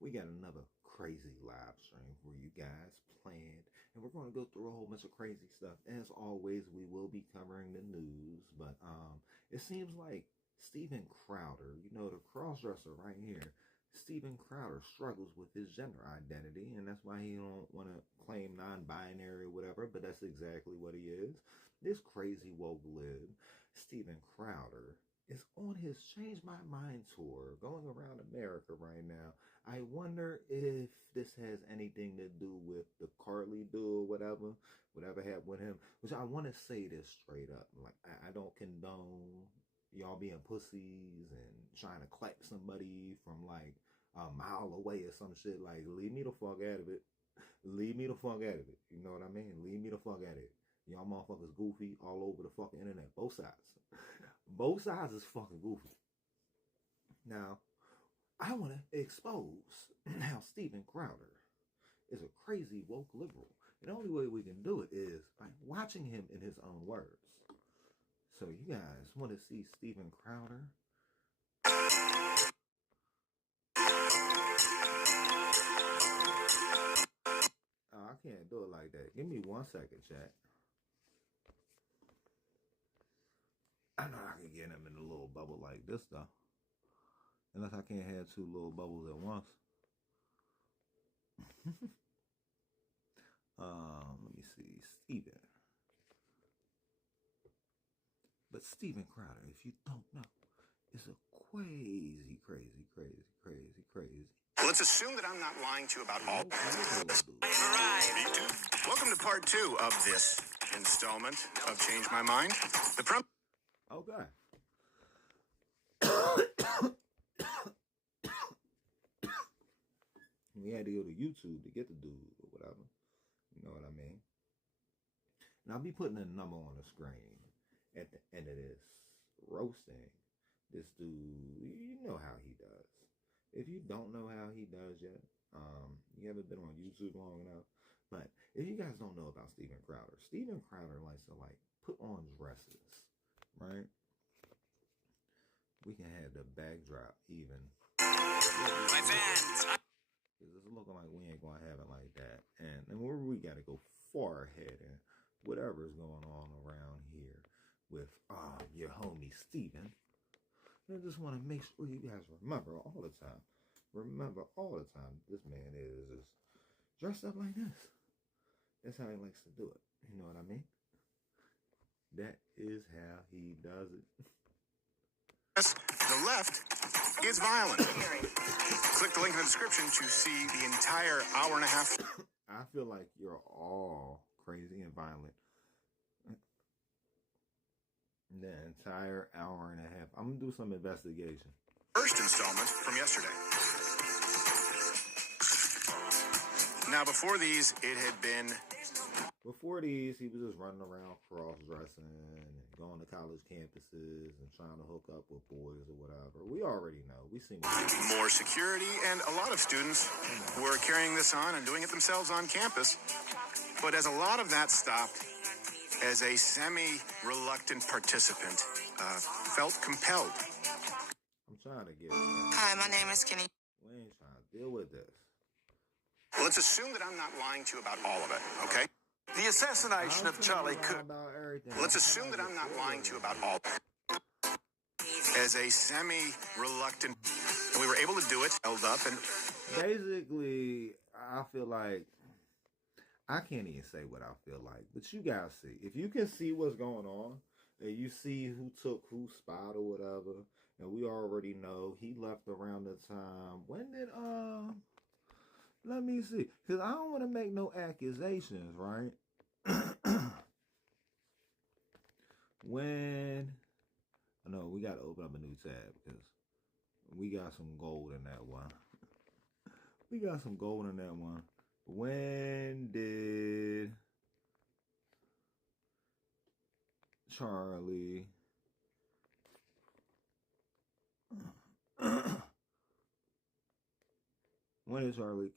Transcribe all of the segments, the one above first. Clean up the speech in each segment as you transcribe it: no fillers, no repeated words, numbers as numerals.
we got another crazy live stream for you guys planned, and we're going to go through a whole bunch of crazy stuff. As always, we will be covering the news, but it seems like Steven Crowder, you know, the crossdresser right here, Steven Crowder struggles with his gender identity, and that's why he don't want to claim non-binary or whatever, but that's exactly what he is. This crazy woke lib, Steven Crowder, is on his Change My Mind tour, going around America right now. I wonder if this has anything to do with the Carly dude, whatever happened with him, which I want to say this straight up. Like, I don't condone y'all being pussies and trying to clap somebody from like a mile away or some shit. Like, leave me the fuck out of it. Leave me the fuck out of it. You know what I mean? Leave me the fuck out of it. Y'all motherfuckers goofy all over the fucking internet. Both sides. Both sides is fucking goofy. Now, I want to expose how Steven Crowder is a crazy woke liberal. And the only way we can do it is by watching him in his own words. So you guys want to see Steven Crowder? Oh, I can't do it like that. Give me 1 second, chat. I know I can get him in a little bubble like this, though. Unless I can't have two little bubbles at once. Let me see. Steven. But Steven Crowder, if you don't know, is a crazy. Let's assume that I'm not lying to you about all. Welcome to part 2 of this installment of Change My Mind. Okay. We had to go to YouTube to get the dude or whatever. You know what I mean? And I'll be putting a number on the screen at the end of this roasting. This dude, you know how he does. If you don't know how he does yet, you haven't been on YouTube long enough. But if you guys don't know about Steven Crowder likes to like put on dresses, right? We can have the backdrop even. My fans. It's looking like we ain't gonna have it like that, and we gotta go far ahead and whatever is going on around here with your homie Steven. I just want to make sure you guys remember all the time. This man is just dressed up like this. That's how he likes to do it. You know what I mean? That is how he does it. The left is violent. Click the link in the description to see the entire hour and a half. I feel like you're all crazy and violent. The entire hour and a half. I'm going to do some investigation. First installment from yesterday. Now, before these, it had been... Before these, he was just running around cross-dressing and going to college campuses and trying to hook up with boys or whatever. We already know. We seen more security, and a lot of students were carrying this on and doing it themselves on campus. But as a lot of that stopped, as a semi-reluctant participant, felt compelled. I'm trying to get... Hi, my name is Kenny. We ain't trying to deal with this. Let's assume that I'm not lying to you about all of it, okay? The assassination of Charlie Kirk. Let's assume that I'm not lying to you about all of it. As a semi-reluctant... And we were able to do it, held up, and... Basically, I feel like... I can't even say what I feel like, but you guys see. If you can see what's going on, and you see who took whose spot or whatever, and we already know he left around the time. When did, let me see. Because I don't want to make no accusations, right? When, I know we got to open up a new tab because we got some gold in that one. We got some gold in that one. When did Charlie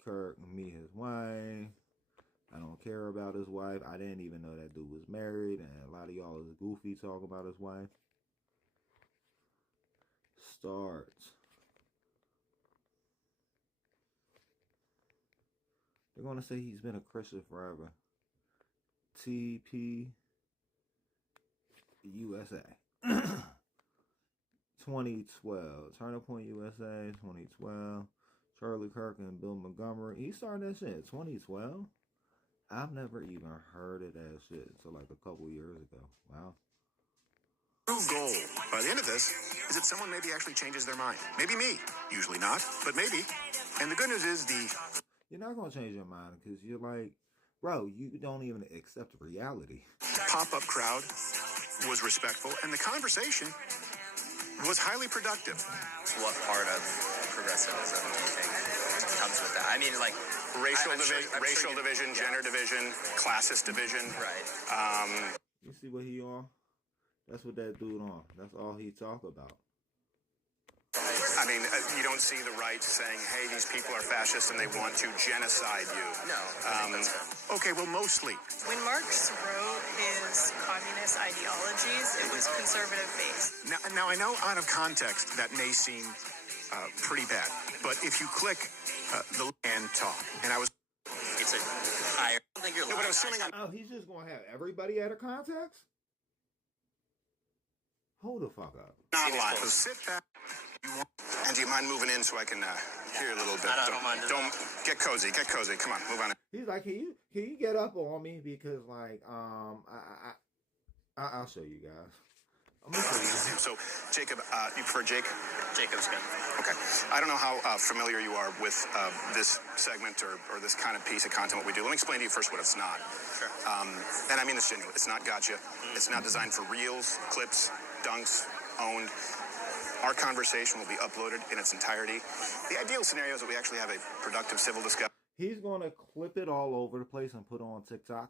Kirk meet his wife? I don't care about his wife. I didn't even know that dude was married, and a lot of y'all is goofy talking about his wife. Starts They're going to say he's been a Christian forever. TP USA. 2012. Turning Point USA, 2012. Charlie Kirk and Bill Montgomery. He started that shit 2012? I've never even heard of that shit until like a couple years ago. Wow. True goal by the end of this is that someone maybe actually changes their mind. Maybe me. Usually not, but maybe. And the good news is you're not going to change your mind because you're like, bro, you don't even accept reality. Pop-up crowd was respectful, and the conversation was highly productive. What part of progressivism do you think comes with that? I mean, like racial division, gender division, classist division. Right. You see what he on? That's what that dude on. That's all he talk about. I mean, you don't see the right saying, hey, these people are fascists and they want to genocide you. No. Okay, well, mostly. When Marx wrote his communist ideologies, it was conservative-based. Now, I know out of context that may seem pretty bad, but if you click the and talk, and I was... It's a higher... I think you're but I was assuming... Oh, he's just going to have everybody out of context? Hold the fuck up. Not lying. So sit back. And do you mind moving in so I can hear you a little bit? I don't mind. Don't get cozy. Get cozy. Come on, move on. He's like, can you get up on me because like I'll show you guys. I'm gonna show you. So Jacob, you prefer Jake? Jacob's good. Okay. I don't know how familiar you are with this segment or this kind of piece of content, what we do. Let me explain to you first what it's not. Sure. And I mean this genuinely. It's not gotcha. It's not designed for reels, clips, dunks, owned. Our conversation will be uploaded in its entirety. The ideal scenario is that we actually have a productive civil discussion. He's going to clip it all over the place and put it on TikTok.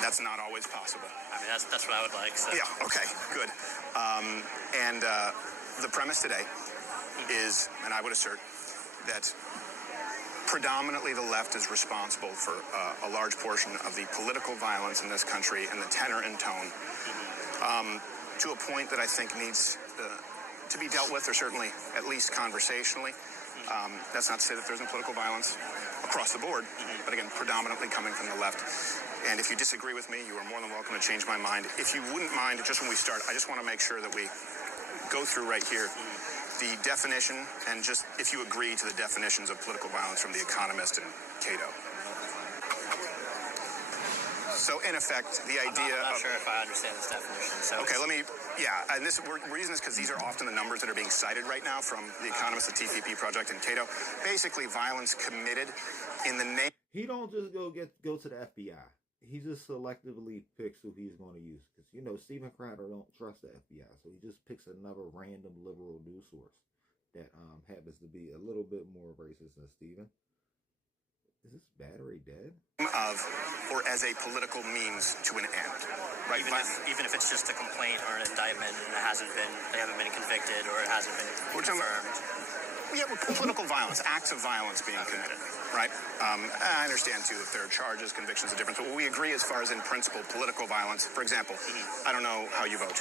That's not always possible. I mean, that's what I would like. So. Yeah, okay, good. And the premise today is, and I would assert, that predominantly the left is responsible for a large portion of the political violence in this country and the tenor and tone. To a point that I think needs to be dealt with, or certainly at least conversationally. That's not to say that there isn't political violence across the board, but again, predominantly coming from the left. And if you disagree with me, you are more than welcome to change my mind. If you wouldn't mind, just when we start, I just want to make sure that we go through right here the definition, and just if you agree to the definitions of political violence from The Economist and Cato. So, in effect, the idea I'm not sure if I understand this definition. So okay, and we're using this because these are often the numbers that are being cited right now from The Economist, the TPP Project, and Cato. Basically, violence committed in the name... He don't just go to the FBI. He just selectively picks who he's going to use. Because, you know, Steven Crowder don't trust the FBI. So he just picks another random liberal news source that happens to be a little bit more racist than Steven. Is this battery dead? Of, or as a political means to an end, right? Even if it's just a complaint or an indictment and they haven't been convicted or it hasn't been confirmed. Yeah, political violence, acts of violence being committed, right? I understand too if there are charges, convictions, are different. But we agree as far as in principle, political violence. For example, I don't know how you vote,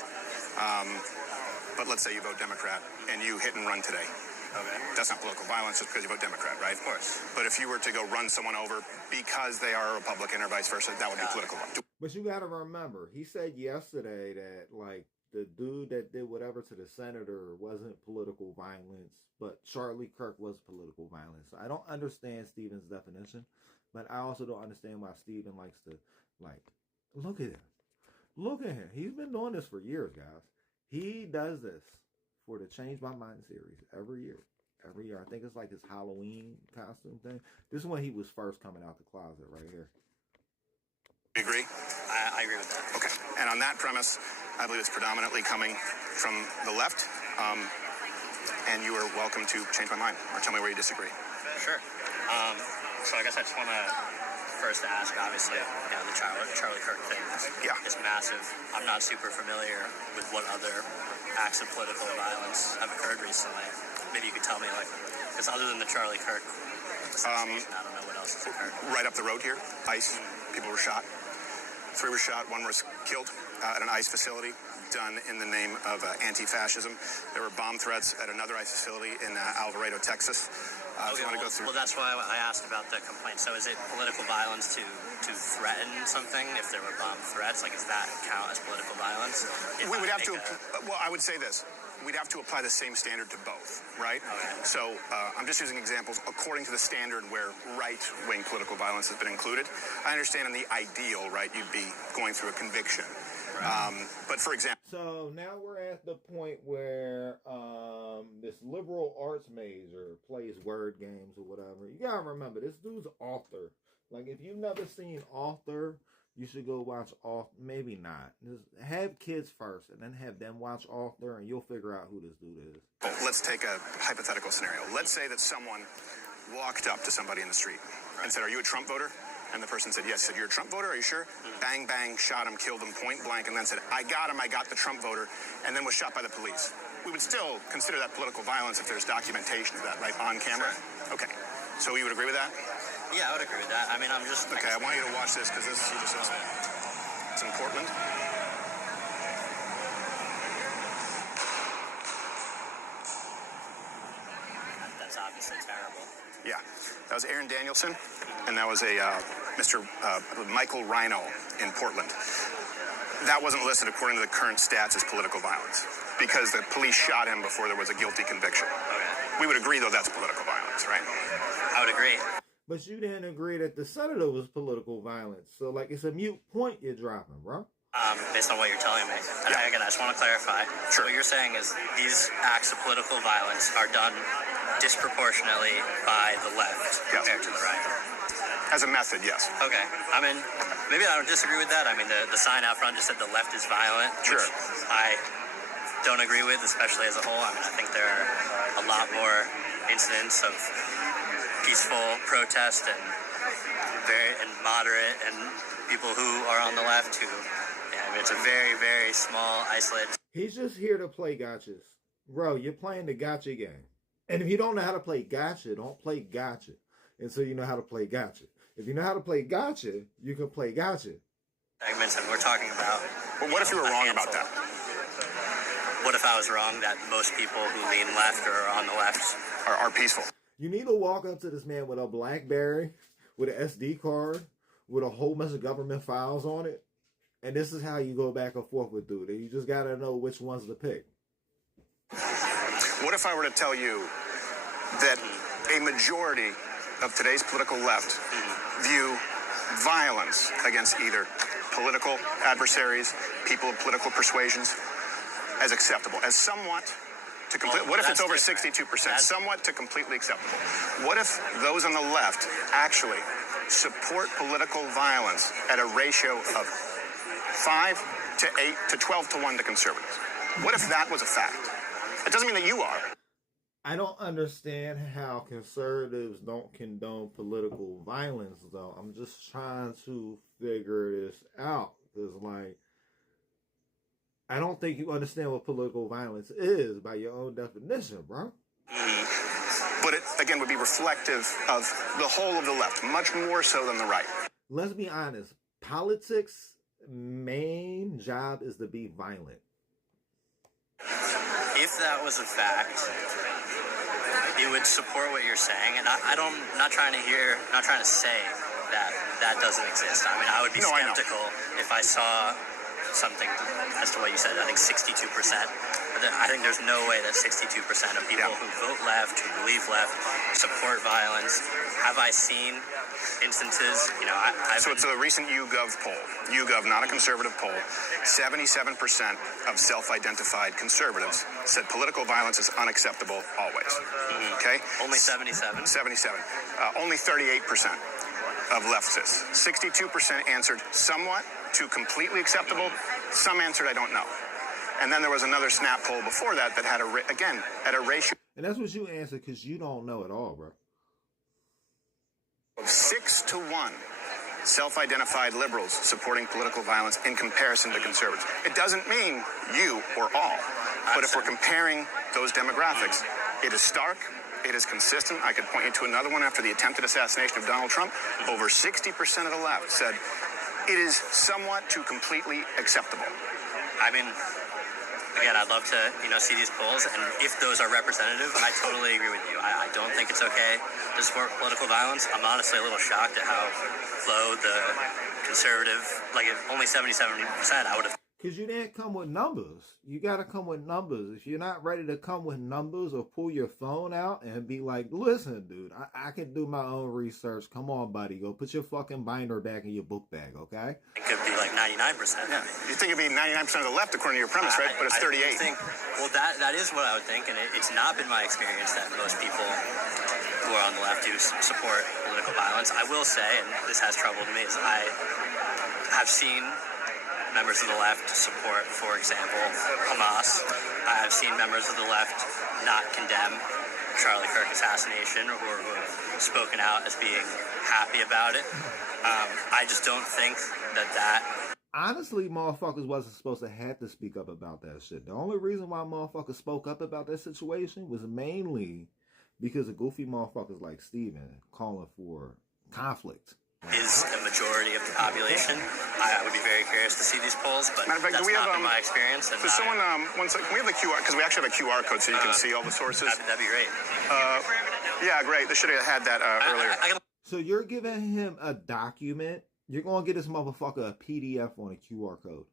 but let's say you vote Democrat and you hit and run today. Okay. That's not political violence just because you vote Democrat, right? Of course. But if you were to go run someone over because they are a Republican or vice versa, that would be political violence. But you got to remember, he said yesterday that, like, the dude that did whatever to the senator wasn't political violence, but Charlie Kirk was political violence. So I don't understand Steven's definition, but I also don't understand why Steven likes to, like, look at him. Look at him. He's been doing this for years, guys. He does this for the Change My Mind series every year. Every year. I think it's like his Halloween costume thing. This is when he was first coming out the closet right here. You agree? I agree with that. Okay. And on that premise, I believe it's predominantly coming from the left. And you are welcome to change my mind or tell me where you disagree. Sure. So I guess I just want to first ask, obviously, the Charlie Kirk thing is massive. I'm not super familiar with what other acts of political violence have occurred recently. Maybe you could tell me, because other than the Charlie Kirk assassination, I don't know what else has occurred. Right up the road here, ICE, people were shot. 3 were shot, 1 was killed at an ICE facility. done in the name of anti-fascism. There were bomb threats at another ICE facility in Alvarado, Texas. Okay, well, that's why I asked about the complaint. So is it political violence to threaten something if there were bomb threats? Like, does that count as political violence? We would have to, well, I would say this. We'd have to apply the same standard to both, right? Okay. So I'm just using examples according to the standard where right-wing political violence has been included. I understand in the ideal, right, you'd be going through a conviction. But for example... So now we're at the point where this liberal arts major plays word games or whatever. You gotta remember, this dude's author. Like, if you've never seen Author, you should go watch Author. Maybe not. Just have kids first and then have them watch Author and you'll figure out who this dude is. Let's take a hypothetical scenario. Let's say that someone walked up to somebody in the street and said, "Are you a Trump voter?" And the person said, "Yes." Said, "You're a Trump voter? Are you sure?" Bang, bang, shot him, killed him point blank, and then said, "I got him, I got the Trump voter," and then was shot by the police. We would still consider that political violence if there's documentation of that, right, on camera? Sure. Okay. So you would agree with that? Yeah, I would agree with that. I mean, I'm just... Okay, I want you to watch this because this is it's in Portland. That's obviously terrible. Yeah, that was Aaron Danielson, and that was a Mr. Michael Rhino in Portland. That wasn't listed according to the current stats as political violence because the police shot him before there was a guilty conviction. Okay. We would agree, though, that's political violence, right? I would agree. But you didn't agree that the senator was political violence. So, like, it's a mute point you're dropping, bro. Based on what you're telling me. And again, I just want to clarify. Sure. What you're saying is these acts of political violence are done disproportionately by the left compared to the right. As a method, yes. Okay. I mean, maybe I don't disagree with that. I mean, the sign out front just said the left is violent, Sure. which I don't agree with, especially as a whole. I mean, I think there are a lot more incidents of peaceful protest and moderate and people who are on the left who, I mean, it's a very, very small, isolated. He's just here to play gotchas. Bro, you're playing the gotcha game. And if you don't know how to play gotcha, don't play gotcha until you know how to play gotcha. If you know how to play gotcha, you can play gotcha. Segments, and we're talking about... Well, what if you were wrong about that? What if I was wrong that most people who lean left or are on the left Are peaceful? You need to walk up to this man with a BlackBerry, with an SD card, with a whole bunch of government files on it. And this is how you go back and forth with dude. And you just got to know which ones to pick. What if I were to tell you that a majority of today's political left view violence against either political adversaries, people of political persuasions, as acceptable, as somewhat to complete? What if it's over 62%? Somewhat to completely acceptable. What if those on the left actually support political violence at a ratio of 5 to 8 to 12 to 1 to conservatives? What if that was a fact? It doesn't mean that you are. I don't understand how conservatives don't condone political violence, though. I'm just trying to figure this out. Because, like, I don't think you understand what political violence is by your own definition, bro. But it, again, would be reflective of the whole of the left, much more so than the right. Let's be honest. Politics' main job is to be violent. If that was a fact, it would support what you're saying, and I'm not trying to say that that doesn't exist. I mean, I would be skeptical if I saw something as to what you said. I think 62%. I think there's no way that 62% of people who vote left, who believe left, support violence. Have I seen instances? You know, so it's a recent YouGov poll. YouGov, not a conservative poll. 77% of self-identified conservatives said political violence is unacceptable always. Okay? Only 77. 77. Only 38% of leftists. 62% answered somewhat to completely acceptable. Some answered I don't know. And then there was another snap poll before that had again at a ratio. And that's what you answered because you don't know at all, bro. 6 to 1 self-identified liberals supporting political violence in comparison to conservatives. It doesn't mean you or all, but if we're comparing those demographics, it is stark, it is consistent. I could point you to another one after the attempted assassination of Donald Trump. Over 60% of the left said it is somewhat to completely acceptable. I mean, again, I'd love to, see these polls, and if those are representative, I totally agree with you. I don't think it's okay to support political violence. I'm honestly a little shocked at how low the conservative, only 77%, I would have. Because you didn't come with numbers. You got to come with numbers. If you're not ready to come with numbers or pull your phone out and be like, listen, dude, I can do my own research. Come on, buddy. Go put your fucking binder back in your book bag, okay? It could be like 99%. Yeah. You think it'd be 99% of the left, according to your premise, right? But it's 38. That is what I would think, and it's not been my experience that most people who are on the left do support political violence. I will say, and this has troubled me, is I have seen members of the left support, for example, Hamas. I have seen members of the left not condemn Charlie Kirk assassination or who have spoken out as being happy about it. I just don't think that... Honestly, motherfuckers wasn't supposed to have to speak up about that shit. The only reason why motherfuckers spoke up about that situation was mainly because of goofy motherfuckers like Steven calling for conflict. Is a majority of the population. I would be very curious to see these polls, but matter of fact, that's not been my experience. So someone, one second, we have the QR, because we actually have a QR code so you can see all the sources. That'd be great. Yeah, great. They should have had that earlier. So you're giving him a document. You're going to get this motherfucker a PDF on a QR code.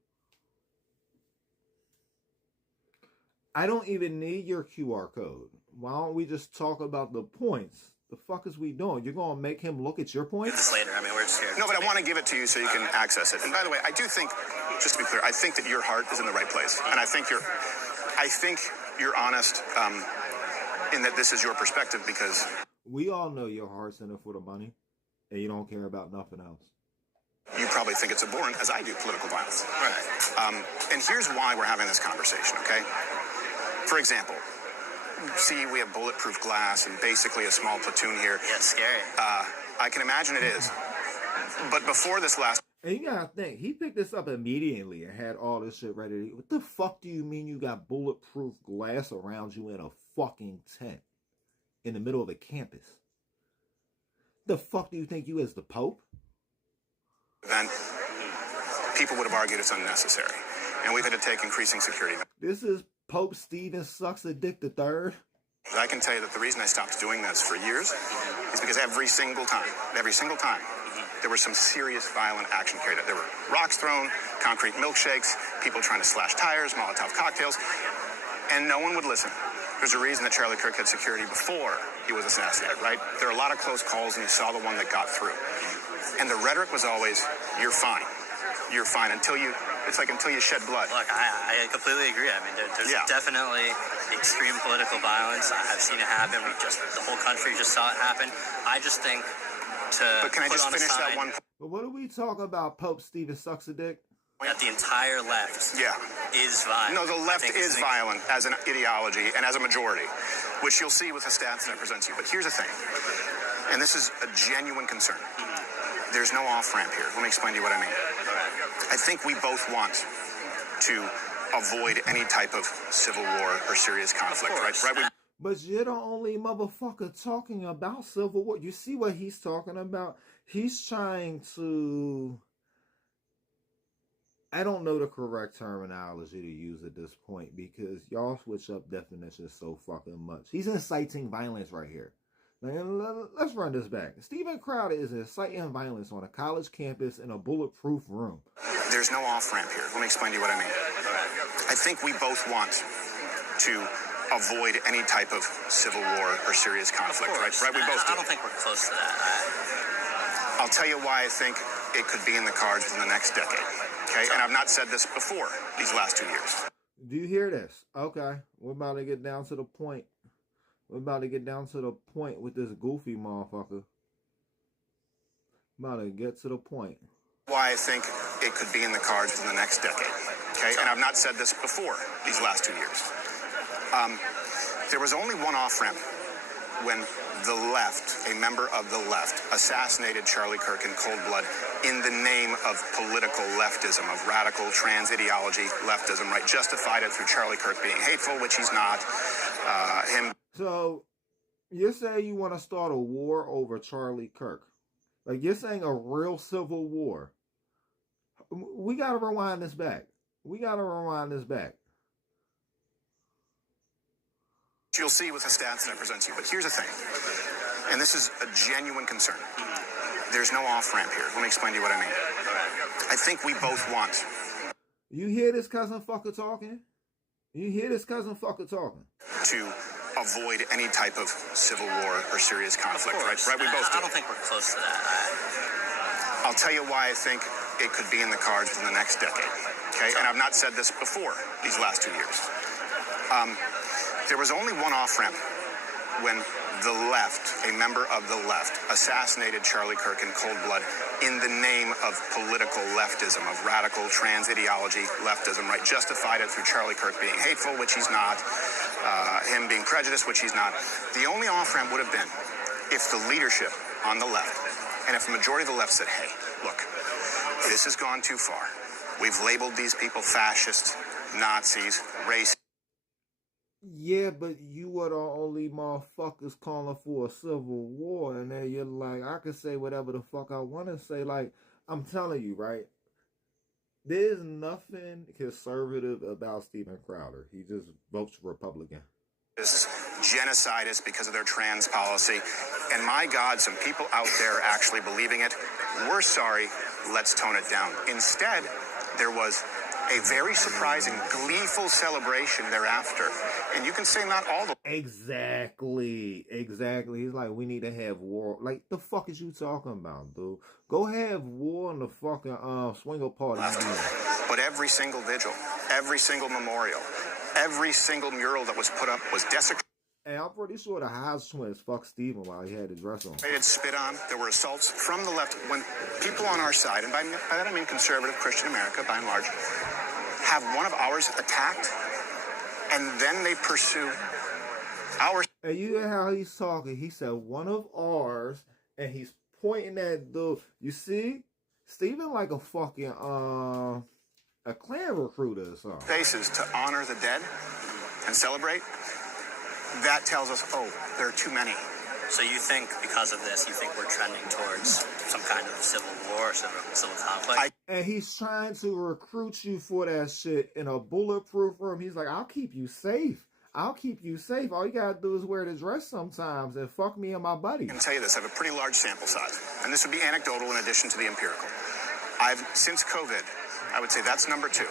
I don't even need your QR code. Why don't we just talk about the points? The fuck is we doing? You're going to make him look at your points? This later. I mean, we're just here. No, but I want to give it to you so you can access it. And by the way, I do think, just to be clear, I think that your heart is in the right place. And I think you're honest in that this is your perspective, because we all know your heart's in it for the money and you don't care about nothing else. You probably think it's abhorrent, as I do, political violence. Right. And here's why we're having this conversation, okay? For example, see, we have bulletproof glass and basically a small platoon here. Yeah, it's scary. I can imagine it is. But before this last... And you gotta think, he picked this up immediately and had all this shit ready. What the fuck do you mean you got bulletproof glass around you in a fucking tent in the middle of a campus? The fuck do you think you is, the Pope? Then people would have argued it's unnecessary. And we've had to take increasing security. This is Pope Stephen Sucks a Dick the Third. I can tell you that the reason I stopped doing this for years is because every single time, there was some serious violent action carried out. There were rocks thrown, concrete milkshakes, people trying to slash tires, Molotov cocktails, and no one would listen. There's a reason that Charlie Kirk had security before he was assassinated, right? There are a lot of close calls, and you saw the one that got through. And the rhetoric was always, you're fine. You're fine until you shed blood. Look, I completely agree. I mean, there's definitely extreme political violence. I have seen it happen. The whole country just saw it happen. I just think But can I just finish that one? But what do we talk about, Pope Stephen Sucks a Dick? That the entire left is violent. No, the left is violent as an ideology and as a majority, which you'll see with the stats that I present to you. But here's the thing, and this is a genuine concern. There's no off-ramp here. Let me explain to you what I mean. I think we both want to avoid any type of civil war or serious conflict, right? But you're the only motherfucker talking about civil war. You see what he's talking about? He's trying to... I don't know the correct terminology to use at this point because y'all switch up definitions so fucking much. He's inciting violence right here. Let's run this back. Steven Crowder is inciting violence on a college campus in a bulletproof room. There's no off-ramp here. Let me explain to you what I mean. I think we both want to avoid any type of civil war or serious conflict, right? We both do. I don't think we're close to that. I'll tell you why I think it could be in the cards in the next decade. Okay, and I've not said this before these last 2 years. Do you hear this? Okay, we're about to get down to the point. We're about to get down to the point with this goofy motherfucker. About to get to the point. Why I think it could be in the cards in the next decade. Okay, and I've not said this before these last 2 years. There was only one off-ramp when the left, a member of the left, assassinated Charlie Kirk in cold blood in the name of political leftism, of radical trans ideology leftism, right? Justified it through Charlie Kirk being hateful, which he's not. So, you're saying you want to start a war over Charlie Kirk. Like, you're saying a real civil war. We got to rewind this back. You'll see with the stats that I present to you. But here's the thing, and this is a genuine concern. There's no off-ramp here. Let me explain to you what I mean. I think we both want. You hear this cousin fucker talking? You hear this cousin fucker talking? To avoid any type of civil war or serious conflict, right? Right, we both do. I don't think we're close to that. I'll tell you why I think it could be in the cards in the next decade, okay? And I've not said this before these last 2 years. There was only one off-ramp when the left, a member of the left, assassinated Charlie Kirk in cold blood in the name of political leftism, of radical trans ideology leftism, right? Justified it through Charlie Kirk being hateful, which he's not, him being prejudiced, which he's not. The only off-ramp would have been if the leadership on the left, and if the majority of the left said, hey, look, this has gone too far. We've labeled these people fascists, Nazis, racist. Yeah, but you are the only motherfuckers calling for a civil war, and then you're like, I can say whatever the fuck I want to say. Like, I'm telling you, right? There's nothing conservative about Steven Crowder. He just votes Republican. Genocidists because of their trans policy. And my God, some people out there actually believing it. We're sorry. Let's tone it down. Instead, there was a very surprising, gleeful celebration thereafter. And you can say not all the... Exactly. He's like, we need to have war. Like, the fuck is you talking about, dude? Go have war in the fucking swinger party. But every single vigil, every single memorial, every single mural that was put up was desecrated. And I'm pretty sure the Haas twins fucked Steven while he had his dress on. Spit on. There were assaults from the left. When people on our side, and by that I mean conservative Christian America, by and large, have one of ours attacked, and then they pursue ours. And you hear how he's talking. He said one of ours, and he's pointing at the. You see, Steven like a fucking a Klan recruiter or something. Faces to honor the dead and celebrate. That tells us, oh, there are too many. So you think because of this, you think we're trending towards some kind of civil war, civil conflict? And he's trying to recruit you for that shit in a bulletproof room. He's like, I'll keep you safe. All you gotta do is wear the dress sometimes and fuck me and my buddy. I can tell you this, I have a pretty large sample size. And this would be anecdotal in addition to the empirical. Since COVID, I would say that's number 2.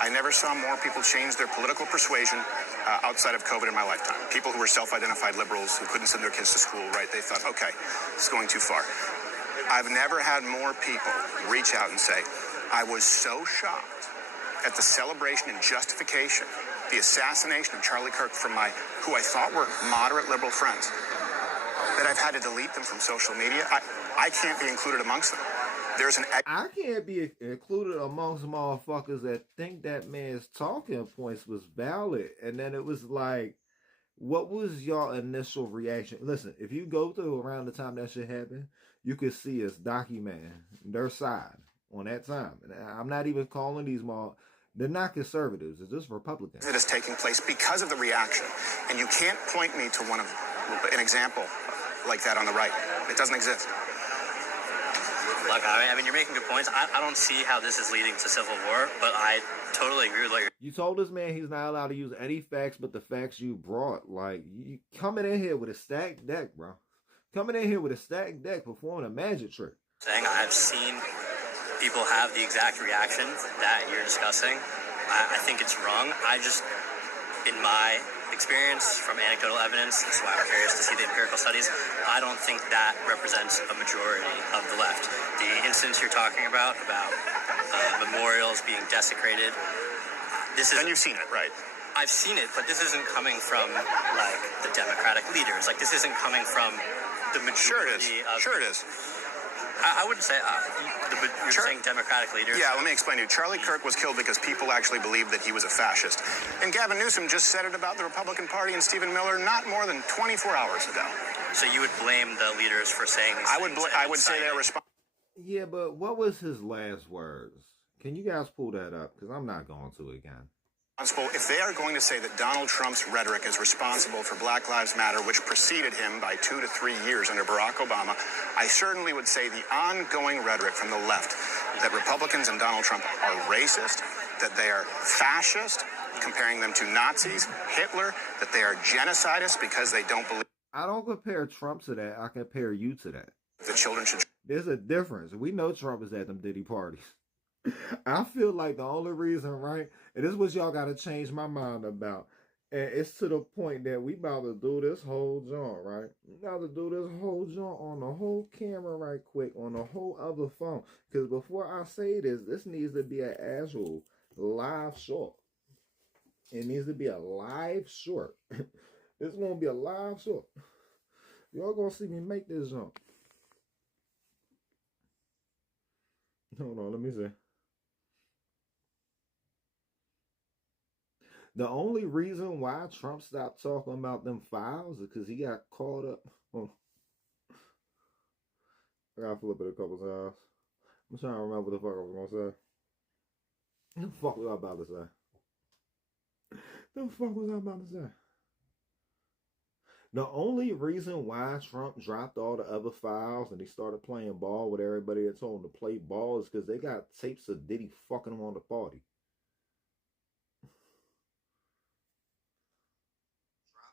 I never saw more people change their political persuasion outside of COVID in my lifetime. People who were self-identified liberals who couldn't send their kids to school, right? They thought, okay, it's going too far. I've never had more people reach out and say, I was so shocked at the celebration and justification, the assassination of Charlie Kirk from who I thought were moderate liberal friends, that I've had to delete them from social media. I can't be included amongst them. I can't be included amongst motherfuckers that think that man's talking points was valid. And then it was like, what was your initial reaction? Listen, if you go through around the time that shit happened, you could see us documenting their side on that time. And I'm not even calling these they're not conservatives. They're just Republicans. It is taking place because of the reaction. And you can't point me to an example like that on the right. It doesn't exist. Look, I mean, you're making good points. I don't see how this is leading to civil war, but I totally agree with what you're... You told this man he's not allowed to use any facts but the facts you brought. Like, you coming in here with a stacked deck, bro. Coming in here with a stacked deck performing a magic trick. Saying I've seen people have the exact reaction that you're discussing. I think it's wrong. In my experience from anecdotal evidence, that's why I'm curious to see the empirical studies, I don't think that represents a majority of the left. The instance you're talking about memorials being desecrated, then you've seen it, right? I've seen it, but this isn't coming from, like, the Democratic leaders. Like, this isn't coming from the majority of... Sure it is. I wouldn't say you're saying Democratic leaders. Yeah, let me explain to you. Charlie Kirk was killed because people actually believed that he was a fascist. And Gavin Newsom just said it about the Republican Party and Stephen Miller not more than 24 hours ago. So you would blame the leaders for saying these things? I would say they're responsible. Yeah, but what was his last words? Can you guys pull that up? Because I'm not going to again. If they are going to say that Donald Trump's rhetoric is responsible for Black Lives Matter, which preceded him by 2 to 3 years under Barack Obama, I certainly would say the ongoing rhetoric from the left that Republicans and Donald Trump are racist, that they are fascist, comparing them to Nazis, Hitler, that they are genocidists because they don't believe I don't compare Trump to that. I compare you to that. that children should. There's a difference. We know Trump is at them Diddy parties. I feel like the only reason, right, and this is what y'all got to change my mind about, and it's to the point that we about to do this whole joint, right? We about to do this whole joint on the whole camera right quick, on the whole other phone. Because before I say this needs to be an actual live short. It needs to be a live short. It's going to be a live short. Y'all going to see me make this jump. Hold on, let me see. The only reason why Trump stopped talking about them files is because he got caught up. Oh, I gotta flip it a couple times. I'm trying to remember what the fuck I was gonna say. What the fuck was I about to say? The fuck was I about to say? The only reason why Trump dropped all the other files and he started playing ball with everybody that told him to play ball is because they got tapes of Diddy fucking him on the party.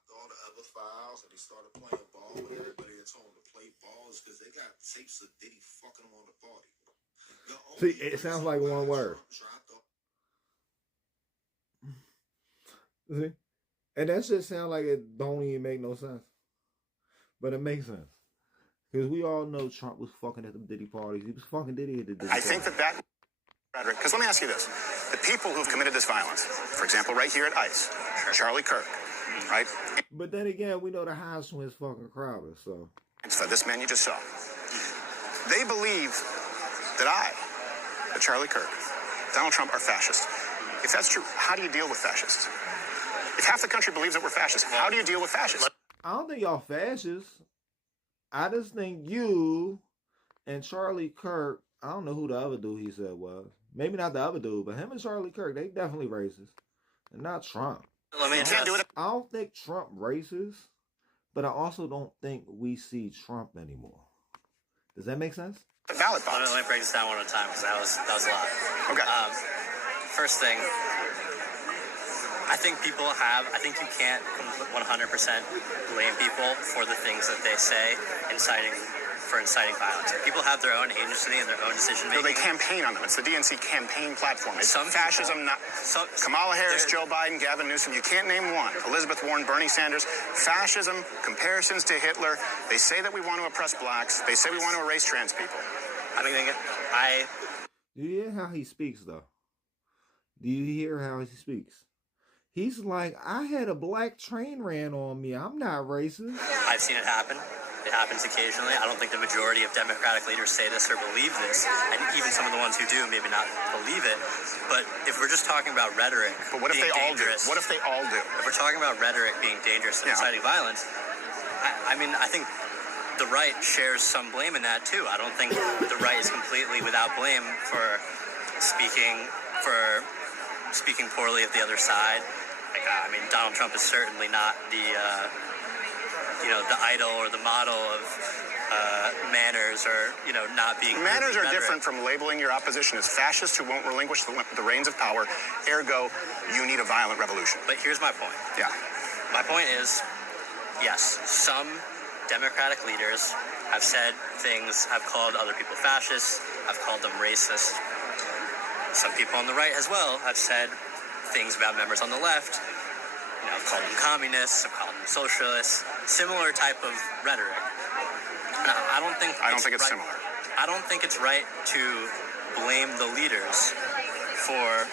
All the other files and he started playing ball with everybody that told him to play balls because they got tapes of Diddy fucking him on the party. See, it sounds like one word. See? And that shit sound like it don't even make no sense. But it makes sense. Because we all know Trump was fucking at the Diddy parties. He was fucking Diddy at the Diddy parties. I think that rhetoric, because let me ask you this. The people who've committed this violence, for example, right here at ICE, Charlie Kirk, right? But then again, we know the house was fucking crowded, so. For this man you just saw. They believe that Charlie Kirk, Donald Trump are fascists. If that's true, how do you deal with fascists? If half the country believes that we're fascists, how do you deal with fascists? I don't think y'all fascists. I just think you and Charlie Kirk, I don't know who the other dude he said was. Maybe not the other dude, but him and Charlie Kirk, they definitely racist. And not Trump. I don't think Trump racist, but I also don't think we see Trump anymore. Does that make sense? Ballot box. Let me break this down one at a time because that was a lot. Okay. First thing, I think you can't 100% blame people for the things that they say inciting violence. People have their own agency and their own decision making. No, they campaign on them. It's the DNC campaign platform. It's some fascism, Kamala Harris, Joe Biden, Gavin Newsom. You can't name one. Elizabeth Warren, Bernie Sanders. Fascism, comparisons to Hitler. They say that we want to oppress blacks. They say we want to erase trans people. Do you hear how he speaks, though? Do you hear how he speaks? He's like, I had a black train ran on me. I'm not racist. I've seen it happen. It happens occasionally. I don't think the majority of Democratic leaders say this or believe this. And even some of the ones who do maybe not believe it. But if we're just talking about rhetoric But what if they all do? What if they all do? If we're talking about rhetoric being dangerous and inciting violence, I think the right shares some blame in that too. I don't think the right is completely without blame for speaking poorly of the other side. Donald Trump is certainly not the idol or the model of manners or not being. Manners are different from labeling your opposition as fascists who won't relinquish the reins of power. Ergo, you need a violent revolution. But here's my point. Yeah. My point is, yes, some Democratic leaders have said things. I've called other people fascists. I've called them racist. Some people on the right as well have said things about members on the left. I've called them communists. I've called them socialists. Similar type of rhetoric. Now, I don't think it's similar. I don't think it's right to blame the leaders for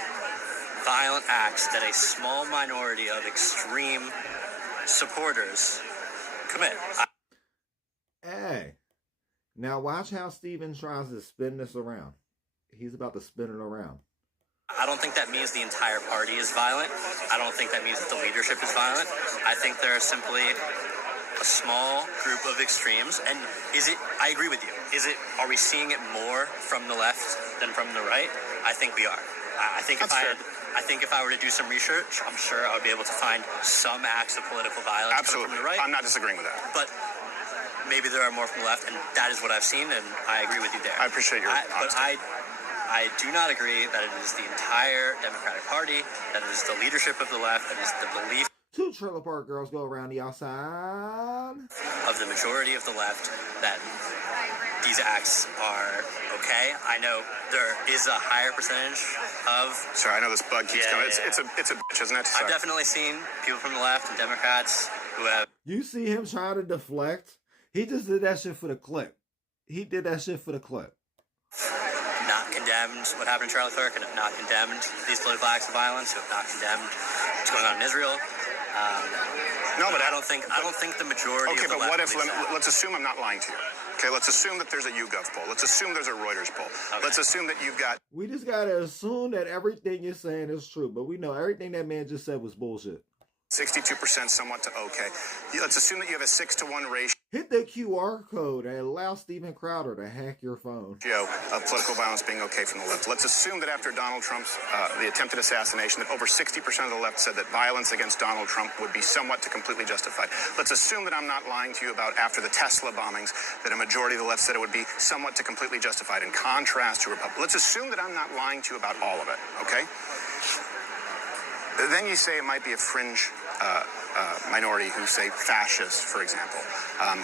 violent acts that a small minority of extreme supporters commit. Hey, now watch how Steven tries to spin this around. He's about to spin it around. I don't think that means the entire party is violent. I don't think that means that the leadership is violent. I think there are simply a small group of extremes. And I agree with you. Are we seeing it more from the left than from the right? I think we are. I think if I were to do some research, I'm sure I would be able to find some acts of political violence. Absolutely. From the right. I'm not disagreeing with that. But maybe there are more from the left, and that is what I've seen, and I agree with you there. I appreciate your honesty. But I I do not agree that it is the entire Democratic Party, that it is the leadership of the left, that is the belief Two trailer park girls go around the outside of the majority of the left that these acts are okay. I know there is a higher percentage of... Sorry, I know this bug keeps coming. Yeah. It's a bitch, isn't it? Sorry. I've definitely seen people from the left and Democrats who have... You see him trying to deflect? He just did that shit for the clip. He did that shit for the clip. not condemned what happened to Charlie Kirk and have not condemned these political acts of violence, who have not condemned what's going on in Israel. No, but I don't think the majority. Okay, of the but what if? left Let's assume I'm not lying to you. Okay, let's assume that there's a YouGov poll. Let's assume there's a Reuters poll. Okay. Let's assume that you've got. We just gotta assume that everything you're saying is true, but we know everything that man just said was bullshit. 62% somewhat to okay. Let's assume that you have a 6-to-1 ratio Hit the QR code and allow Steven Crowder to hack your phone. of political violence being okay from the left. Let's assume that after Donald Trump's the attempted assassination, that over 60% of the left said that violence against Donald Trump would be somewhat to completely justified. Let's assume that I'm not lying to you about after the Tesla bombings, that a majority of the left said it would be somewhat to completely justified in contrast to Republicans. Let's assume that I'm not lying to you about all of it, okay? Then you say it might be a fringe minority who say fascist, for example,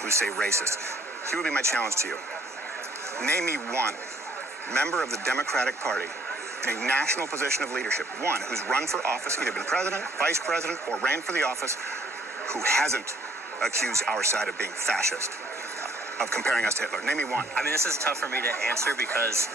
who say racist. Here would be my challenge to you. Name me one member of the Democratic Party in a national position of leadership, one who's run for office, either been president, vice president, or ran for the office, who hasn't accused our side of being fascist, of comparing us to Hitler. Name me one. I mean, this is tough for me to answer because...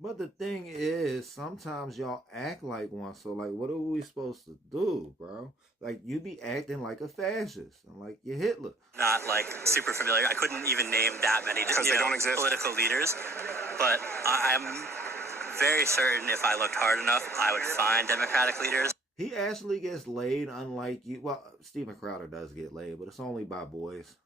But the thing is, sometimes y'all act like one, so like, what are we supposed to do, bro? Like, you be acting like a fascist, and like you're Hitler. Not like super familiar. I couldn't even name that many Because they don't exist. Political leaders, but I'm very certain if I looked hard enough, I would find Democratic leaders. He actually gets laid, unlike you. Well, Steven Crowder does get laid, but it's only by boys.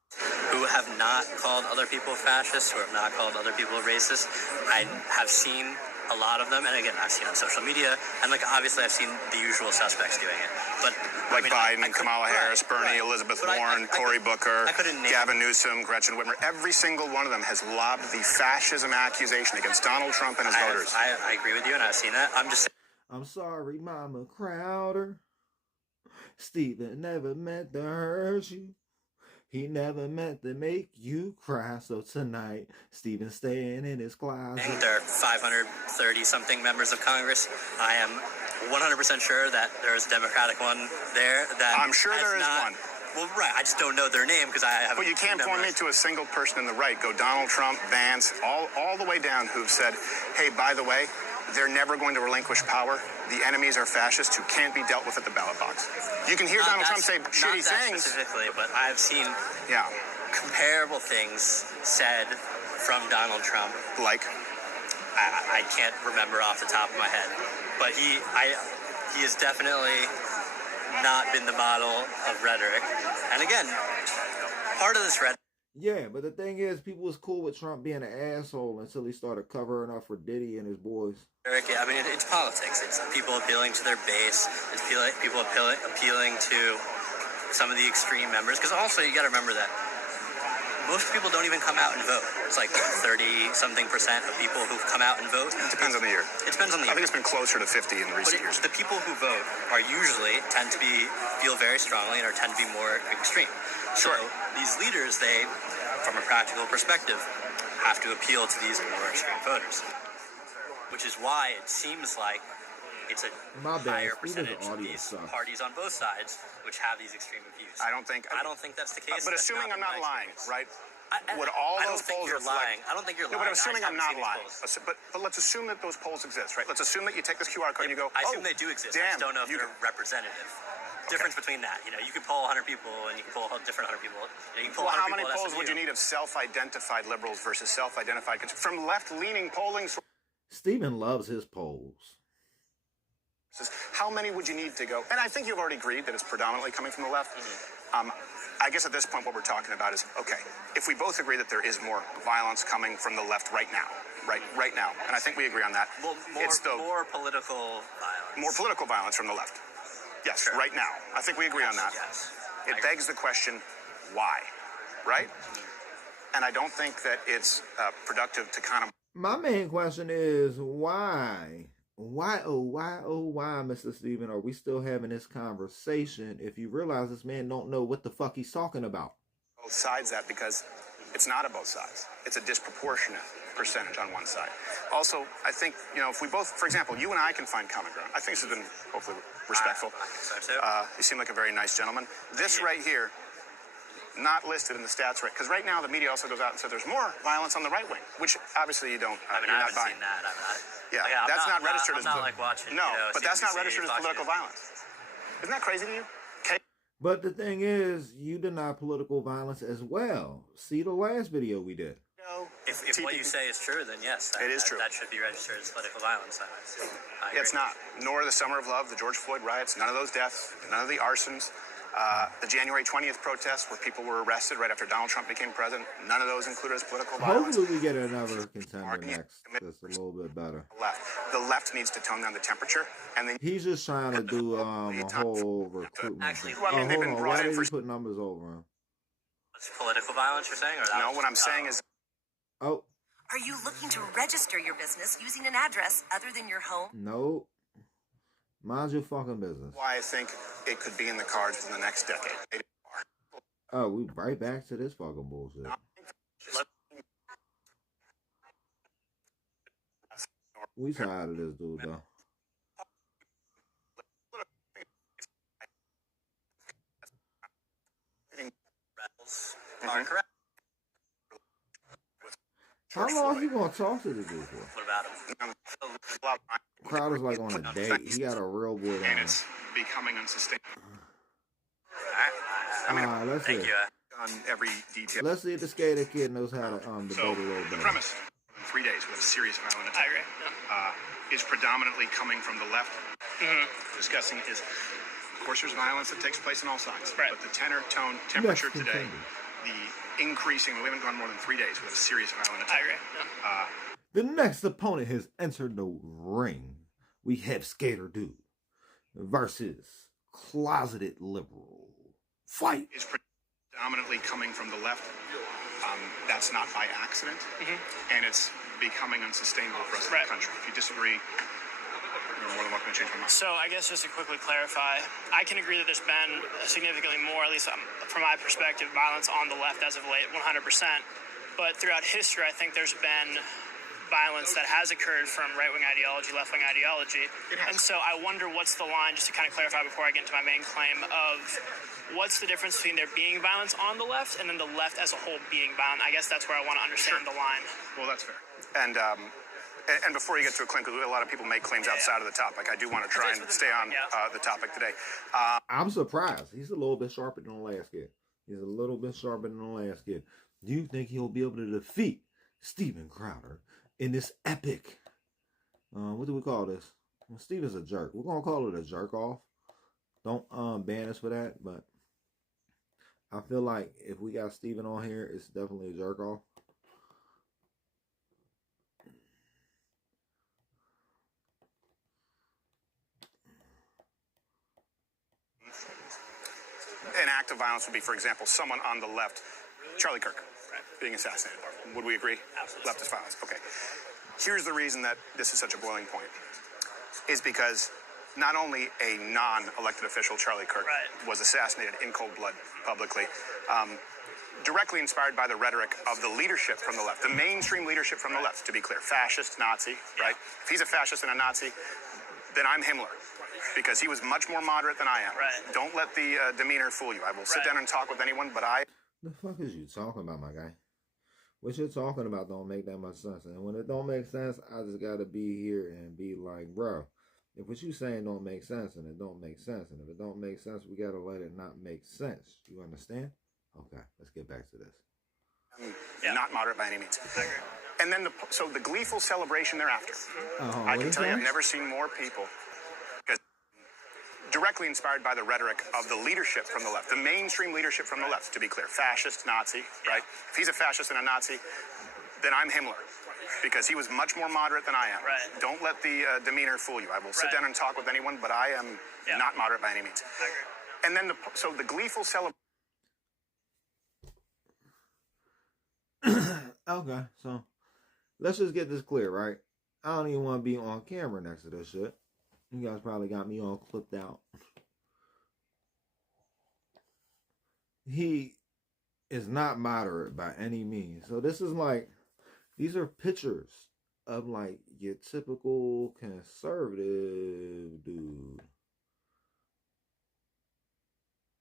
Who have not called other people fascists, who have not called other people racist. I have seen a lot of them, and again, I've seen on social media, and like obviously I've seen the usual suspects doing it. But Like Biden, I Kamala Harris, Bernie, right. Elizabeth But Warren, Cory Booker, I couldn't name Gavin Newsom, Gretchen Whitmer. Every single one of them has lobbed the fascism accusation against Donald Trump and his voters. I agree with you, and I've seen that. I'm just I'm sorry, Mama Crowder. Steven never meant to hurt you. He never meant to make you cry. So tonight, Steven's staying in his closet. saying there are 530-something members of Congress. I am 100% sure that there is a Democratic one there. That I'm sure has there is not- one. Well, right. I just don't know their name because I haven't. But you can't point me to a single person in the right. Go Donald Trump, Vance, all the way down, who've said, hey, by the way, they're never going to relinquish power. The enemies are fascists who can't be dealt with at the ballot box. You can hear Donald Trump say shitty not that things. specifically, but I've seen Yeah, comparable things said from Donald Trump. like, I can't remember off the top of my head, but he has definitely not been the model of rhetoric. And again, part of this rhetoric. Yeah, but the thing is, people was cool with Trump being an asshole until he started covering up for Diddy and his boys. I mean, it's politics. It's people appealing to their base. It's people appealing to some of the extreme members. Because also, you got to remember that most people don't even come out and vote. It's like 30-something% of people who come out and vote. it depends on the year. It depends on the I year. think it's been closer to 50 in But recent years. the people who vote are usually tend to feel very strongly and tend to be more extreme. Sure. So these leaders, they, from a practical perspective, have to appeal to these more extreme voters. Which is why it seems like it's a My bad, higher Steven's percentage of audio these sucks. parties on both sides which have these extreme views. I don't think that's the case. But That's assuming I'm been not my lying, experience. right? Would all I those don't think polls you're reflect- lying. I don't think you're No, lying. but assuming I I'm just not haven't seen these lying. polls. But let's assume that those polls exist, right? Let's assume that you take this QR code and you go, I assume oh, they do exist. Damn, I just don't know if you they're representative. Difference between that, you can poll 100 people and you can poll different 100 people. You can poll Well, 100 how many people, that's polls would you you. need of self-identified liberals versus self-identified from left-leaning polling sources? Steven loves his polls. How many would you need to go? And I think you've already agreed that it's predominantly coming from the left. I guess at this point what we're talking about is, okay, if we both agree that there is more violence coming from the left right now, right now, and I think we agree on that. Well, more political violence. More political violence from the left. Yes, Sure. right now. I think we agree on that. Yes. It begs the question, why? Right? And I don't think that it's productive to kind of... My main question is why? Why, Mr. Steven, are we still having this conversation if you realize this man don't know what the fuck he's talking about? Both sides that because it's not a both sides. It's a disproportionate percentage on one side. Also, I think, if we both, for example, you and I can find common ground. I think this has been hopefully respectful. I think so too. You seem like a very nice gentleman. This right here, not listed in the stats, right? Because right now the media also goes out and says there's more violence on the right wing, which obviously you don't. I mean, I haven't seen that. That's not registered as. I'm not like watching. No, but that's not CNBC, registered as political violence. Isn't that crazy to you? Okay. But the thing is, you deny political violence as well. See the last video we did. If what you say is true, then yes, it is true. That should be registered as political violence. It's not. Nor the Summer of Love, the George Floyd riots, none of those deaths, none of the arsons. The January 20th protests where people were arrested right after Donald Trump became president, none of those included as political violence. Hopefully we get another contender next that's a little bit better. The left needs to tone down the temperature. And then he's just trying to do a whole recruitment. Actually, well, I mean, they've been brought in for... put numbers over him? It's political violence you're saying? Or that no, what I'm saying is... Oh. Are you looking to register your business using an address other than your home? No. Mind your fucking business. Why I think it could be in the cards in the next decade. Oh, we right back to this fucking bullshit. We tired of this dude, though. Are correct. How long you gonna talk to the dude for? What about him? Crowder's like on a date. He got a real boy down. And it's becoming unsustainable. Let's Thank see. you. On every detail. Let's see if the skater kid knows how to debate a little the bit. premise, 3 days with a serious violent attack, is predominantly coming from the left. Discussing is, of course, there's violence that takes place on all sides. Right. But the tenor, tone, temperature today, the increasing, we haven't gone more than 3 days with a serious violent attack. I agree. The next opponent has entered the ring. We have Skater Dude versus Closeted Liberal. Fight! Is predominantly coming from the left. That's not by accident. And it's becoming unsustainable for us as a country. If you disagree, you're more than welcome to change my mind. So I guess just to quickly clarify, I can agree that there's been significantly more, at least from my perspective, violence on the left as of late, 100%. But throughout history, I think there's been violence that has occurred from right-wing ideology, left-wing ideology. And so I wonder what's the line, just to kind of clarify before I get into my main claim, of what's the difference between there being violence on the left and then the left as a whole being violent? I guess that's where I want to understand the line. Well, that's fair. And before you get to a claim, because a lot of people make claims outside of the topic, I do want to try and stay on the topic today. I'm surprised. He's a little bit sharper than the last kid. He's a little bit sharper than the last kid. Do you think he'll be able to defeat Steven Crowder in this epic, what do we call this? Well, Steven's a jerk. We're going to call it a jerk off. Don't ban us for that, but I feel like if we got Steven on here, it's definitely a jerk off. An act of violence would be, for example, someone on the left, Charlie Kirk, being assassinated. Would we agree? Absolutely. Leftist violence. Okay. Here's the reason that this is such a boiling point. Is because not only a non-elected official, Charlie Kirk, was assassinated in cold blood publicly, directly inspired by the rhetoric of the leadership from the left, the mainstream leadership from the left, to be clear. Fascist, Nazi, right? If he's a fascist and a Nazi, then I'm Himmler. Because he was much more moderate than I am. Right. Don't let the demeanor fool you. I will sit down and talk with anyone, but I... The fuck is you talking about, my guy? What you're talking about don't make that much sense. And when it don't make sense, I just got to be here and be like, bro, if what you saying don't make sense, and it don't make sense, and if it don't make sense, we got to let it not make sense. You understand? Okay, let's get back to this. Not moderate by any means. And then, the gleeful celebration thereafter. I can tell you, I've never seen more people... directly inspired by the rhetoric of the leadership from the left, the mainstream leadership from the left, to be clear. Fascist, Nazi, right? If he's a fascist and a Nazi, then I'm Himmler. Because he was much more moderate than I am. Right. Don't let the demeanor fool you. I will sit down and talk with anyone, but I am not moderate by any means. And then, the gleeful celebration... Okay, so let's just get this clear, right? I don't even want to be on camera next to this shit. You guys probably got me all clipped out. He is not moderate by any means. So this is like, these are pictures of like your typical conservative dude.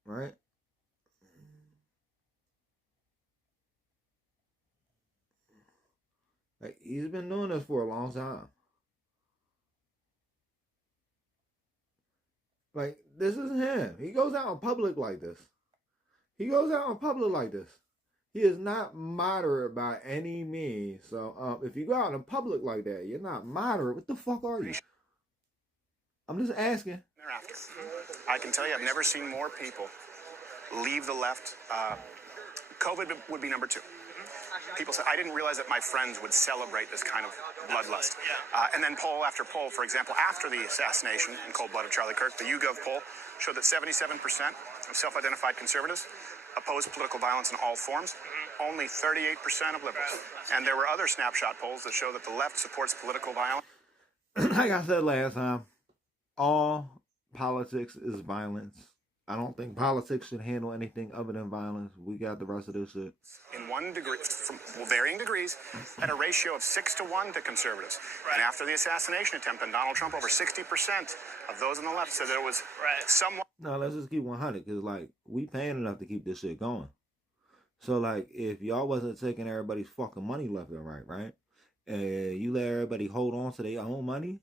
Right? Like, he's been doing this for a long time. Like, this is him. He goes out in public like this. He goes out in public like this. He is not moderate by any means. So, if you go out in public like that, you're not moderate. What the fuck are you? I'm just asking. Thereafter, I can tell you, I've never seen more people leave the left. COVID would be number two. People said, I didn't realize that my friends would celebrate this kind of bloodlust. And then poll after poll, for example, after the assassination in cold blood of Charlie Kirk, the YouGov poll showed that 77% of self-identified conservatives oppose political violence in all forms. Only 38% of liberals. And there were other snapshot polls that show that the left supports political violence. Like I said last time, all politics is violence. I don't think politics should handle anything other than violence. We got the rest of this shit. In one degree, from varying degrees, at a ratio of 6-1 to conservatives. Right. And after the assassination attempt on Donald Trump, over 60% of those on the left said there was someone. No, let's just keep 100, because, like, we paying enough to keep this shit going. So, like, if y'all wasn't taking everybody's fucking money left and right? And you let everybody hold on to their own money,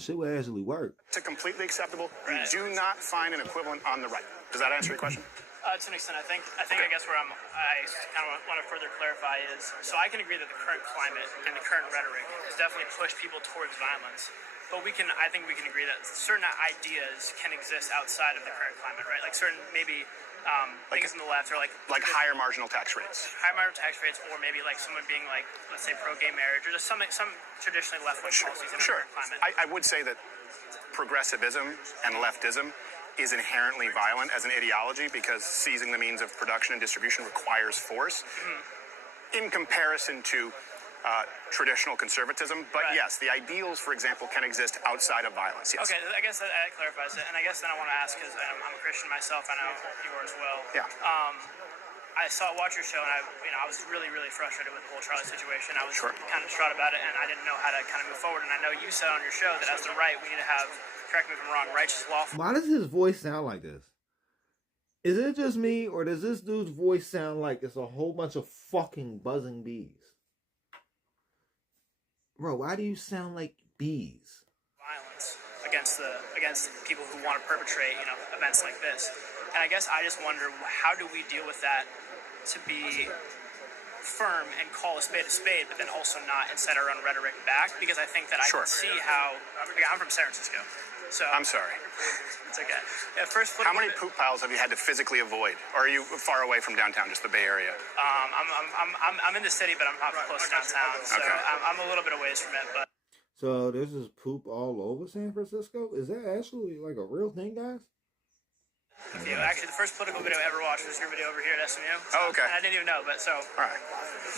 shit would actually work. To completely acceptable, you do not find an equivalent on the right. Does that answer your question? To an extent, I think I guess where I kind of want to further clarify is, so I can agree that the current climate and the current rhetoric has definitely pushed people towards violence. But I think we can agree that certain ideas can exist outside of the current climate, right? Like certain maybe things on the left are like higher marginal tax rates. Higher marginal tax rates, or maybe like someone being like, let's say, pro-gay marriage, or just some traditionally left-wing policies in the current climate. I would say that progressivism and leftism is inherently violent as an ideology because seizing the means of production and distribution requires force in comparison to traditional conservatism. But yes, the ideals, for example, can exist outside of violence. Yes. Okay, I guess that clarifies it. And I guess then I want to ask, because I'm a Christian myself, I know you are as well. Yeah. I watched your show, and I was really, really frustrated with the whole Charlie situation. I was kind of distraught about it, and I didn't know how to kind of move forward. And I know you said on your show that as the right, we need to have, correct me if I'm wrong, righteous, lawful. Why does his voice sound like this? Is it just me, or does this dude's voice sound like it's a whole bunch of fucking buzzing bees? Bro, why do you sound like bees? Violence against people who want to perpetrate, events like this. And I guess I just wonder, how do we deal with that to be firm and call a spade, but then also not and set our own rhetoric back? Because I think that I can see how. I'm from San Francisco, so I'm sorry. It's okay. How many poop piles have you had to physically avoid? Or are you far away from downtown, just the Bay Area? I'm in the city, but I'm not close to downtown, so I'm a little bit away from it. But so there's this poop all over San Francisco. Is that actually like a real thing, guys? Actually, the first political video I ever watched was your video over here at SMU. Oh, okay. And I didn't even know, but so. All right.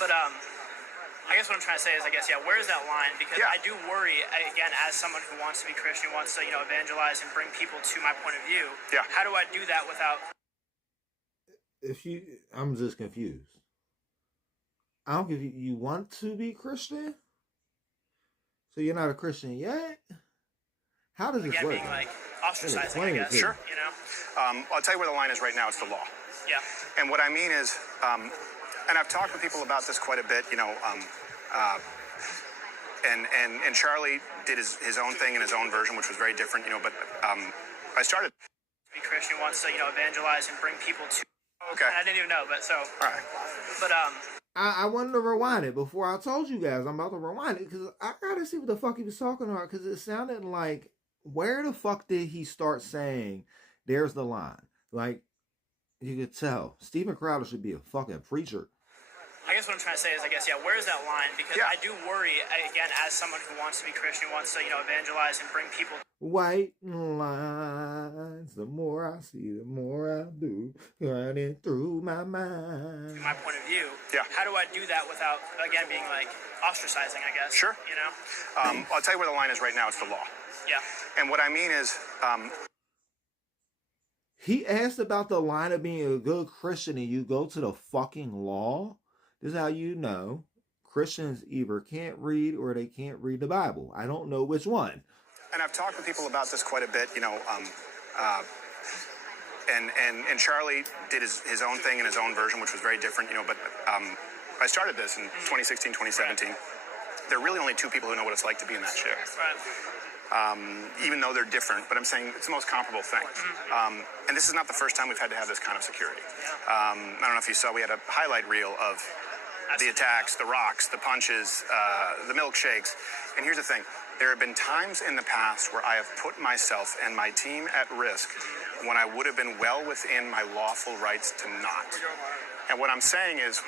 But I guess what I'm trying to say is, where is that line? Because I do worry, again, as someone who wants to be Christian, wants to, evangelize and bring people to my point of view. Yeah. How do I do that without? I'm just confused. I don't give you want to be Christian? So you're not a Christian yet? How does this work? Being like ostracizing, I guess. Sure. I'll tell you where the line is right now. It's the law. Yeah. And what I mean is, and I've talked with people about this quite a bit, and Charlie did his own thing in his own version, which was very different, but I started. Be Christian, wants to, evangelize and bring people to. Okay. And I didn't even know, but so. All right. But I wanted to rewind it before I told you guys I'm about to rewind it, because I gotta see what the fuck he was talking about, because it sounded like, where the fuck did he start saying, there's the line? Like, you could tell. Steven Crowder should be a fucking preacher. I guess what I'm trying to say is, where is that line? Because I do worry, again, as someone who wants to be Christian, wants to, evangelize and bring people. white lines. The more I see, the more I do. Running through my mind. My point of view. Yeah. How do I do that without, again, being like ostracizing, I guess? Sure. You know? I'll tell you where the line is right now. It's the law. Yeah. And what I mean is, he asked about the line of being a good Christian and you go to the fucking law. This is how you know Christians either can't read or they can't read the Bible. I don't know which one. and I've talked with people about this quite a bit, and Charlie did his own thing in his own version, which was very different, but I started this in 2016, 2017. Right. There are really only two people who know what it's like to be in that chair. Right. Even though they're different, but I'm saying it's the most comparable thing. And this is not the first time we've had to have this kind of security. I don't know if you saw, we had a highlight reel of the attacks, the rocks, the punches, the milkshakes. And here's the thing. There have been times in the past where I have put myself and my team at risk when I would have been well within my lawful rights to not. And what I'm saying is,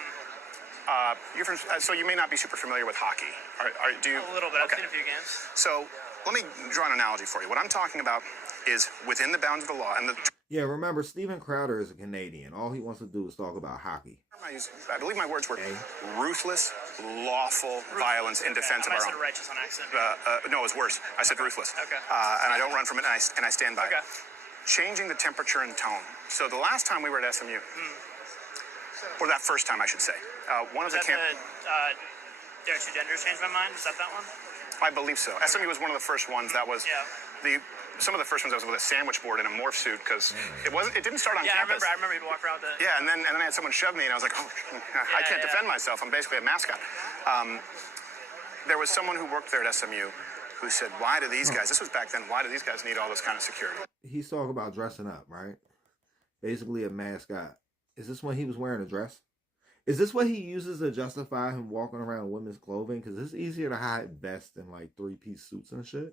so you may not be super familiar with hockey. Do you? A little bit. Okay. I've seen a few games. So let me draw an analogy for you. What I'm talking about is within the bounds of the law. And yeah, remember, Steven Crowder is a Canadian. All he wants to do is talk about hockey. I believe my words were ruthless, lawful violence in defense of our own. I said righteous on accident. No, it was worse. I said ruthless. Okay. And I don't run from it, and I stand by it. Changing the temperature and tone. So the last time we were at SMU, or that first time, I should say, one of the camp. Dare Two Genders Changed My Mind? Is that one? I believe so. SMU was one of the first ones that was some of the first ones I was with a sandwich board and a morph suit because it didn't start on campus. I remember you'd walk around with it. Yeah, and then I had someone shove me and I was like, I can't defend myself. I'm basically a mascot. There was someone who worked there at SMU who said, why do these guys, this was back then, why do these guys need all this kind of security? He's talking about dressing up, right? Basically a mascot. Is this when he was wearing a dress? Is this what he uses to justify him walking around in women's clothing? Because it's easier to hide vests than like 3-piece suits and shit.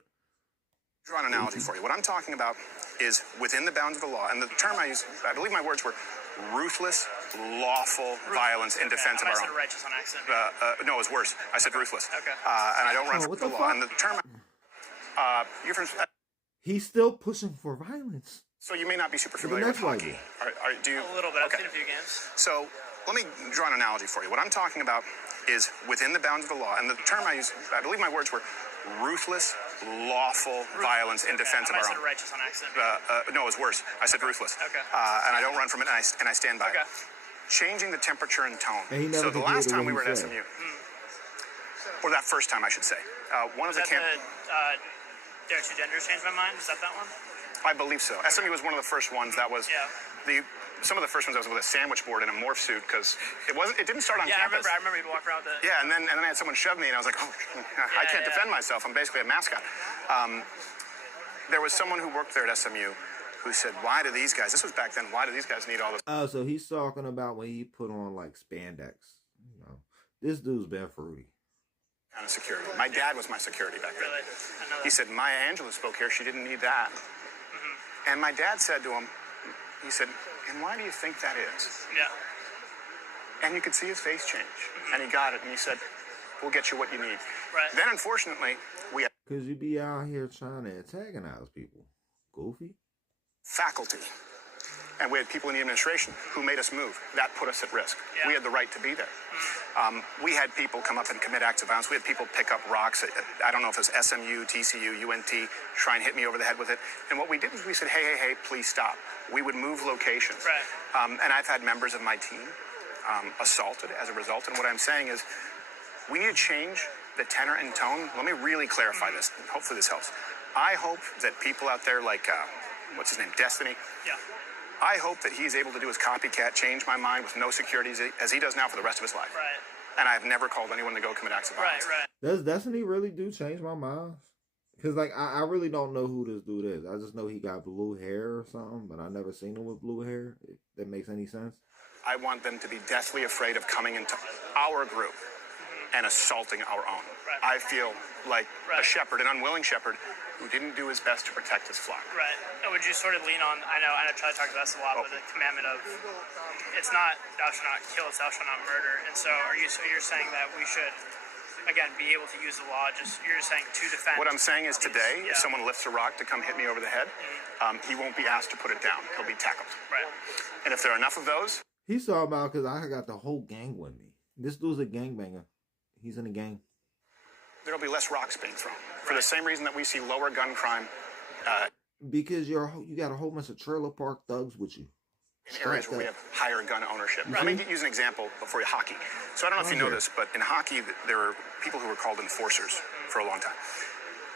Draw an analogy for you. What I'm talking about is within the bounds of the law. And the term I use, I believe my words were ruthless, lawful violence in defense of our own. I said righteous on accident. No, it was worse. I said ruthless. Okay. And I don't run from the law. And the term, you're from... He's still pushing for violence. So you may not be super familiar with hockey. Do you? A little bit. Okay. I've seen a few games. So let me draw an analogy for you. What I'm talking about is within the bounds of the law. And the term I use, I believe my words were ruthless, lawful violence in defense of our own. I said righteous on accident. No, it was worse. I said ruthless. Okay. And I don't run from it, and I stand by it. Changing the temperature and tone. So the last time we were at SMU, or that first time, I should say, one of the camp. Dare Two Genders Changed My Mind? Is that one? I believe so. SMU was one of the first ones that was some of the first ones I was with a sandwich board and a morph suit because it didn't start on campus. I remember you'd walk around with it. Yeah, and then I had someone shove me and I was like, I can't defend myself. I'm basically a mascot. There was someone who worked there at SMU who said, why do these guys, this was back then, why do these guys need all this? Oh, so he's talking about when he put on like spandex. This dude's been fruity. Kind of security. My dad was my security back then. Really? I know that. He said, Maya Angelou spoke here. She didn't need that. And my dad said to him, he said, and why do you think that is? Yeah. And you could see his face change. And he got it. And he said, we'll get you what you need. Right. Then, unfortunately, we had Because you be out here trying to antagonize people. Goofy. faculty. And we had people in the administration who made us move. That put us at risk. Yeah. We had the right to be there. We had people come up and commit acts of violence. We had people pick up rocks. I don't know if it was SMU, TCU, UNT, try and hit me over the head with it. And what we did was we said, hey, please stop. We would move locations. Right. And I've had members of my team assaulted as a result. And what I'm saying is we need to change the tenor and tone. Let me really clarify this. Hopefully this helps. I hope that people out there like, what's his name, Destiny? Yeah. I hope that he's able to do his copycat, change my mind with no security as he does now for the rest of his life. Right. And I've never called anyone to go commit acts of violence. Right. Does Destiny really do change my mind? Because, like, I really don't know who this dude is. I just know he got blue hair or something, but I never seen him with blue hair. If that makes any sense. I want them to be deathly afraid of coming into our group and assaulting our own. Right. I feel like a shepherd, an unwilling shepherd, who didn't do his best to protect his flock. Right. And would you sort of lean on, I know Charlie talked about this a lot, but the commandment of, it's not thou shalt not kill, it's thou shalt not murder. And so you're saying that we should again, be able to use the law. You're just saying to defend. What I'm saying is today, Yeah. if someone lifts a rock to come hit me over the head, he won't be asked to put it down. He'll be tackled. Right. And if there are enough of those, He's talking about because I got the whole gang with me. This dude's a gangbanger. He's in a gang. there'll be less rocks being thrown. For the same reason that we see lower gun crime Because you got a whole bunch of trailer park thugs with you. in areas where we have higher gun ownership. Let me use an example for you, hockey. So I don't know if you know this, but in hockey, there were people who were called enforcers for a long time.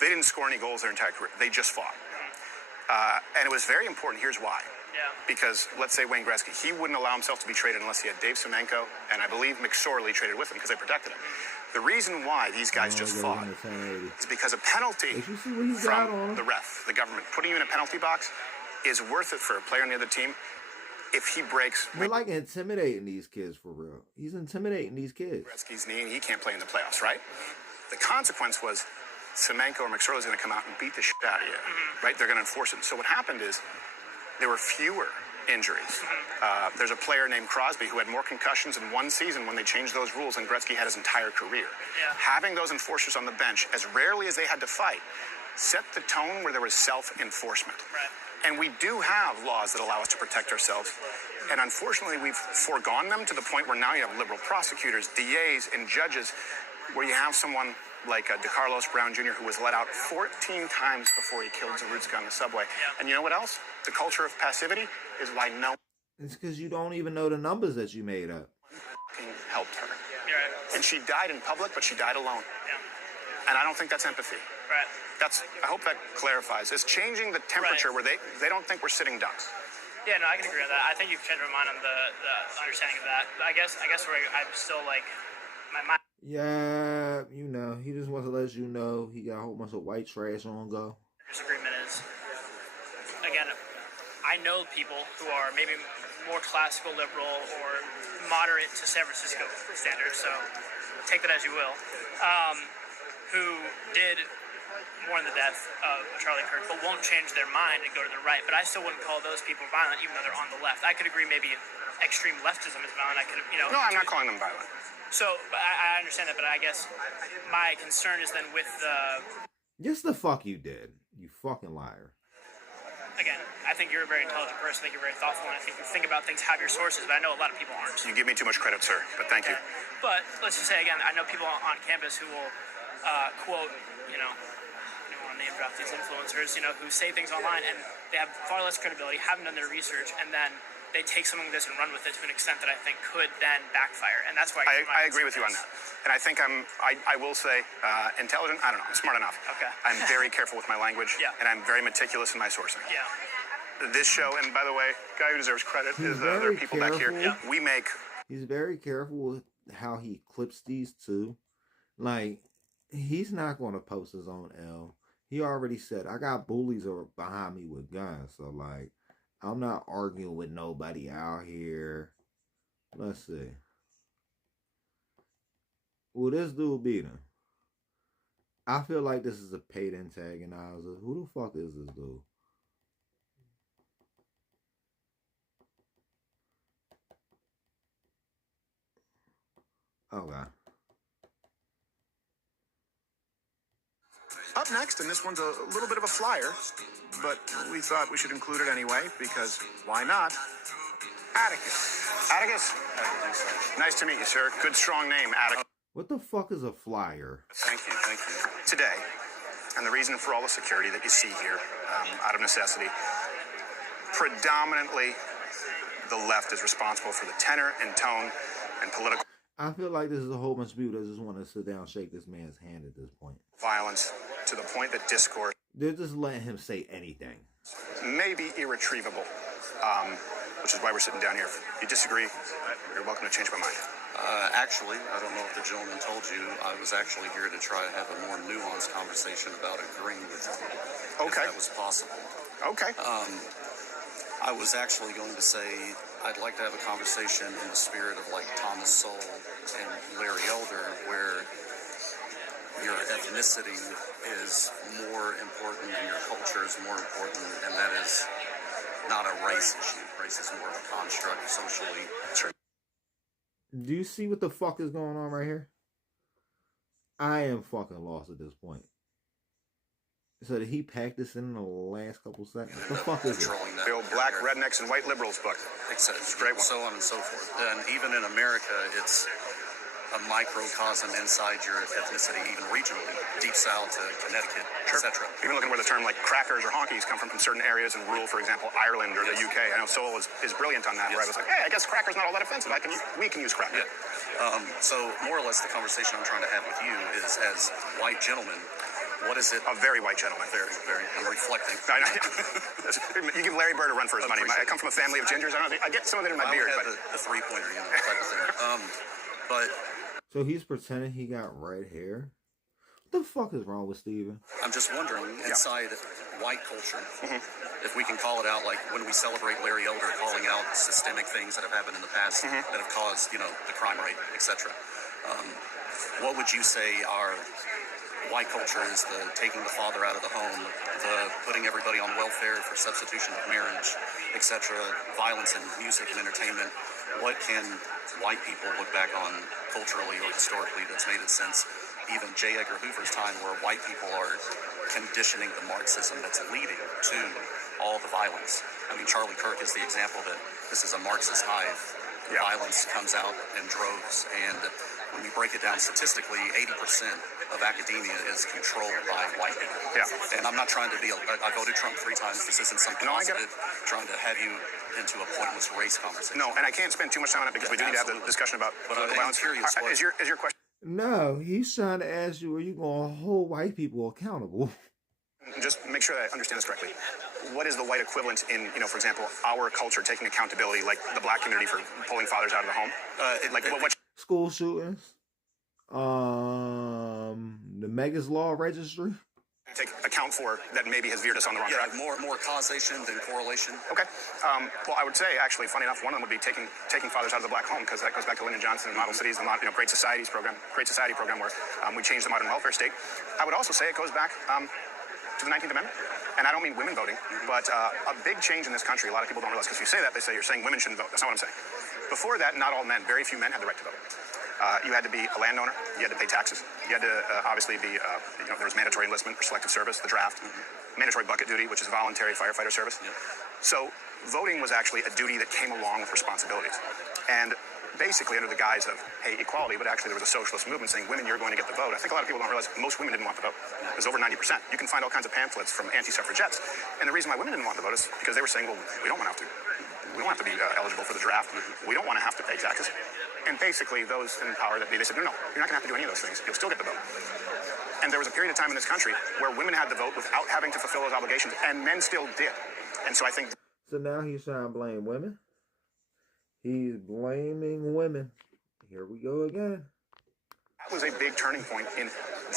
They didn't score any goals their entire career. They just fought. And it was very important. Here's why. Yeah. Because let's say Wayne Gretzky, he wouldn't allow himself to be traded unless he had Dave Semenko and I believe McSorley traded with him because they protected him. The reason why these guys just fought is because a penalty from the ref, the government, putting you in a penalty box is worth it for a player on the other team if he breaks. They're like intimidating these kids for real. He's intimidating these kids. Gretzky's knee and he can't play in the playoffs, right? The consequence was Semenko or McSorley is going to come out and beat the shit out of you, right? They're going to enforce it. So what happened is there were fewer injuries. There's a player named Crosby who had more concussions in one season when they changed those rules than Gretzky had his entire career. Yeah. Having those enforcers on the bench, as rarely as they had to fight, set the tone where there was self-enforcement. Right. And we do have laws that allow us to protect ourselves. And unfortunately, we've foregone them to the point where now you have liberal prosecutors, DAs, and judges, where you have someone like DeCarlos Brown Jr., who was let out 14 times before he killed Zarutska on the subway. Yeah. And you know what else? The culture of passivity is why no It's because you don't even know the numbers that you made up. helped her. You're right. And she died in public, but she died alone. Yeah. And I don't think that's empathy. Right. I hope that clarifies. It's changing the temperature where they don't think we're sitting ducks. Yeah, no, I can agree with that. I think you've changed my mind on the understanding of that. But I guess where I'm still like my mind. Yeah, you know, he just wants to let you know he got a whole bunch of white trash on go. Disagreement is, again, I know people who are maybe more classical liberal or moderate to San Francisco standards, so take that as you will, who did mourn the death of Charlie Kirk, but won't change their mind and go to the right. But I still wouldn't call those people violent, even though they're on the left. I could agree maybe extreme leftism is violent. I could, No, I'm not calling them violent. So I understand that, but I guess my concern is then with the... Yes, the fuck you did, you fucking liar. Again, I think you're a very intelligent person. I think you're very thoughtful, and I think you think about things, have your sources, but I know a lot of people aren't. You give me too much credit, sir, but thank you. But let's just say, again, I know people on campus who will quote, I don't want to name drop these influencers, who say things online, and they have far less credibility, haven't done their research, and then they take something like this and run with it to an extent that I think could then backfire. And that's why I agree with you on that. And I think I will say intelligent. I don't know. I'm smart enough. Okay. I'm very careful with my language. Yeah. And I'm very meticulous in my sourcing. Yeah. This show, and by the way, guy who deserves credit is there are people back here. Yeah. We make. He's very careful with how he clips these too. Like, he's not going to post his own L. He already said, I got bullies behind me with guns. So, like, I'm not arguing with nobody out here. Let's see. Will this dude beat him? I feel like this is a paid antagonizer. Who the fuck is this dude? Okay. Up next, and this one's a little bit of a flyer, but we thought we should include it anyway, because why not? Atticus. Atticus? Nice to meet you, sir. Good, strong name, Atticus. What the fuck is a flyer? Thank you, thank you. Today, and the reason for all the security that you see here, out of necessity, predominantly the left is responsible for the tenor and tone and political... I feel like this is a whole bunch of people that just want to sit down and shake this man's hand at this point. Violence to the point that discourse... They're just letting him say anything. May be irretrievable, which is why we're sitting down here. If you disagree, you're welcome to change my mind. Actually, I don't know if the gentleman told you, I was actually here to try to have a more nuanced conversation about agreeing with you. Okay. If that was possible. Okay. I was actually going to say I'd like to have a conversation in the spirit of like Thomas Sowell and Larry Elder, where your ethnicity is more important and your culture is more important, and that is not a race issue. Race is more of a construct socially. Do you see what the fuck is going on right here? I am fucking lost at this point. So did he pack this in the last couple seconds? The fuck is it? The old black rednecks and white liberals book. It's a great one. So on and so forth. And even in America, it's a microcosm inside your ethnicity, even regionally, deep south to Connecticut, etc. Even looking where the term like crackers or honkies come from certain areas in rural, for example, Ireland or the UK. I know Sol is brilliant on that, where I was like, hey, I guess cracker's not all that offensive. We can use cracker. Yeah. So more or less the conversation I'm trying to have with you is, as white gentlemen, what is it? A very white gentleman. Very, very. I'm reflecting. You give Larry Bird a run for his money. I come from a family of gingers. I get some of it in my beard. I have the three-pointer, type of thing. But... So he's pretending he got red hair? What the fuck is wrong with Steven? I'm just wondering, inside white culture, if we can call it out, like when we celebrate Larry Elder calling out systemic things that have happened in the past that have caused, the crime rate, etc. What would you say our white culture is? The taking the father out of the home, the putting everybody on welfare for substitution of marriage, etc., violence in music and entertainment. What can white people look back on culturally or historically that's made it since even J. Edgar Hoover's time, where white people are conditioning the Marxism that's leading to all the violence? I mean, Charlie Kirk is the example that this is a Marxist hive. Violence comes out in droves, and when you break it down statistically, 80% of academia is controlled by white people. Yeah. And I'm not trying to be I voted Trump 3 times. This isn't some positive trying to have you into a pointless race conversation. No, and I can't spend too much time on it because we do need to have the discussion about political violence. Curious, is your question? No, he's trying to ask you, are you going to hold white people accountable? Just make sure that I understand this correctly. What is the white equivalent in, for example, our culture taking accountability, like the black community for pulling fathers out of the home? What School shootings, the Megas Law Registry. Take account for that maybe has veered us on the wrong track. More causation than correlation. Okay. Well, I would say, actually, funny enough, one of them would be taking fathers out of the black home, because that goes back to Lyndon Johnson and Model Cities, the Great Society program where we changed the modern welfare state. I would also say it goes back to the 19th Amendment. And I don't mean women voting, but a big change in this country. A lot of people don't realize, because if you say that, they say you're saying women shouldn't vote. That's not what I'm saying. Before that, not all men, very few men had the right to vote. You had to be a landowner. You had to pay taxes. You had to obviously be, there was mandatory enlistment for selective service, the draft, mandatory bucket duty, which is voluntary firefighter service. So voting was actually a duty that came along with responsibilities. And basically under the guise of, hey, equality, but actually there was a socialist movement saying, women, you're going to get the vote. I think a lot of people don't realize most women didn't want the vote. It was over 90%. You can find all kinds of pamphlets from anti-suffragettes. And the reason why women didn't want the vote is because they were saying, well, we don't want to have to. We don't have to be eligible for the draft. We don't want to have to pay taxes. And basically, those in power they said, no, you're not going to have to do any of those things. You'll still get the vote. And there was a period of time in this country where women had the vote without having to fulfill those obligations, and men still did. And so I think... So now he's trying to blame women? He's blaming women. Here we go again. That was a big turning point in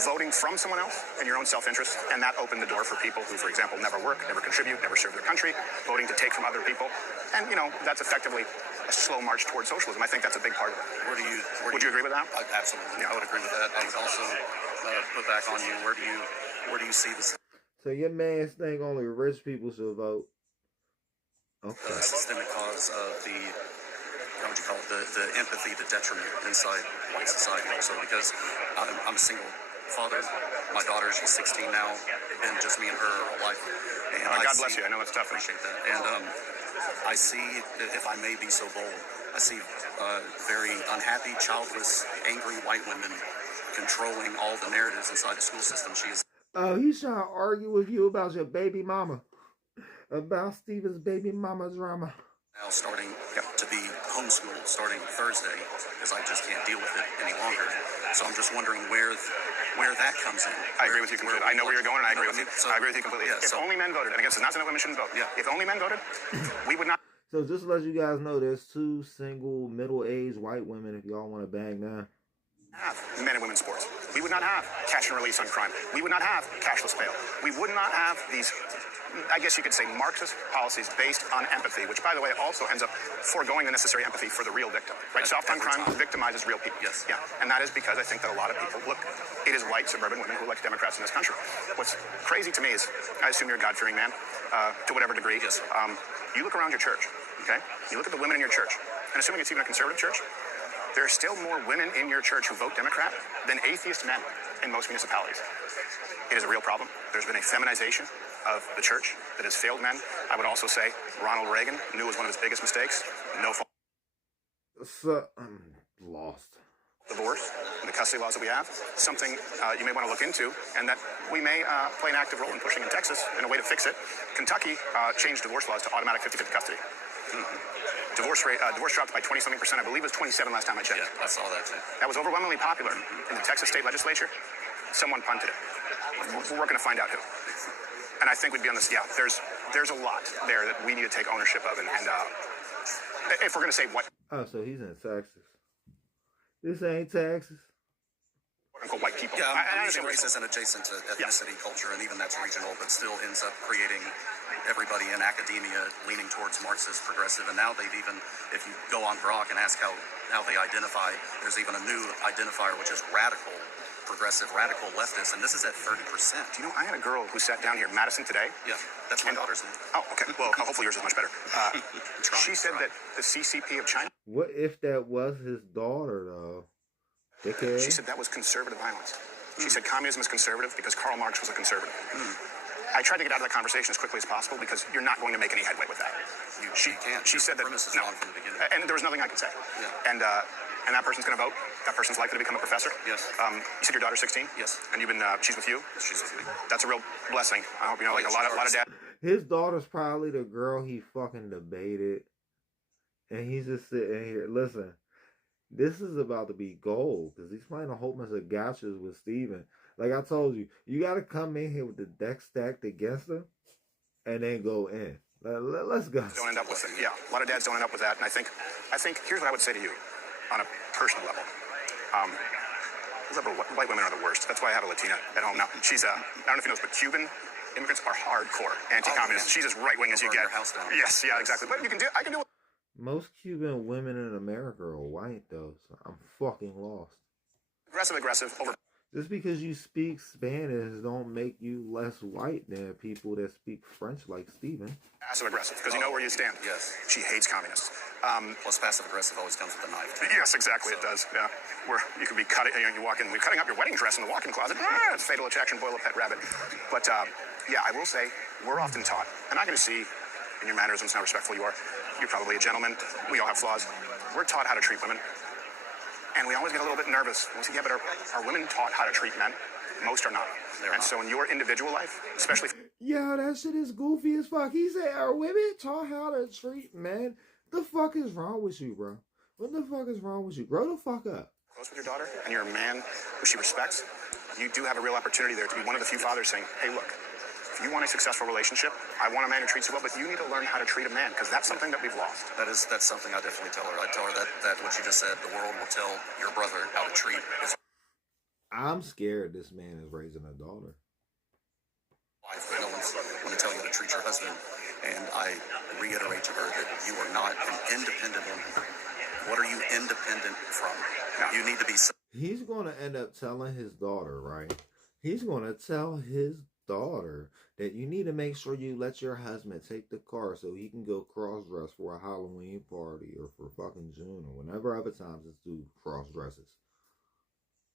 voting from someone else and your own self-interest, and that opened the door for people who, for example, never work, never contribute, never serve their country, voting to take from other people. And, that's effectively a slow march towards socialism. I think that's a big part of it. Would you agree with that? Absolutely. Yeah, I would agree with that. I would also put back on you. Where do you see this? So your man's think only rich people should vote. Okay. The systemic cause of the, how would you call it, the empathy, the detriment inside white society also, because I'm a single father. My daughter, she's 16 now, and just me and her our life. And God bless you. I know it's tough. Appreciate that. And I see, if I may be so bold, I see very unhappy, childless, angry white women controlling all the narratives inside the school system. Oh, he's trying to argue with you about your baby mama. About Steven's baby mama drama. Now starting to be homeschooled starting Thursday, because I just can't deal with it any longer. So I'm just wondering where that comes in. I agree with you completely. I know where you're going, and I agree with you. I agree with you completely. If only men voted, and again, it's not saying that women shouldn't vote. If only men voted, we would not. So just to let you guys know, there's 2 single middle-aged white women if y'all want to bang now. Have men and women sports. We would not have catch and release on crime. We would not have cashless bail. We would not have these, I guess you could say, Marxist policies based on empathy, which, by the way, also ends up foregoing the necessary empathy for the real victim. Right? Soft on crime victimizes real people. Yes. Yeah. And that is because I think that a lot of people look, it is white suburban women who elect Democrats in this country. What's crazy to me is, I assume you're a God-fearing man, to whatever degree. Yes. You look around your church, okay? You look at the women in your church, and assuming it's even a conservative church, there are still more women in your church who vote Democrat than atheist men in most municipalities. It is a real problem. There's been a feminization of the church that has failed men. I would also say Ronald Reagan knew it was one of his biggest mistakes. No fault. So, I'm lost. Divorce and the custody laws that we have, something you may want to look into, and that we may play an active role in pushing in Texas in a way to fix it. Kentucky changed divorce laws to automatic 50-50 custody. Divorce dropped by 20-something%. I believe it was 27 last time I checked. Yeah, I saw that too. That was overwhelmingly popular in the Texas state legislature. Someone punted it. We're working to find out who. And I think we'd be on this. Yeah, there's a lot there that we need to take ownership of, and if we're going to say what. Oh, so he's in Texas. This ain't Texas. Quote, white people. Yeah, I using race as an adjacent to ethnicity, culture, and even that's regional, but still ends up creating everybody in academia leaning towards Marxist, progressive, and now they've even, if you go on Grok and ask how they identify, there's even a new identifier, which is radical, progressive, radical leftist, and this is at 30%. Do you know, I had a girl who sat down here in Madison today. Yeah, that's my daughter's name. Oh, okay. Well, hopefully yours is much better. She said that the CCP of China. What if that was his daughter, though? Dickhead? She said that was conservative violence. She said communism is conservative because Karl Marx was a conservative. I tried to get out of that conversation as quickly as possible because you're not going to make any headway with that. She can't. She said that premise is no, wrong from the beginning. and there was nothing I could say. Yeah. And that person's going to vote. That person's likely to become a professor. Yes. You said your daughter's 16. Yes. And you've been she's with you. She's with me. That's a real blessing. I hope you know, like a lot of dads. His daughter's probably the girl he fucking debated. And he's just sitting here. Listen, this is about to be gold. Because he's playing a whole bunch of gotchas with Steven. Like I told you, you got to come in here with the deck stacked against him. And then go in. Let's go. Don't end up with it. Yeah, a lot of dads don't end up with that. And I think here's what I would say to you on a personal level. White women are the worst. That's why I have a Latina at home now. She's, I don't know if you know this, but Cuban immigrants are hardcore anti-communist. She's as right-wing as you get. Your house down. Yes, yeah, exactly. But I can do it. Most Cuban women in America are white, though, so I'm fucking lost. Aggressive, over. Just because you speak Spanish don't make you less white than people that speak French like Steven. Passive-aggressive, because you know where you stand. Yes. She hates communists. Plus passive-aggressive always comes with a knife. Yes, exactly, it does. Yeah, where you could be cutting, you walk in, we're cutting up your wedding dress in the walk-in closet. It's fatal attraction, boil a pet rabbit. But yeah, I will say we're often taught, and I can see in your mannerisms how respectful you are. You're probably a gentleman. We all have flaws. We're taught how to treat women. And we always get a little bit nervous. We say, yeah, but are women taught how to treat men? Most are not. So in your individual life, especially... Yeah, that shit is goofy as fuck. He said, are women taught how to treat men? The fuck is wrong with you, bro? What the fuck is wrong with you? Grow the fuck up. Close with your daughter, and you're a man who she respects, you do have a real opportunity there to be one of the few fathers saying, hey, look, if you want a successful relationship, I want a man who treats you well, but you need to learn how to treat a man, because that's something that we've lost. That's something I definitely tell her. I tell her that what you just said, the world will tell your brother how to treat his I'm scared this man is raising a daughter. wife. No one's going to tell you how to treat your husband. And I reiterate to her that you are not an independent woman. What are you independent from? You need to be... He's going to end up telling his daughter, right? He's going to tell his daughter that you need to make sure you let your husband take the car so he can go cross-dress for a Halloween party or for fucking June or whenever other times it's do cross-dresses.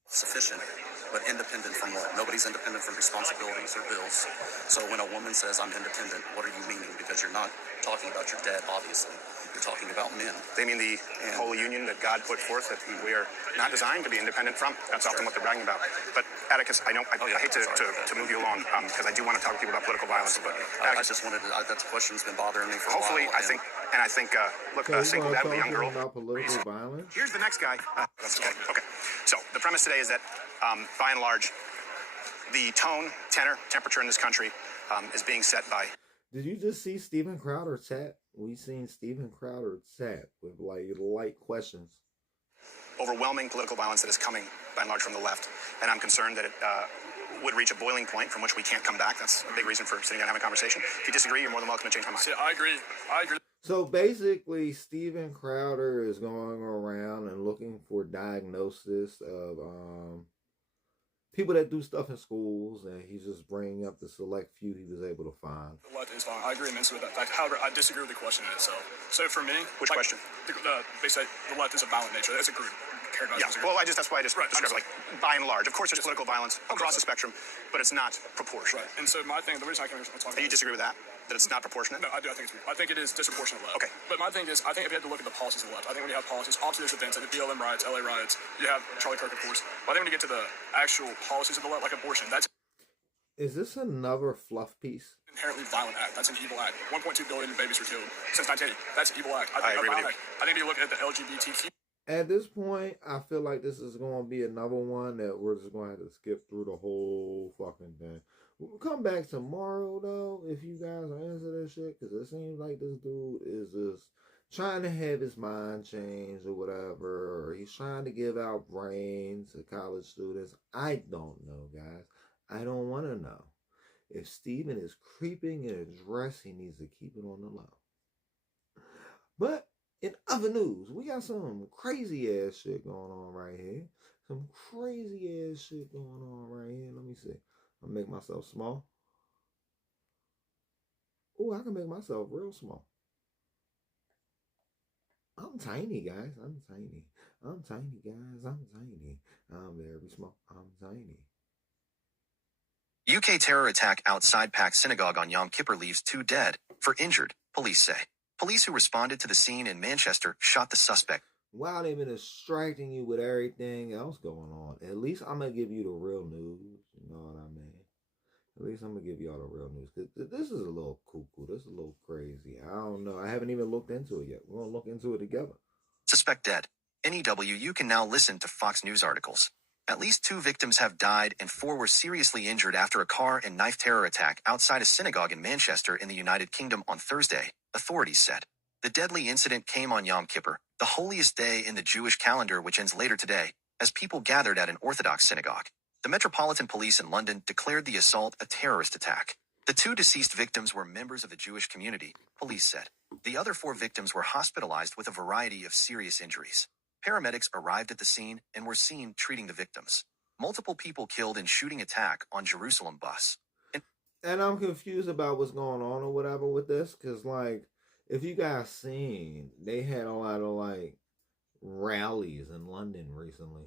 Sufficient, but independent from what? Nobody's independent from responsibilities or bills. So when a woman says, I'm independent, what are you meaning? Because you're not talking about your dad, obviously. You're talking about men. They mean the holy union that God put forth that we are not designed to be independent from. That's often what they're bragging about. But Atticus, I hate to move you along because I do want to talk to people about political violence. But I just wanted to, that question's been bothering me for a while. Hopefully, I think, look, a single dad with a young girl. About political violence? Here's the next guy. That's okay. Okay. So the premise today is that, by and large, the tone, tenor, temperature in this country is being set by... Did you just see Steven Crowder chat? We seen Steven Crowder chat with like light questions. Overwhelming political violence that is coming, by and large, from the left. And I'm concerned that it would reach a boiling point from which we can't come back. That's a big reason for sitting down and having a conversation. If you disagree, you're more than welcome to change my mind. See, I agree. So basically, Steven Crowder is going around and looking for diagnosis of people that do stuff in schools, and he's just bringing up the select few he was able to find. The left is fine. I agree immensely with that fact. However, I disagree with the question in itself. So for me, Which question? They say the left is a violent nature. That's a group. Yeah, well, that's why I just described it, like, by and large. Of course, there's political violence across the spectrum, but it's not proportional. Right. And so my thing, the reason I can talk about You disagree with that? That it's not proportionate? No, I do. I think it is disproportionate left. Okay. But my thing is, I think if you had to look at the policies of the left, I think when you have policies, opposite events, like the BLM riots, LA riots, you have Charlie Kirk, of course. But I think when you get to the actual policies of the left, like abortion, that's Is this another fluff piece? an inherently violent act. That's an evil act. 1.2 billion babies were killed since 1980. That's an evil act. I agree with you. I think if you look at the LGBTQ. At this point, I feel like this is going to be another one that we're just going to have to skip through the whole fucking thing. We'll come back tomorrow, though, if you guys are into this shit, because it seems like this dude is just trying to have his mind changed or whatever, or he's trying to give out brains to college students. I don't know, guys. I don't want to know. If Steven is creeping in a dress, he needs to keep it on the low. But in other news, we got some crazy ass shit going on right here. Some crazy ass shit going on right here. Let me see. I'll make myself small. Oh, I can make myself real small. I'm tiny, guys. I'm tiny. I'm tiny, guys. I'm tiny. I'm very small. I'm tiny. UK terror attack outside packed synagogue on Yom Kippur leaves 2 dead, 4 injured, police say. Police who responded to the scene in Manchester shot the suspect. Wow, they've been distracting you with everything else going on. At least I'm going to give you the real news. You know what I mean? At least I'm going to give y'all the real news. Because this is a little cuckoo. This is a little crazy. I don't know. I haven't even looked into it yet. We're going to look into it together. Suspect dead. You can now listen to Fox News articles. At least 2 victims have died and 4 were seriously injured after a car and knife terror attack outside a synagogue in Manchester in the United Kingdom on Thursday, authorities said. The deadly incident came on Yom Kippur, the holiest day in the Jewish calendar which ends later today, as people gathered at an Orthodox synagogue. The Metropolitan Police in London declared the assault a terrorist attack. The 2 deceased victims were members of the Jewish community, police said. The other 4 victims were hospitalized with a variety of serious injuries. Paramedics arrived at the scene and were seen treating the victims. Multiple people killed in shooting attack on Jerusalem bus. And I'm confused about what's going on or whatever with this, because, like, if you guys seen, they had a lot of, like, rallies in London recently.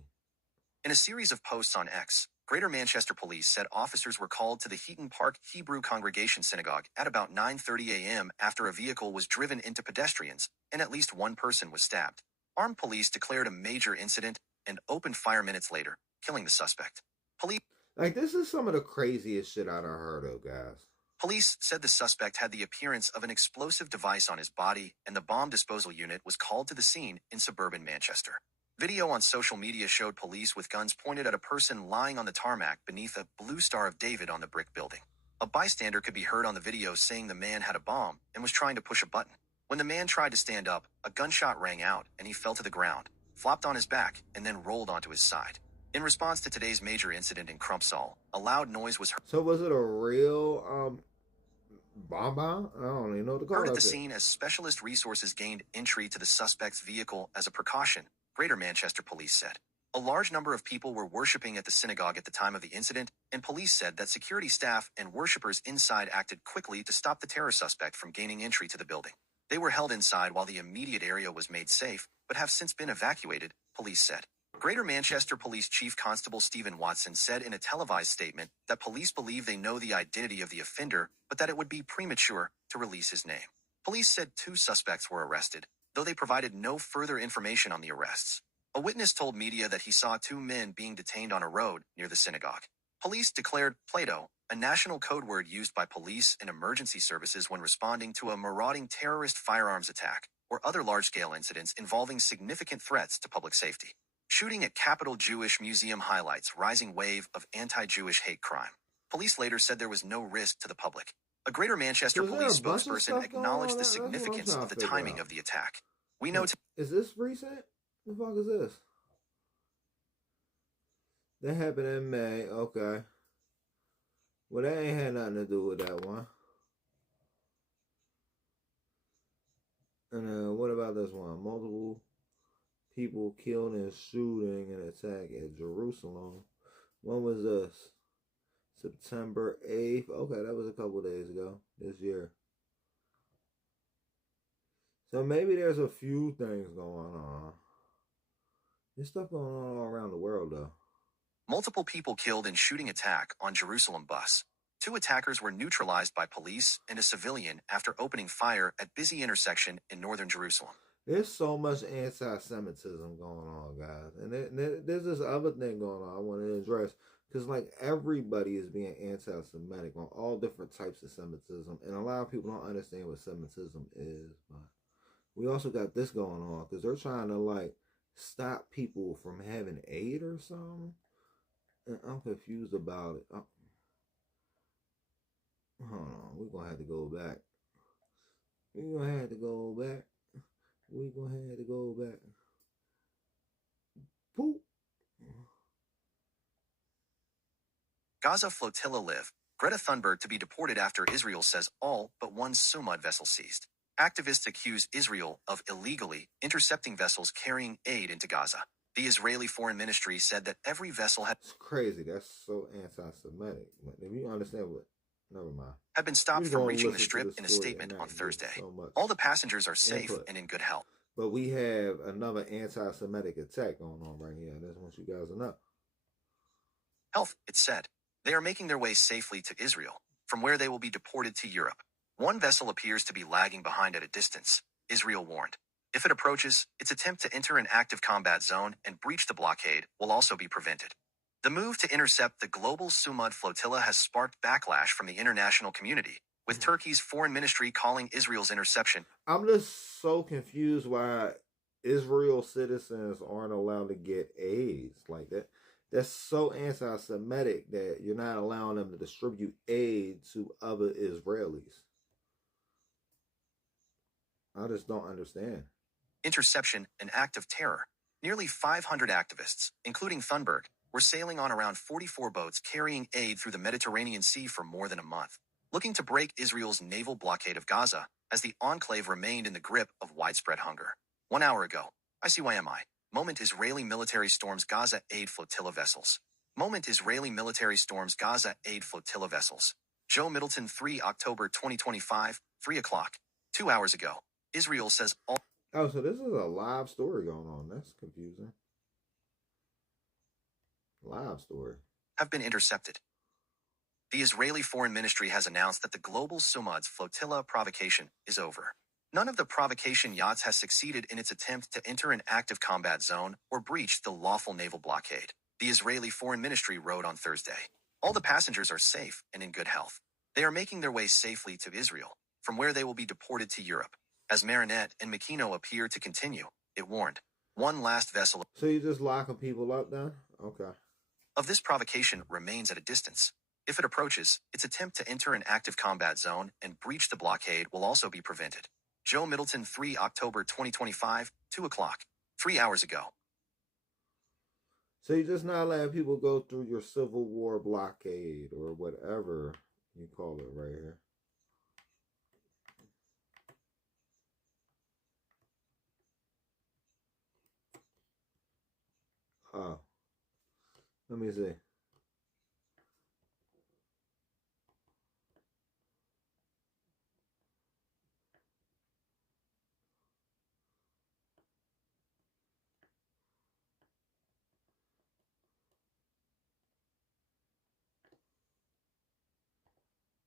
In a series of posts on X, Greater Manchester Police said officers were called to the Heaton Park Hebrew Congregation Synagogue at about 9:30 a.m. after a vehicle was driven into pedestrians, and at least 1 person was stabbed. Armed police declared a major incident and opened fire minutes later, killing the suspect. Like, this is some of the craziest shit I've heard of, guys. Police said the suspect had the appearance of an explosive device on his body, and the bomb disposal unit was called to the scene in suburban Manchester. Video on social media showed police with guns pointed at a person lying on the tarmac beneath a blue Star of David on the brick building. A bystander could be heard on the video saying the man had a bomb and was trying to push a button. When the man tried to stand up, a gunshot rang out and he fell to the ground, flopped on his back, and then rolled onto his side. In response to today's major incident in Crumpsall, a loud noise was heard. So was it a real bomb? I don't even know what to call it. Heard at the scene as specialist resources gained entry to the suspect's vehicle as a precaution, Greater Manchester Police said. A large number of people were worshiping at the synagogue at the time of the incident, and police said that security staff and worshippers inside acted quickly to stop the terror suspect from gaining entry to the building. They were held inside while the immediate area was made safe, but have since been evacuated, police said. Greater Manchester Police Chief Constable Stephen Watson said in a televised statement that police believe they know the identity of the offender, but that it would be premature to release his name. Police said 2 suspects were arrested, though they provided no further information on the arrests. A witness told media that he saw 2 men being detained on a road near the synagogue. Police declared Plato, a national code word used by police and emergency services when responding to a marauding terrorist firearms attack or other large-scale incidents involving significant threats to public safety. Shooting at Capitol Jewish Museum highlights rising wave of anti-Jewish hate crime. Police later said there was no risk to the public. A Greater Manchester Police spokesperson acknowledged the significance of the timing of the attack. We know. Is this recent? The fuck is this? That happened in May. Okay. Well, that ain't had nothing to do with that one. And what about this one? Multiple people killed in shooting and attack at Jerusalem. When was this? September 8th. Okay, that was a couple days ago this year. So maybe there's a few things going on. There's stuff going on all around the world, though. Multiple people killed in shooting attack on Jerusalem bus. 2 attackers were neutralized by police and a civilian after opening fire at busy intersection in northern Jerusalem. There's so much anti-Semitism going on, guys. And there's this other thing going on I want to address. Because, like, everybody is being anti-Semitic on all different types of Semitism. And a lot of people don't understand what Semitism is. But we also got this going on. Because they're trying to, like, stop people from having aid or something. And I'm confused about it. Hold on. We're going to have to go back. We're going to have to go back. We're going to have to go back. Boop. Gaza flotilla live. Greta Thunberg to be deported after Israel says all but one Sumud vessel seized. Activists accuse Israel of illegally intercepting vessels carrying aid into Gaza. The Israeli Foreign Ministry said that every vessel It's crazy. That's so anti-Semitic. If you understand what... Never mind. Had been stopped from reaching the Strip in a statement on Thursday. All the passengers are safe and in good health. But we have another anti-Semitic attack going on right here. I just want you guys to know. Health, it said. They are making their way safely to Israel, from where they will be deported to Europe. One vessel appears to be lagging behind at a distance, Israel warned. If it approaches, its attempt to enter an active combat zone and breach the blockade will also be prevented. The move to intercept the global Sumud flotilla has sparked backlash from the international community, with Turkey's foreign ministry calling Israel's interception. I'm just so confused why Israel citizens aren't allowed to get aids like that. That's so anti-Semitic that you're not allowing them to distribute aid to other Israelis. I just don't understand. Interception, an act of terror. Nearly 500 activists, including Thunberg, were sailing on around 44 boats carrying aid through the Mediterranean Sea for more than a month, looking to break Israel's naval blockade of Gaza as the enclave remained in the grip of widespread hunger. 1 hour ago, ICYMI. Moment Israeli military storms Gaza aid flotilla vessels. Moment Israeli military storms Gaza aid flotilla vessels. Joe Middleton 3 October 2025, 3 o'clock. 2 hours ago. Israel says all... Oh, so this is a live story going on. That's confusing. Live story. ...have been intercepted. The Israeli Foreign Ministry has announced that the global Sumud's flotilla provocation is over. None of the provocation yachts has succeeded in its attempt to enter an active combat zone or breach the lawful naval blockade, the Israeli Foreign Ministry wrote on Thursday. All the passengers are safe and in good health. They are making their way safely to Israel, from where they will be deported to Europe. As Marinette and Makino appear to continue, it warned. One last vessel... So you're just locking people up then? Okay. ...of this provocation remains at a distance. If it approaches, its attempt to enter an active combat zone and breach the blockade will also be prevented. Joe Middleton 3 October 2025, 2 o'clock. 3 hours ago. So you're just not letting people go through your Civil War blockade or whatever you call it right here. Oh. Let me see.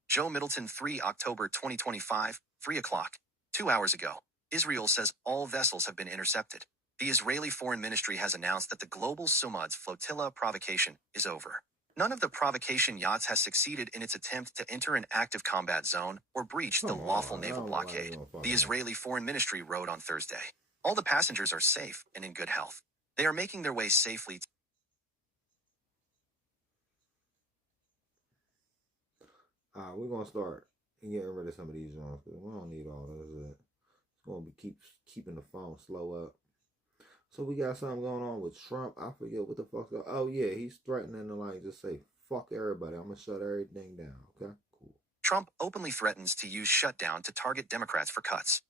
Joe Middleton 3 October 2025, 3 o'clock. 2 hours ago. Israel says all vessels have been intercepted. The Israeli Foreign Ministry has announced that the global Sumud's flotilla provocation is over. None of the provocation yachts has succeeded in its attempt to enter an active combat zone or breach the lawful naval blockade, the Israeli Foreign Ministry wrote on Thursday. All the passengers are safe and in good health. They are making their way safely to... We're going to start getting rid of some of these joints because we don't need all this. It's going to be keeping the phone slow up. So we got something going on with Trump. I forget what the fuck's going on. Oh, yeah, he's threatening to, like, just say, fuck everybody. I'm going to shut everything down, okay? Cool. Trump openly threatens to use shutdown to target Democrats for cuts.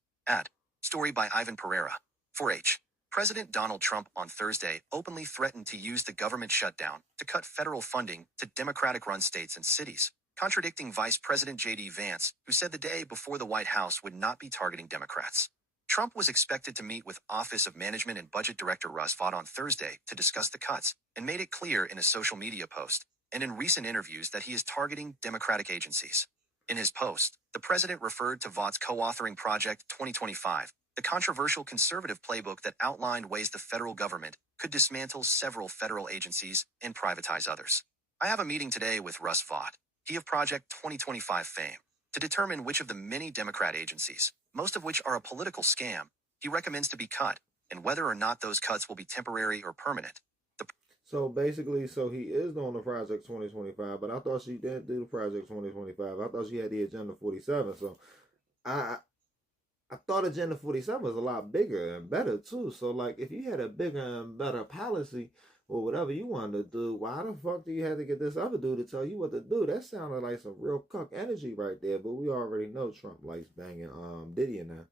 Story by Ivan Pereira. 4H. President Donald Trump on Thursday openly threatened to use the government shutdown to cut federal funding to Democratic-run states and cities, contradicting Vice President J.D. Vance, who said the day before the White House would not be targeting Democrats. Trump was expected to meet with Office of Management and Budget Director Russ Vought on Thursday to discuss the cuts, and made it clear in a social media post and in recent interviews that he is targeting Democratic agencies. In his post, the president referred to Vaught's co-authoring Project 2025, the controversial conservative playbook that outlined ways the federal government could dismantle several federal agencies and privatize others. I have a meeting today with Russ Vought, he of Project 2025 fame, to determine which of the many Democrat agencies, most of which are a political scam, he recommends to be cut, and whether or not those cuts will be temporary or permanent. So basically, he is doing the Project 2025, but I thought she didn't do the Project 2025. I thought she had the Agenda 47. So I thought Agenda 47 was a lot bigger and better too. So like, if you had a bigger and better policy or whatever you wanted to do, why the fuck do you have to get this other dude to tell you what to do? That sounded like some real cuck energy right there. But we already know Trump likes banging Diddy in there.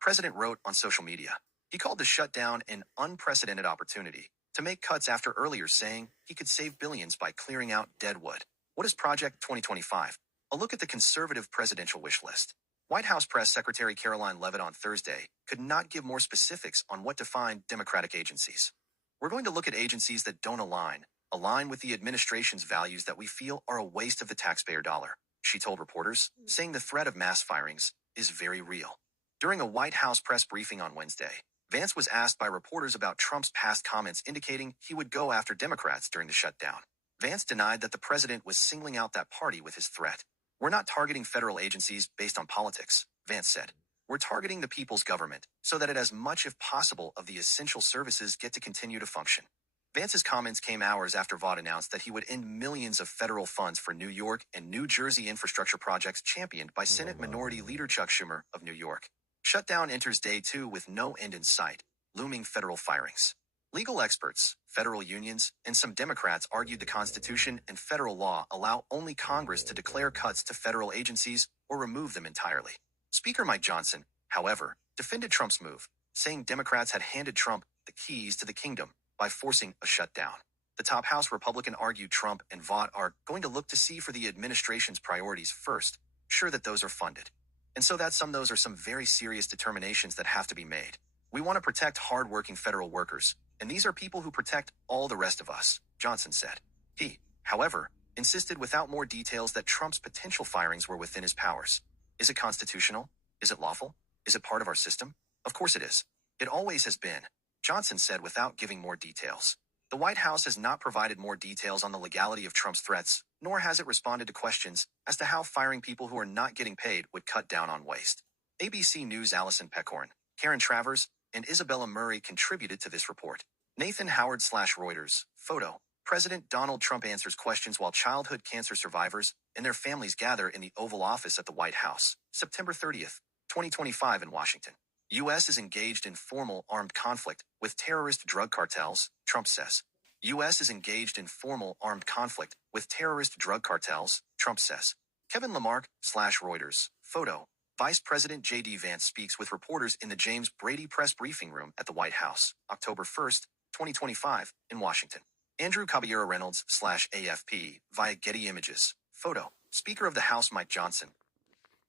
President wrote on social media. He called the shutdown an unprecedented opportunity to make cuts after earlier saying he could save billions by clearing out deadwood. What is Project 2025? A look at the conservative presidential wish list. White House Press Secretary Caroline Leavitt on Thursday could not give more specifics on what define Democratic agencies. We're going to look at agencies that don't align with the administration's values that we feel are a waste of the taxpayer dollar, she told reporters, saying the threat of mass firings is very real. During a White House press briefing on Wednesday, Vance was asked by reporters about Trump's past comments indicating he would go after Democrats during the shutdown. Vance denied that the president was singling out that party with his threat. We're not targeting federal agencies based on politics, Vance said. We're targeting the people's government so that it as much if possible of the essential services get to continue to function. Vance's comments came hours after Vaught announced that he would end millions of federal funds for New York and New Jersey infrastructure projects championed by Senate Minority Leader Chuck Schumer of New York. Shutdown enters day 2 with no end in sight, looming federal firings. Legal experts, federal unions, and some Democrats argued the Constitution and federal law allow only Congress to declare cuts to federal agencies or remove them entirely. Speaker Mike Johnson, however, defended Trump's move, saying Democrats had handed Trump the keys to the kingdom by forcing a shutdown. The top House Republican argued Trump and Vaught are going to look to see for the administration's priorities first, sure that those are funded. And so those are some very serious determinations that have to be made. We want to protect hard-working federal workers, and these are people who protect all the rest of us, Johnson said. He, however, insisted without more details that Trump's potential firings were within his powers. Is it constitutional? Is it lawful? Is it part of our system? Of course it is. It always has been, Johnson said without giving more details. The White House has not provided more details on the legality of Trump's threats, nor has it responded to questions as to how firing people who are not getting paid would cut down on waste. ABC News' Allison Peckhorn, Karen Travers, and Isabella Murray contributed to this report. Nathan Howard / Reuters, photo. President Donald Trump answers questions while childhood cancer survivors and their families gather in the Oval Office at the White House, September 30th, 2025 in Washington. U.S. is engaged in formal armed conflict with terrorist drug cartels, Trump says. U.S. is engaged in formal armed conflict with terrorist drug cartels, Trump says. Kevin Lamarck / Reuters, photo. Vice President J.D. Vance speaks with reporters in the James Brady press briefing room at the White House, October 1st, 2025, in Washington. Andrew Caballero Reynolds / AFP via Getty Images, photo. Speaker of the House Mike Johnson.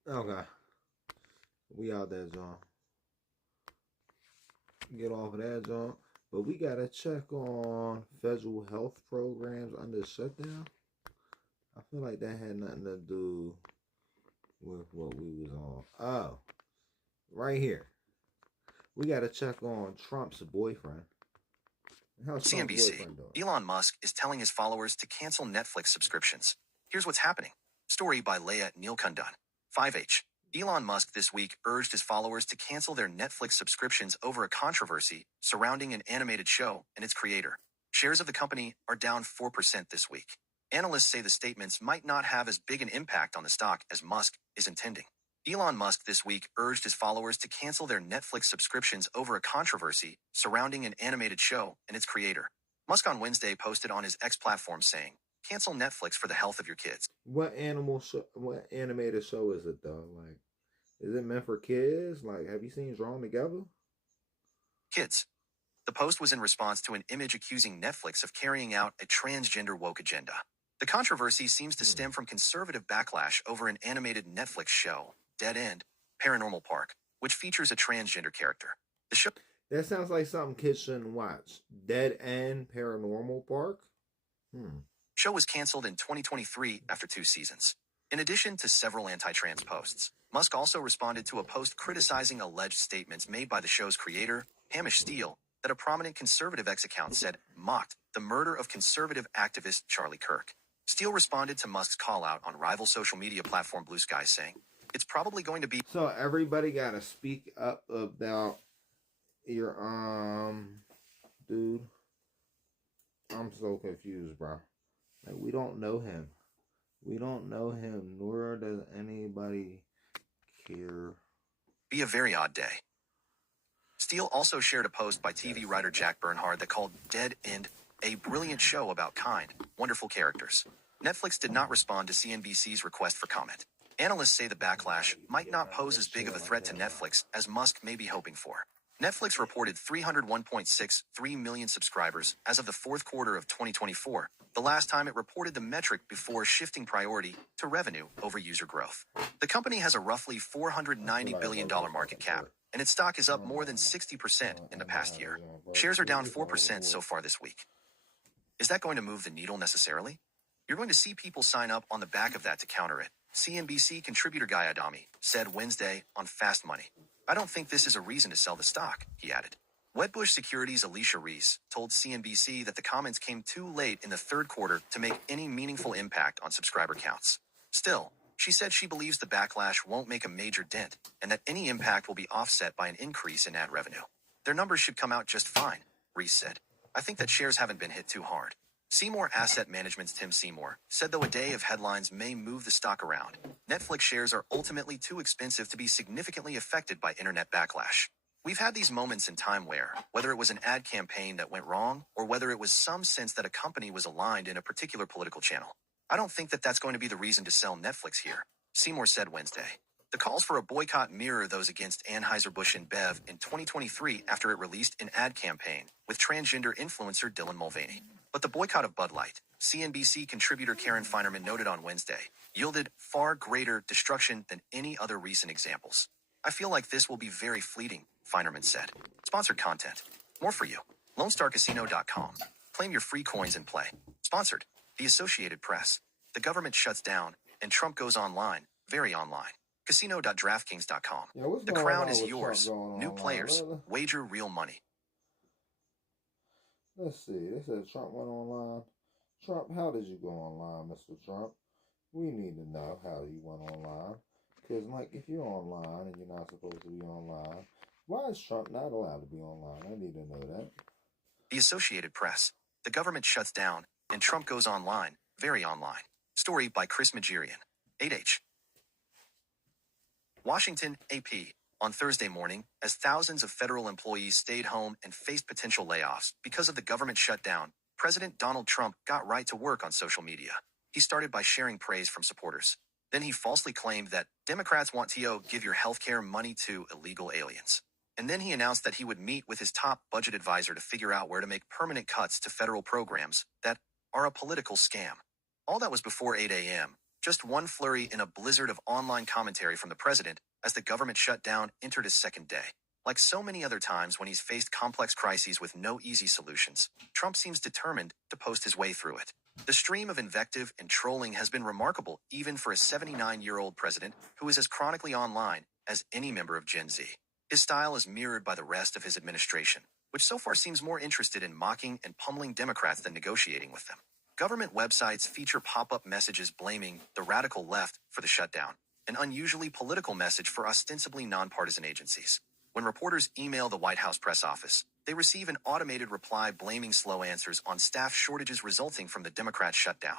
Okay. We out there, John. Get off of that, John. But we gotta check on federal health programs under shutdown. I feel like that had nothing to do with what we was on. Oh, right here. We gotta check on Trump's boyfriend. How's Trump's CNBC. boyfriend doing? Elon Musk is telling his followers to cancel Netflix subscriptions. Here's what's happening. Story by Leah Neilkundan. 5H. Elon Musk this week urged his followers to cancel their Netflix subscriptions over a controversy surrounding an animated show and its creator. Shares of the company are down 4% this week. Analysts say the statements might not have as big an impact on the stock as Musk is intending. Elon Musk this week urged his followers to cancel their Netflix subscriptions over a controversy surrounding an animated show and its creator. Musk on Wednesday posted on his X platform saying, "Cancel Netflix for the health of your kids." What animated show is it though? Like, is it meant for kids? Like, have you seen Drawn Together? Kids. The post was in response to an image accusing Netflix of carrying out a transgender woke agenda. The controversy seems to stem from conservative backlash over an animated Netflix show, Dead End, Paranormal Park, which features a transgender character. The show That sounds like something kids shouldn't watch. Dead End Paranormal Park? Show was canceled in 2023 after 2 seasons. In addition to several anti-trans posts, Musk also responded to a post criticizing alleged statements made by the show's creator, Hamish Steele, that a prominent conservative X account said mocked the murder of conservative activist Charlie Kirk. Steele responded to Musk's call-out on rival social media platform Blue Sky, saying, "It's probably going to be..." So everybody got to speak up about your, dude. I'm so confused, bro. Like, we don't know him. We don't know him, nor does anybody care. Be a very odd day. Steele also shared a post by TV writer Jack Bernhard that called Dead End a brilliant show about kind, wonderful characters. Netflix did not respond to CNBC's request for comment. Analysts say the backlash might not pose as big of a threat to Netflix as Musk may be hoping for. Netflix reported 301.63 million subscribers as of the fourth quarter of 2024, the last time it reported the metric before shifting priority to revenue over user growth. The company has a roughly $490 billion market cap, and its stock is up more than 60% in the past year. Shares are down 4% so far this week. Is that going to move the needle necessarily? You're going to see people sign up on the back of that to counter it, CNBC contributor Guy Adami said Wednesday on Fast Money. "I don't think this is a reason to sell the stock," he added. Wedbush Securities' Alicia Reese told CNBC that the comments came too late in the third quarter to make any meaningful impact on subscriber counts. Still, she said she believes the backlash won't make a major dent and that any impact will be offset by an increase in ad revenue. "Their numbers should come out just fine," Reese said. "I think that shares haven't been hit too hard." Seymour Asset Management's Tim Seymour said though a day of headlines may move the stock around, Netflix shares are ultimately too expensive to be significantly affected by internet backlash. "We've had these moments in time where, whether it was an ad campaign that went wrong or whether it was some sense that a company was aligned in a particular political channel. I don't think that that's going to be the reason to sell Netflix here," Seymour said Wednesday. The calls for a boycott mirror those against Anheuser-Busch InBev in 2023 after it released an ad campaign with transgender influencer Dylan Mulvaney. But the boycott of Bud Light, CNBC contributor Karen Feinerman noted on Wednesday, yielded far greater destruction than any other recent examples. "I feel like this will be very fleeting," Feinerman said. Sponsored content. More for you. LoneStarCasino.com. Claim your free coins and play. Sponsored. The Associated Press. The government shuts down, and Trump goes online, very online. Casino.DraftKings.com. The crown is yours. New players. Wager real money. Let's see. They said Trump went online. Trump, how did you go online, Mr. Trump? We need to know how you went online. Because, like, if you're online and you're not supposed to be online, why is Trump not allowed to be online? I need to know that. The Associated Press. The government shuts down, and Trump goes online, very online. Story by Chris Majirian. 8H. Washington, AP. On Thursday morning, as thousands of federal employees stayed home and faced potential layoffs because of the government shutdown, President Donald Trump got right to work on social media. He started by sharing praise from supporters. Then he falsely claimed that Democrats want to give your healthcare money to illegal aliens. And then he announced that he would meet with his top budget advisor to figure out where to make permanent cuts to federal programs that are a political scam. All that was before 8 a.m., just one flurry in a blizzard of online commentary from the president as the government shutdown entered its second day. Like so many other times when he's faced complex crises with no easy solutions, Trump seems determined to post his way through it. The stream of invective and trolling has been remarkable even for a 79-year-old president who is as chronically online as any member of Gen Z. His style is mirrored by the rest of his administration, which so far seems more interested in mocking and pummeling Democrats than negotiating with them. Government websites feature pop-up messages blaming the radical left for the shutdown, an unusually political message for ostensibly nonpartisan agencies. When reporters email the White House press office, they receive an automated reply blaming slow answers on staff shortages resulting from the Democrat shutdown.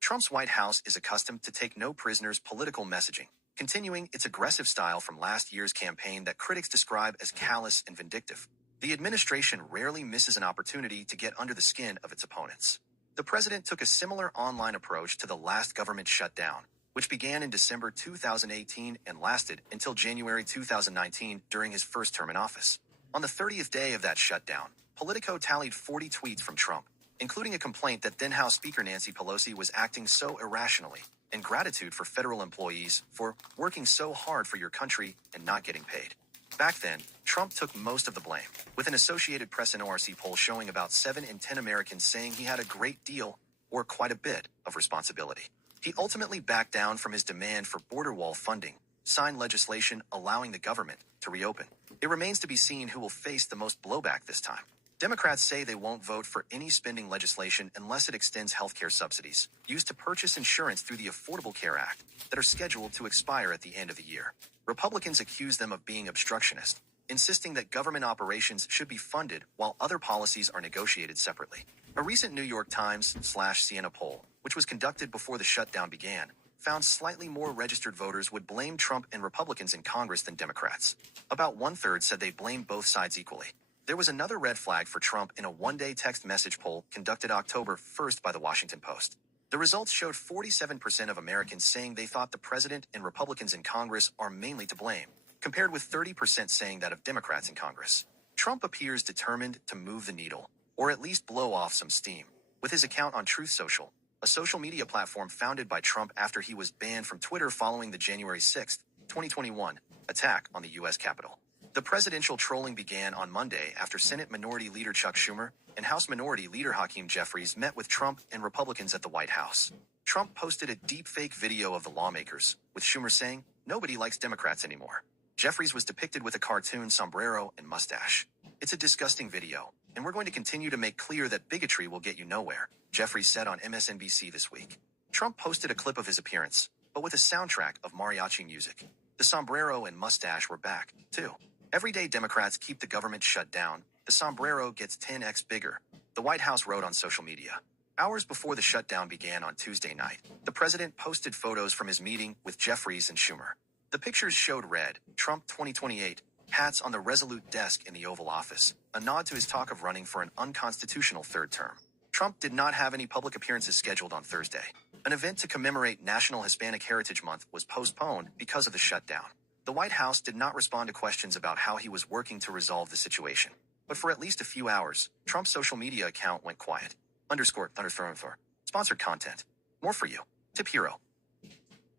Trump's White House is accustomed to take no prisoners political messaging, continuing its aggressive style from last year's campaign that critics describe as callous and vindictive. The administration rarely misses an opportunity to get under the skin of its opponents. The president took a similar online approach to the last government shutdown, which began in December 2018 and lasted until January 2019 during his first term in office. On the 30th day of that shutdown, Politico tallied 40 tweets from Trump, including a complaint that then House Speaker Nancy Pelosi was acting so irrationally, and gratitude for federal employees for working so hard for your country and not getting paid. Back then, Trump took most of the blame, with an Associated Press and ORC poll showing about 7 in 10 Americans saying he had a great deal or quite a bit of responsibility. He ultimately backed down from his demand for border wall funding, signed legislation allowing the government to reopen. It remains to be seen who will face the most blowback this time. Democrats say they won't vote for any spending legislation unless it extends healthcare subsidies used to purchase insurance through the Affordable Care Act that are scheduled to expire at the end of the year. Republicans accuse them of being obstructionist, insisting that government operations should be funded while other policies are negotiated separately. A recent New York Times/Siena poll, which was conducted before the shutdown began, found slightly more registered voters would blame Trump and Republicans in Congress than Democrats. About 1/3 said they blame both sides equally. There was another red flag for Trump in a one-day text message poll conducted October 1st by the Washington Post. The results showed 47% of Americans saying they thought the president and Republicans in Congress are mainly to blame, compared with 30% saying that of Democrats in Congress. Trump appears determined to move the needle, or at least blow off some steam, with his account on Truth Social, a social media platform founded by Trump after he was banned from Twitter following the January 6, 2021, attack on the U.S. Capitol. The presidential trolling began on Monday after Senate Minority Leader Chuck Schumer and House Minority Leader Hakeem Jeffries met with Trump and Republicans at the White House. Trump posted a deepfake video of the lawmakers, with Schumer saying, "Nobody likes Democrats anymore." Jeffries was depicted with a cartoon sombrero and mustache. "It's a disgusting video, and we're going to continue to make clear that bigotry will get you nowhere," Jeffries said on MSNBC this week. Trump posted a clip of his appearance, but with a soundtrack of mariachi music. The sombrero and mustache were back, too. Everyday Democrats keep the government shut down. The sombrero gets 10x bigger, the White House wrote on social media. Hours before the shutdown began on Tuesday night, the president posted photos from his meeting with Jeffries and Schumer. The pictures showed red, Trump 2028, hats on the Resolute desk in the Oval Office, a nod to his talk of running for an unconstitutional third term. Trump did not have any public appearances scheduled on Thursday. An event to commemorate National Hispanic Heritage Month was postponed because of the shutdown. The White House did not respond to questions about how he was working to resolve the situation. But for at least a few hours, Trump's social media account went quiet. _Thunderthrower. Sponsored content. More for you. Tip Hero.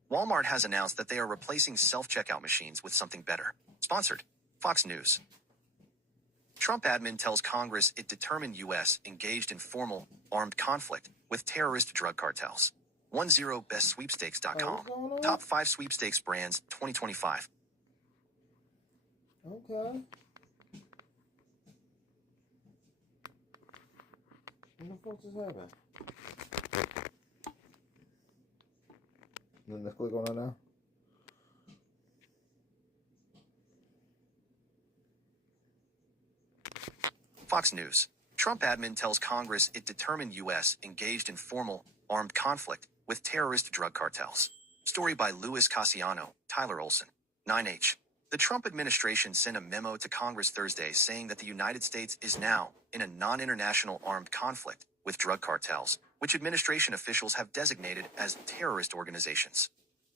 Walmart has announced that they are replacing self-checkout machines with something better. Sponsored. Fox News. Trump admin tells Congress it determined U.S. engaged in formal, armed conflict with terrorist drug cartels. 10bestsweepstakes.com. Top 5 sweepstakes brands 2025. Okay. What the fuck just happened? Let's click on it now. Fox News. Trump admin tells Congress it determined U.S. engaged in formal, armed conflict with terrorist drug cartels. Story by Louis Cassiano, Tyler Olson. 9H. The Trump administration sent a memo to Congress Thursday saying that the United States is now in a non-international armed conflict with drug cartels, which administration officials have designated as terrorist organizations.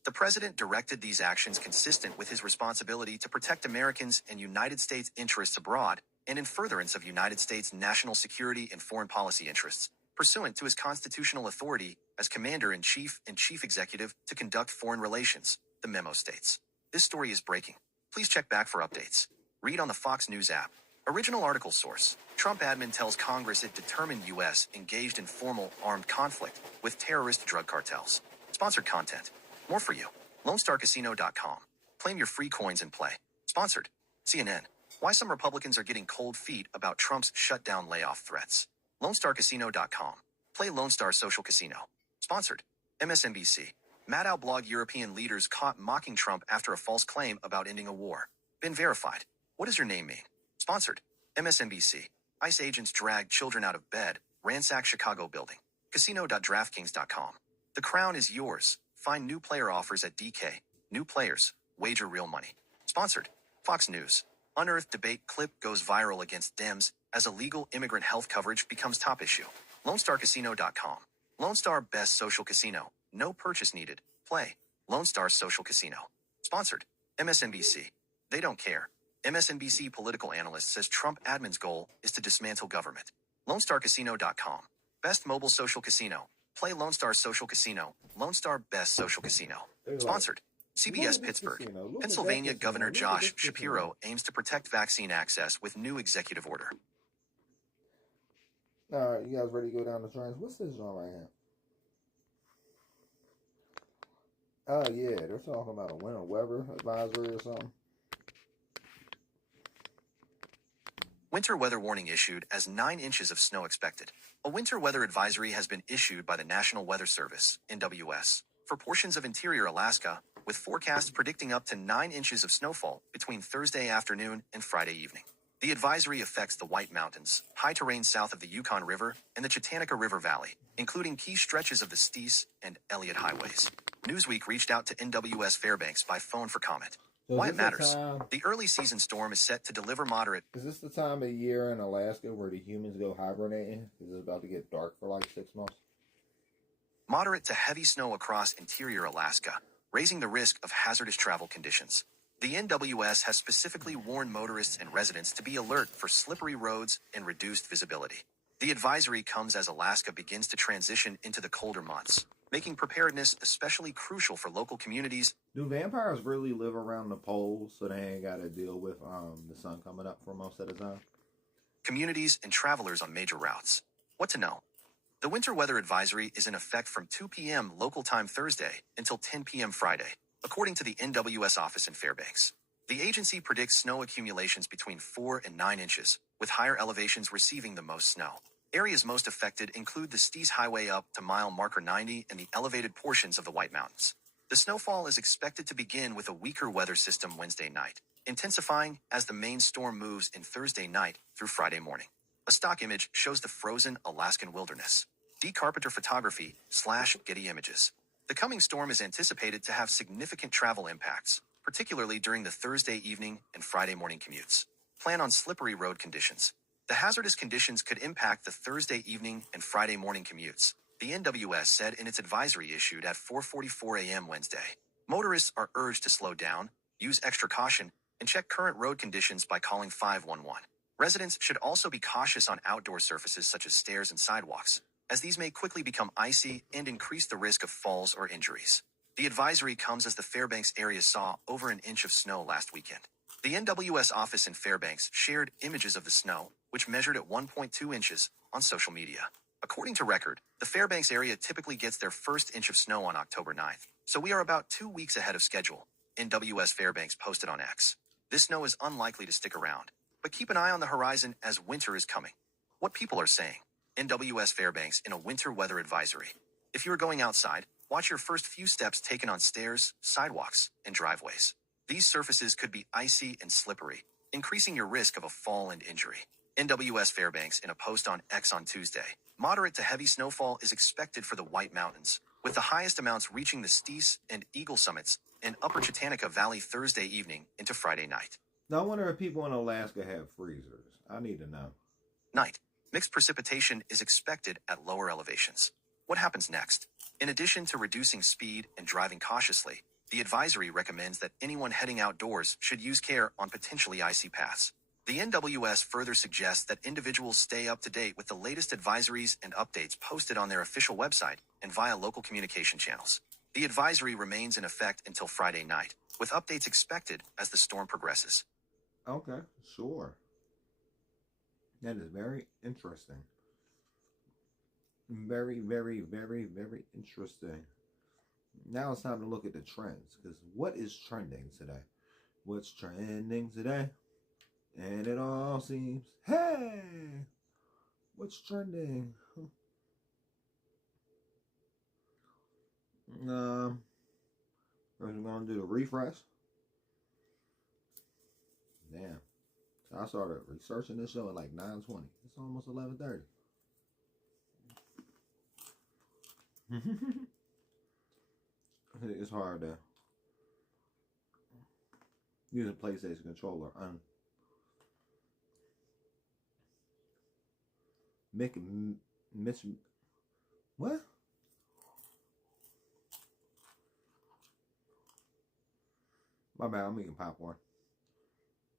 The president directed these actions consistent with his responsibility to protect Americans and United States interests abroad and in furtherance of United States national security and foreign policy interests, pursuant to his constitutional authority as Commander-in-Chief and Chief Executive to conduct foreign relations, the memo states. This story is breaking. Please check back for updates. Read on the Fox News app. Original article source. Trump admin tells Congress it determined U.S. engaged in formal armed conflict with terrorist drug cartels. Sponsored content. More for you. LoneStarCasino.com. Claim your free coins and play. Sponsored. CNN. Why some Republicans are getting cold feet about Trump's shutdown layoff threats. LoneStarCasino.com. Play Lone Star Social Casino. Sponsored. MSNBC. Mad blog European leaders caught mocking Trump after a false claim about ending a war. Been verified. What does your name mean? Sponsored. MSNBC. ICE agents drag children out of bed, ransack Chicago building. Casino.draftkings.com. The crown is yours. Find new player offers at DK. New players. Wager real money. Sponsored. Fox News. Unearthed debate clip goes viral against Dems as illegal immigrant health coverage becomes top issue. LoneStarCasino.com. Lone Star Best Social Casino. No purchase needed. Play. Lone Star Social Casino. Sponsored. MSNBC. They don't care. MSNBC political analyst says Trump admin's goal is to dismantle government. LoneStarCasino.com. Best mobile social casino. Play Lone Star Social Casino. Lone Star Best Social Casino. Sponsored. CBS Pittsburgh. Pennsylvania Governor Josh Shapiro aims to protect vaccine access with new executive order. All right, you guys ready to go down the trains? What's this on right here? Oh, yeah, they're talking about a winter weather advisory or something. Winter weather warning issued as 9 inches of snow expected. A winter weather advisory has been issued by the National Weather Service, NWS, for portions of interior Alaska, with forecasts predicting up to 9 inches of snowfall between Thursday afternoon and Friday evening. The advisory affects the White Mountains, high terrain south of the Yukon River, and the Chautauqua River Valley, including key stretches of the Steese and Elliott highways. Newsweek reached out to NWS Fairbanks by phone for comment. So Why it matters. The early season storm is set to deliver moderate. Is this the time of year in Alaska where the humans go hibernating? Is it about to get dark for like 6 months? Moderate to heavy snow across interior Alaska, raising the risk of hazardous travel conditions. The NWS has specifically warned motorists and residents to be alert for slippery roads and reduced visibility. The advisory comes as Alaska begins to transition into the colder months, making preparedness especially crucial for local communities. Do vampires really live around the poles so they ain't got to deal with the sun coming up for most of the time? Communities and travelers on major routes. What to know? The winter weather advisory is in effect from 2 p.m. local time Thursday until 10 p.m. Friday, according to the NWS office in Fairbanks. The agency predicts snow accumulations between 4 and 9 inches, with higher elevations receiving the most snow. Areas most affected include the Steese Highway up to mile marker 90 and the elevated portions of the White Mountains. The snowfall is expected to begin with a weaker weather system Wednesday night, intensifying as the main storm moves in Thursday night through Friday morning. A stock image shows the frozen Alaskan wilderness. D. Carpenter Photography / Getty Images. The coming storm is anticipated to have significant travel impacts, particularly during the Thursday evening and Friday morning commutes. Plan on slippery road conditions. The hazardous conditions could impact the Thursday evening and Friday morning commutes, the NWS said in its advisory issued at 4:44 a.m. Wednesday. Motorists are urged to slow down, use extra caution, and check current road conditions by calling 511. Residents should also be cautious on outdoor surfaces such as stairs and sidewalks, as these may quickly become icy and increase the risk of falls or injuries. The advisory comes as the Fairbanks area saw over an inch of snow last weekend. The NWS office in Fairbanks shared images of the snow, which measured at 1.2 inches, on social media. According to record, the Fairbanks area typically gets their first inch of snow on October 9th, so we are about 2 weeks ahead of schedule, NWS Fairbanks posted on X. This snow is unlikely to stick around, but keep an eye on the horizon as winter is coming. What people are saying. NWS Fairbanks in a winter weather advisory. If you are going outside, watch your first few steps taken on stairs, sidewalks, and driveways. These surfaces could be icy and slippery, increasing your risk of a fall and injury. NWS Fairbanks in a post on X on Tuesday. Moderate to heavy snowfall is expected for the White Mountains, with the highest amounts reaching the Steese and Eagle summits in Upper Chautauqua Valley Thursday evening into Friday night. Now, I wonder if people in Alaska have freezers. I need to know. Night. Mixed precipitation is expected at lower elevations. What happens next? In addition to reducing speed and driving cautiously, the advisory recommends that anyone heading outdoors should use care on potentially icy paths. The NWS further suggests that individuals stay up to date with the latest advisories and updates posted on their official website and via local communication channels. The advisory remains in effect until Friday night, with updates expected as the storm progresses. Okay, sure. That is very interesting. Very, very, very, very interesting. Now it's time to look at the trends, because what is trending today? What's trending today? And it all seems, hey, what's trending? First we're going to do the refresh. Damn. So I started researching this show at like 9:20. It's almost 11:30. It's hard to use a PlayStation controller what? My bad, I'm eating popcorn.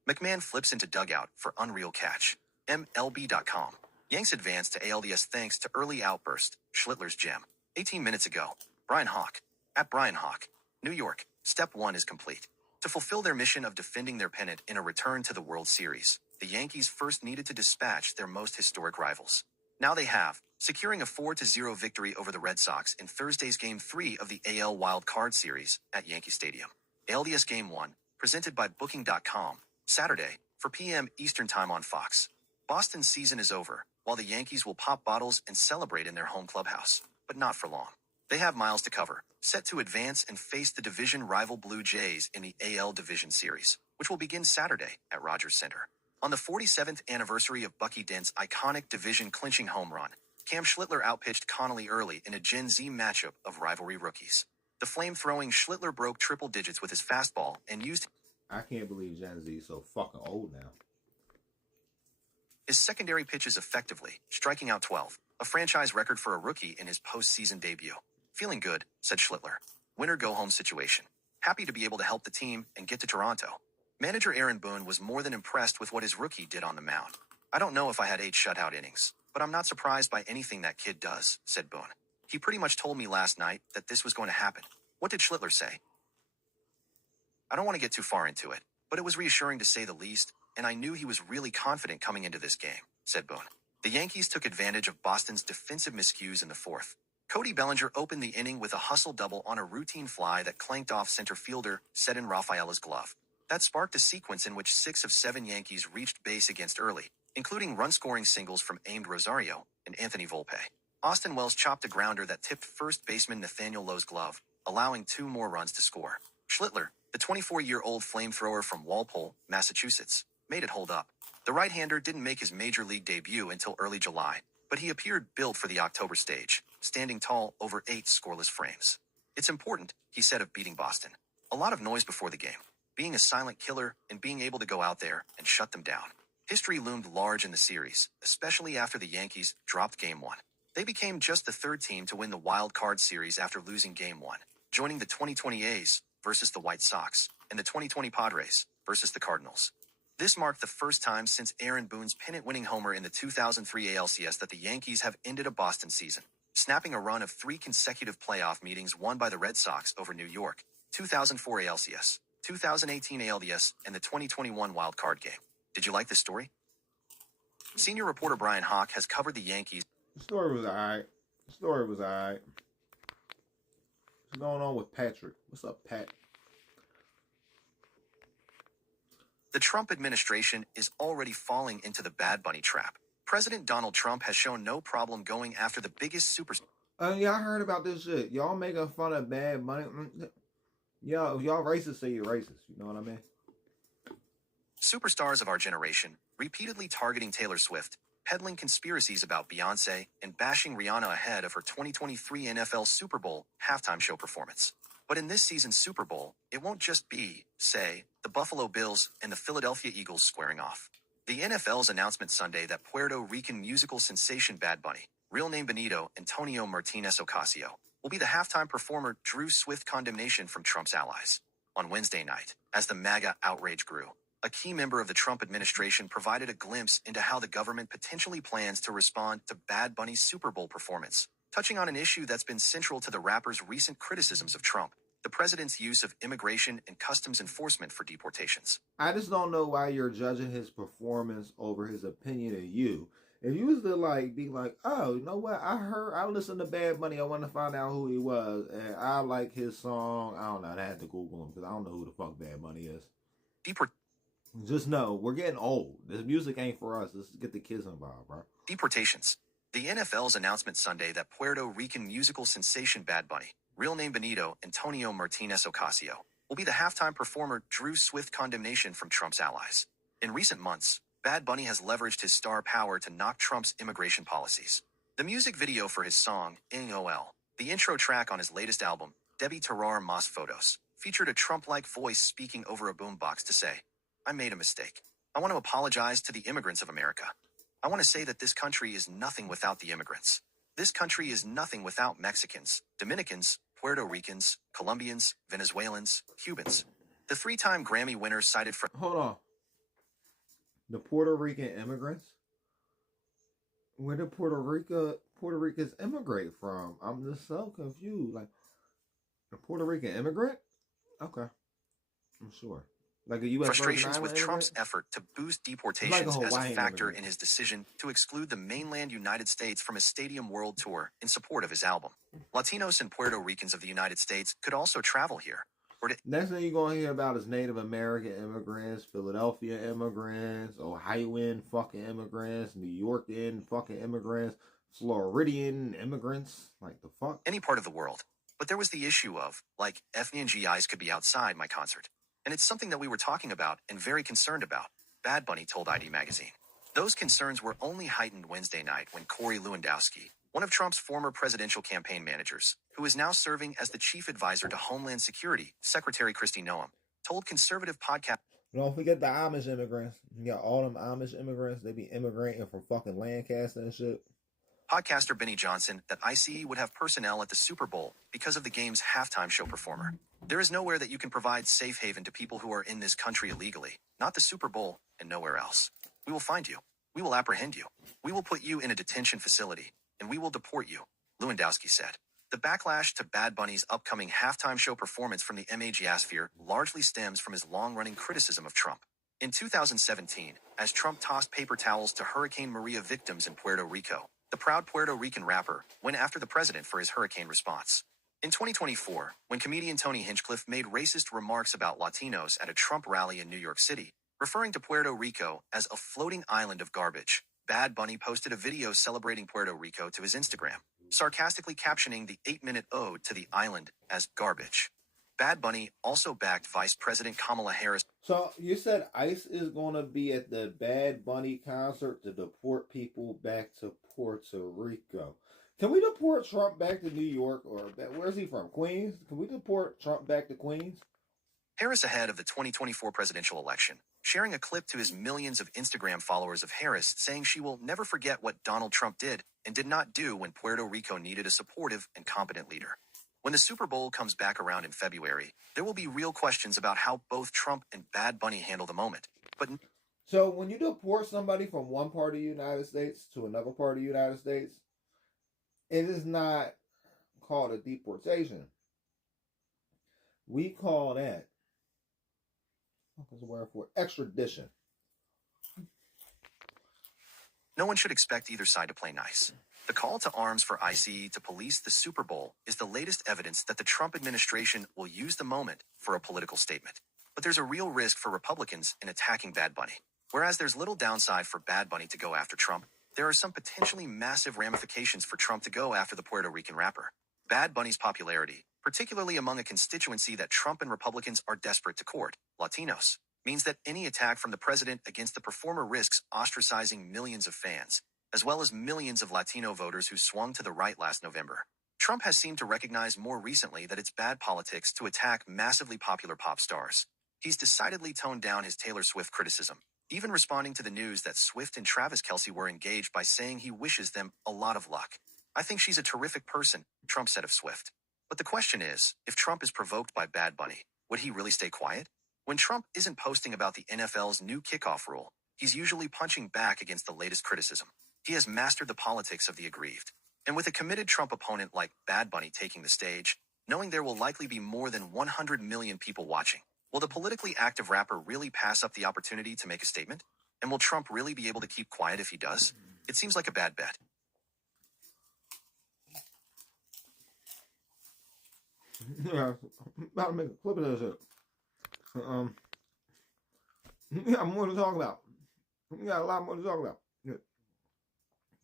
McMahon flips into dugout for unreal catch. MLB.com. Yanks advance to ALDS thanks to early outburst. Schlittler's gem. 18 minutes ago. Brian Hawk. At Brian Hawk. New York. Step 1 is complete. To fulfill their mission of defending their pennant in a return to the World Series, the Yankees first needed to dispatch their most historic rivals. Now they have, securing a 4-0 victory over the Red Sox in Thursday's Game 3 of the AL Wild Card Series at Yankee Stadium. ALDS Game 1, presented by Booking.com, Saturday, 4 p.m. Eastern Time on Fox. Boston's season is over, while the Yankees will pop bottles and celebrate in their home clubhouse, but not for long. They have miles to cover, set to advance and face the division rival Blue Jays in the AL Division Series, which will begin Saturday at Rogers Center. On the 47th anniversary of Bucky Dent's iconic division-clinching home run, Cam Schlittler outpitched Connolly early in a Gen Z matchup of rivalry rookies. The flame-throwing Schlittler broke triple digits with his fastball and used... I can't believe Gen Z is so fucking old now. His secondary pitches effectively, striking out 12, a franchise record for a rookie in his postseason debut. Feeling good, said Schlittler. Winner go-home situation. Happy to be able to help the team and get to Toronto. Manager Aaron Boone was more than impressed with what his rookie did on the mound. I don't know if I had 8 shutout innings, but I'm not surprised by anything that kid does, said Boone. He pretty much told me last night that this was going to happen. What did Schlittler say? I don't want to get too far into it, but it was reassuring to say the least, and I knew he was really confident coming into this game, said Boone. The Yankees took advantage of Boston's defensive miscues in the fourth. Cody Bellinger opened the inning with a hustle double on a routine fly that clanked off center fielder Cedin Rafaela's glove. That sparked a sequence in which 6 of 7 Yankees reached base against early, including run-scoring singles from Amed Rosario and Anthony Volpe. Austin Wells chopped a grounder that tipped first baseman Nathaniel Lowe's glove, allowing 2 more runs to score. Schlittler, the 24-year-old flamethrower from Walpole, Massachusetts, made it hold up. The right-hander didn't make his major league debut until early July, but he appeared built for the October stage, standing tall over 8 scoreless frames. It's important, he said of beating Boston. A lot of noise before the game, being a silent killer and being able to go out there and shut them down. History loomed large in the series, especially after the Yankees dropped Game 1. They became just the 3rd team to win the Wild Card Series after losing Game 1, joining the 2020 A's versus the White Sox and the 2020 Padres versus the Cardinals. This marked the first time since Aaron Boone's pennant-winning homer in the 2003 ALCS that the Yankees have ended a Boston season, snapping a run of 3 consecutive playoff meetings won by the Red Sox over New York, 2004 ALCS, 2018 ALDS, and the 2021 Wild Card game. Did you like this story? Senior reporter Brian Hawk has covered the Yankees. The story was alright. What's going on with Patrick? What's up, Pat? The Trump administration is already falling into the Bad Bunny trap. President Donald Trump has shown no problem going after the biggest superstar. Yeah, I heard about this shit. Y'all making fun of Bad Bunny. Yo, if y'all racist, say you're racist. You know what I mean? Superstars of our generation, repeatedly targeting Taylor Swift, peddling conspiracies about Beyonce, and bashing Rihanna ahead of her 2023 NFL Super Bowl halftime show performance. But in this season's Super Bowl, it won't just be, say, the Buffalo Bills and the Philadelphia Eagles squaring off. The NFL's announcement Sunday that Puerto Rican musical sensation Bad Bunny, real name Benito Antonio Martinez Ocasio, will be the halftime performer drew swift condemnation from Trump's allies. On Wednesday night, as the MAGA outrage grew, a key member of the Trump administration provided a glimpse into how the government potentially plans to respond to Bad Bunny's Super Bowl performance, touching on an issue that's been central to the rapper's recent criticisms of Trump, the president's use of immigration and customs enforcement for deportations. I just don't know why you're judging his performance over his opinion of you. If you was to be like, oh, you know what? I listened to Bad Bunny. I want to find out who he was, and I like his song. I don't know. I had to Google him because I don't know who the fuck Bad Bunny is. Just know we're getting old. This music ain't for us. Let's get the kids involved, bro. Deportations. The NFL's announcement Sunday that Puerto Rican musical sensation Bad Bunny, real name Benito Antonio Martinez Ocasio, will be the halftime performer drew swift condemnation from Trump's allies. In recent months, Bad Bunny has leveraged his star power to knock Trump's immigration policies. The music video for his song, NOL, the intro track on his latest album, Debbie Terrar Mas Photos, featured a Trump-like voice speaking over a boombox to say, I made a mistake. I want to apologize to the immigrants of America. I want to say that this country is nothing without the immigrants. This country is nothing without Mexicans, Dominicans, Puerto Ricans, Colombians, Venezuelans, Cubans. The 3-time Grammy winner cited for... Hold on. The Puerto Rican immigrants. Where did Puerto Ricans immigrate from? I'm just so confused. Like a Puerto Rican immigrant? Okay, I'm sure. Like a U.S. Virgin Frustrations Island with immigrant? Trump's effort to boost It's like a deportations as a Hawaiian factor immigrant. in his decision to exclude the mainland United States from his Stadium World Tour in support of his album. Latinos and Puerto Ricans of the United States could also travel here. Next thing you're going to hear about is Native American immigrants, Philadelphia immigrants, Ohioan fucking immigrants, New Yorkan fucking immigrants, Floridian immigrants. Like, the fuck? Any part of the world. But there was the issue of, like, FNGIs could be outside my concert. And it's something that we were talking about and very concerned about, Bad Bunny told ID Magazine. Those concerns were only heightened Wednesday night when Corey Lewandowski, one of Trump's former presidential campaign managers, who is now serving as the chief advisor to Homeland Security, Secretary Kristi Noem, told conservative podcast. Don't forget the Amish immigrants. You got all them Amish immigrants. They be immigrating from fucking Lancaster and shit. Podcaster Benny Johnson that ICE would have personnel at the Super Bowl because of the game's halftime show performer. There is nowhere that you can provide safe haven to people who are in this country illegally, not the Super Bowl and nowhere else. We will find you. We will apprehend you. We will put you in a detention facility, and we will deport you, Lewandowski said. The backlash to Bad Bunny's upcoming halftime show performance from the MAGosphere largely stems from his long-running criticism of Trump. In 2017, as Trump tossed paper towels to Hurricane Maria victims in Puerto Rico, the proud Puerto Rican rapper went after the president for his hurricane response. In 2024, when comedian Tony Hinchcliffe made racist remarks about Latinos at a Trump rally in New York City, referring to Puerto Rico as a floating island of garbage, Bad Bunny posted a video celebrating Puerto Rico to his Instagram, sarcastically captioning the 8-minute ode to the island as garbage. Bad Bunny also backed Vice President Kamala Harris. So you said ICE is going to be at the Bad Bunny concert to deport people back to Puerto Rico. Can we deport Trump back to New York? Or where's he from? Queens? Can we deport Trump back to Queens? Harris ahead of the 2024 presidential election, sharing a clip to his millions of Instagram followers of Harris saying she will never forget what Donald Trump did and did not do when Puerto Rico needed a supportive and competent leader. When the Super Bowl comes back around in February, there will be real questions about how both Trump and Bad Bunny handle the moment. So when you deport somebody from one part of the United States to another part of the United States, it is not called a deportation. We call that, what was the word for it? Extradition. No one should expect either side to play nice. The call to arms for ICE to police the Super Bowl is the latest evidence that the Trump administration will use the moment for a political statement. But there's a real risk for Republicans in attacking Bad Bunny. Whereas there's little downside for Bad Bunny to go after Trump, there are some potentially massive ramifications for Trump to go after the Puerto Rican rapper. Bad Bunny's popularity, particularly among a constituency that Trump and Republicans are desperate to court, Latinos, means that any attack from the president against the performer risks ostracizing millions of fans, as well as millions of Latino voters who swung to the right last November. Trump has seemed to recognize more recently that it's bad politics to attack massively popular pop stars. He's decidedly toned down his Taylor Swift criticism, even responding to the news that Swift and Travis Kelce were engaged by saying he wishes them a lot of luck. I think she's a terrific person, Trump said of Swift. But the question is, if Trump is provoked by Bad Bunny, would he really stay quiet? When Trump isn't posting about the NFL's new kickoff rule, he's usually punching back against the latest criticism. He has mastered the politics of the aggrieved. And with a committed Trump opponent like Bad Bunny taking the stage, knowing there will likely be more than 100 million people watching, will the politically active rapper really pass up the opportunity to make a statement? And will Trump really be able to keep quiet if he does? It seems like a bad bet. Yeah, about to make a clip of this shit. We got more to talk about. We got a lot more to talk about.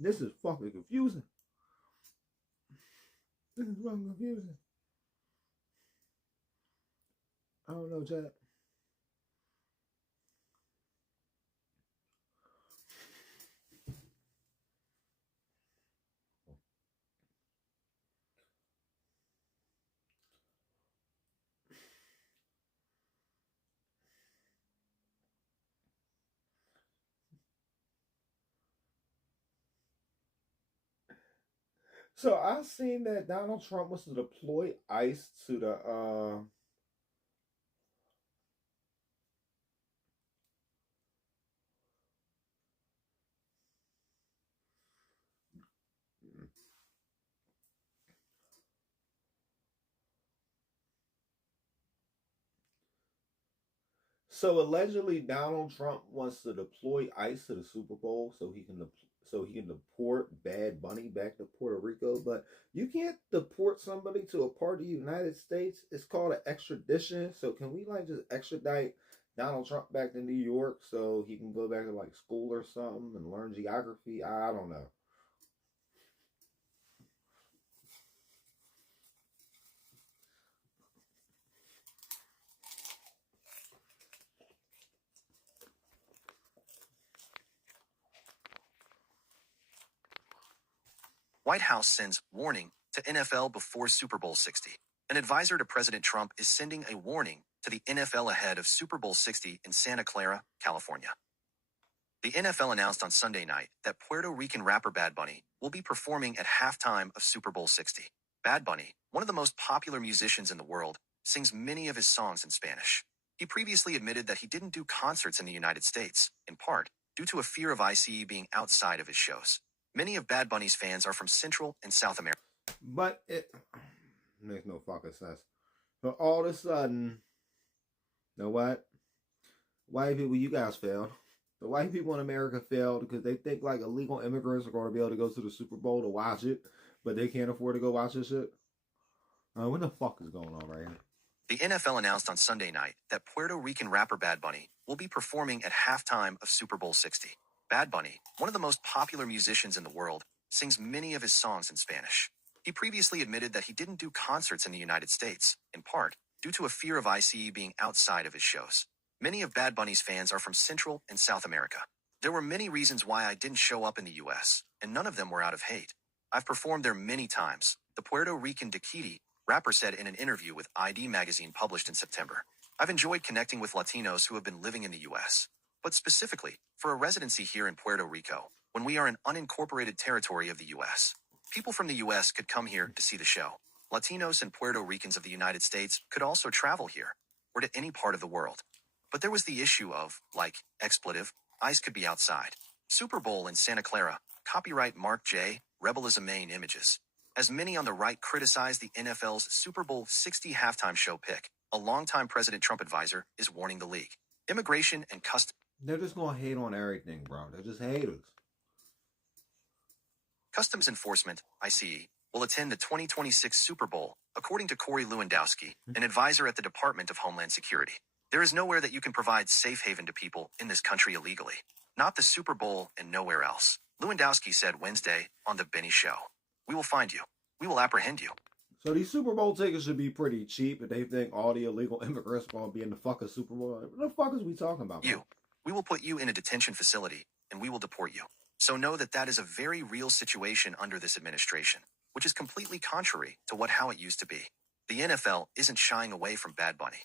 This is fucking confusing. This is fucking confusing. I don't know, Chad. So I seen that Donald Trump was to deploy ICE to the So allegedly, Donald Trump wants to deploy ICE to the Super Bowl so he can deport Bad Bunny back to Puerto Rico. But you can't deport somebody to a part of the United States. It's called an extradition. So can we like just extradite Donald Trump back to New York so he can go back to like school or something and learn geography? I don't know. White House sends warning to NFL before Super Bowl 60. An advisor to President Trump is sending a warning to the NFL ahead of Super Bowl 60 in Santa Clara, California. The NFL announced on Sunday night that Puerto Rican rapper Bad Bunny will be performing at halftime of Super Bowl 60. Bad Bunny, one of the most popular musicians in the world, sings many of his songs in Spanish. He previously admitted that he didn't do concerts in the United States, in part, due to a fear of ICE being outside of his shows. Many of Bad Bunny's fans are from Central and South America. But it makes no fucking sense. But all of a sudden, you know what? White people, you guys failed. The white people in America failed because they think like illegal immigrants are going to be able to go to the Super Bowl to watch it, but they can't afford to go watch this shit. What the fuck is going on right here? The NFL announced on Sunday night that Puerto Rican rapper Bad Bunny will be performing at halftime of Super Bowl 60. Bad Bunny, one of the most popular musicians in the world, sings many of his songs in Spanish. He previously admitted that he didn't do concerts in the United States, in part, due to a fear of ICE being outside of his shows. Many of Bad Bunny's fans are from Central and South America. There were many reasons why I didn't show up in the US, and none of them were out of hate. I've performed there many times, the Puerto Rican Dakiti rapper said in an interview with ID magazine published in September. I've enjoyed connecting with Latinos who have been living in the US. But specifically, for a residency here in Puerto Rico, when we are an unincorporated territory of the U.S., people from the U.S. could come here to see the show. Latinos and Puerto Ricans of the United States could also travel here, or to any part of the world. But there was the issue of, like, expletive, ICE could be outside. Super Bowl in Santa Clara, copyright Mark J. Rebel is a main images. As many on the right criticize the NFL's Super Bowl 60 halftime show pick, a longtime President Trump advisor is warning the league. Immigration and customs. They're just going to hate on everything, bro. They're just haters. Customs Enforcement, ICE, will attend the 2026 Super Bowl, according to Corey Lewandowski, an advisor at the Department of Homeland Security. There is nowhere that you can provide safe haven to people in this country illegally. Not the Super Bowl and nowhere else. Lewandowski said Wednesday on The Benny Show. We will find you. We will apprehend you. So these Super Bowl tickets should be pretty cheap if they think all the illegal immigrants are going to be in the fucking Super Bowl. What the fuck is we talking about? You. We will put you in a detention facility, and we will deport you. So know that that is a very real situation under this administration, which is completely contrary to how it used to be. The NFL isn't shying away from Bad Bunny.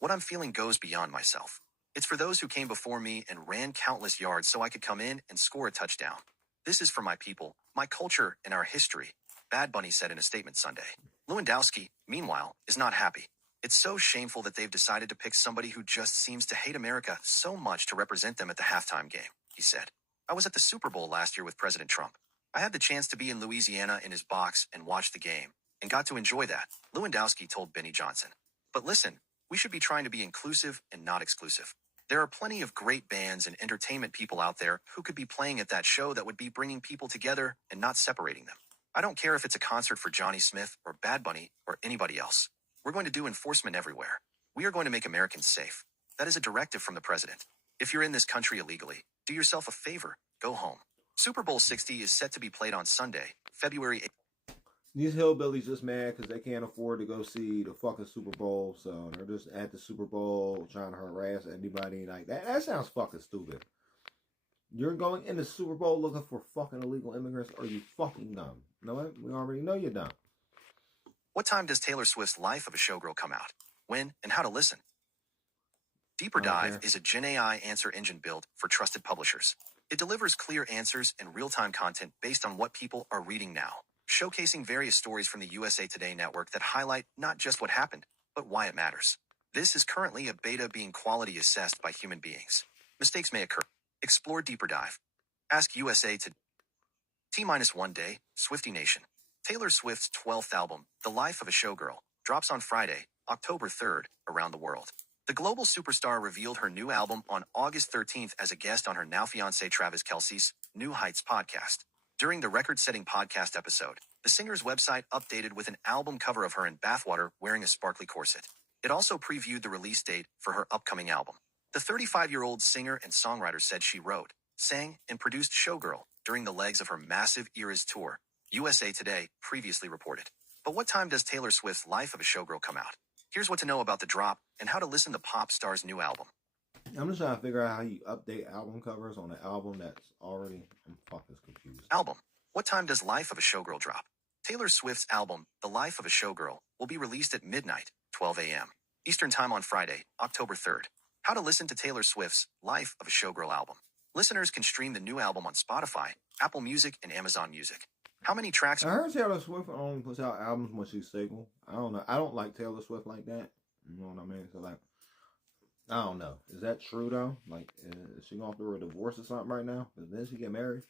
What I'm feeling goes beyond myself. It's for those who came before me and ran countless yards so I could come in and score a touchdown. This is for my people, my culture, and our history, Bad Bunny said in a statement Sunday. Lewandowski, meanwhile, is not happy. It's so shameful that they've decided to pick somebody who just seems to hate America so much to represent them at the halftime game, he said. I was at the Super Bowl last year with President Trump. I had the chance to be in Louisiana in his box and watch the game, and got to enjoy that, Lewandowski told Benny Johnson. But listen, we should be trying to be inclusive and not exclusive. There are plenty of great bands and entertainment people out there who could be playing at that show that would be bringing people together and not separating them. I don't care if it's a concert for Johnny Smith or Bad Bunny or anybody else. We're going to do enforcement everywhere. We are going to make Americans safe. That is a directive from the president. If you're in this country illegally, do yourself a favor, go home. Super Bowl 60 is set to be played on Sunday, February 8th. These hillbillies just mad because they can't afford to go see the fucking Super Bowl, so they're just at the Super Bowl trying to harass anybody like that. That sounds fucking stupid. You're going in the Super Bowl looking for fucking illegal immigrants, or you fucking dumb? You know what? We already know you're dumb. What time does Taylor Swift's Life of a Showgirl come out? When and how to listen? Deeper Dive is a Gen AI answer engine built for trusted publishers. It delivers clear answers and real-time content based on what people are reading now, showcasing various stories from the USA Today network that highlight not just what happened, but why it matters. This is currently a beta being quality assessed by human beings. Mistakes may occur. Explore Deeper Dive. Ask USA Today. T-1 day, Swiftie Nation. Taylor Swift's 12th album, The Life of a Showgirl, drops on Friday, October 3rd, around the world. The global superstar revealed her new album on August 13th as a guest on her now-fiancé Travis Kelce's New Heights podcast. During the record-setting podcast episode, the singer's website updated with an album cover of her in bathwater wearing a sparkly corset. It also previewed the release date for her upcoming album. The 35-year-old singer and songwriter said she wrote, sang, and produced Showgirl during the legs of her massive Eras tour, USA Today previously reported. But what time does Taylor Swift's Life of a Showgirl come out? Here's what to know about the drop and how to listen to pop star's new album. I'm just trying to figure out how you update album covers on an album that's already... I'm fucking confused. Album. What time does Life of a Showgirl drop? Taylor Swift's album, The Life of a Showgirl, will be released at midnight, 12 a.m. Eastern Time on Friday, October 3rd. How to listen to Taylor Swift's Life of a Showgirl album. Listeners can stream the new album on Spotify, Apple Music, and Amazon Music. How many tracks... I heard Taylor Swift only puts out albums when she's single. I don't know. I don't like Taylor Swift like that. You know what I mean? So, like, I don't know. Is that true, though? Like, is she going through a divorce or something right now? Did she get married?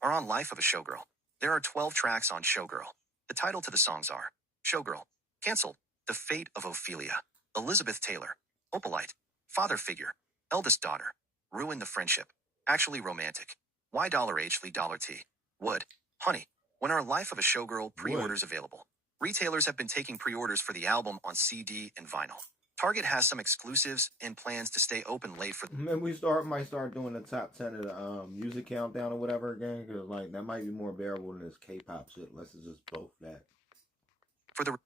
Are on Life of a Showgirl. There are 12 tracks on Showgirl. The title to the songs are Showgirl, Canceled, The Fate of Ophelia, Elizabeth Taylor, Opalite, Father Figure, Eldest Daughter, Ruin the Friendship, Actually Romantic, $H Lee $T, Wood, Honey. When are Life of a Showgirl pre-orders available? Retailers have been taking pre-orders for the album on CD and vinyl. Target has some exclusives and plans to stay open late for... Maybe we might start doing the top 10 of the music countdown or whatever again, because like that might be more bearable than this K-pop shit, unless it's just both that. For the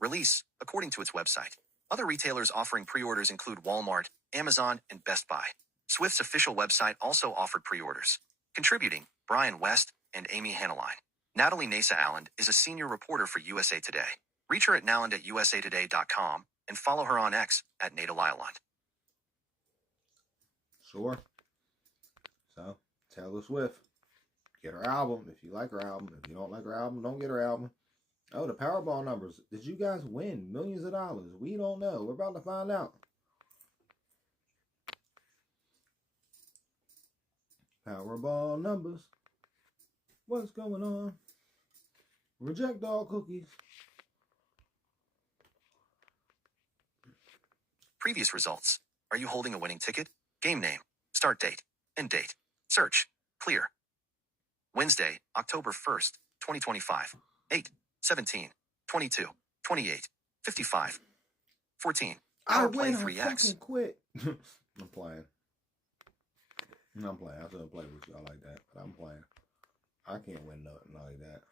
release, according to its website. Other retailers offering pre-orders include Walmart, Amazon, and Best Buy. Swift's official website also offered pre-orders. Contributing, Brian West and Amy Hanneline. Natalie Nasa Allen is a senior reporter for USA Today. Reach her at nowland@usatoday.com and follow her on X at @NadalIreland. Sure. So, Taylor Swift. Get her album if you like her album. If you don't like her album, don't get her album. Oh, the Powerball numbers. Did you guys win millions of dollars? We don't know. We're about to find out. Powerball numbers. What's going on? Reject all cookies. Previous results. Are you holding a winning ticket? Game name. Start date. End date. Search. Clear. Wednesday, October 1st, 2025. 8, 17, 22, 28, 55, 14. Power play 3X. I fucking quit. I'm playing. I shouldn't play with y'all like that, but I'm playing. I can't win nothing like that.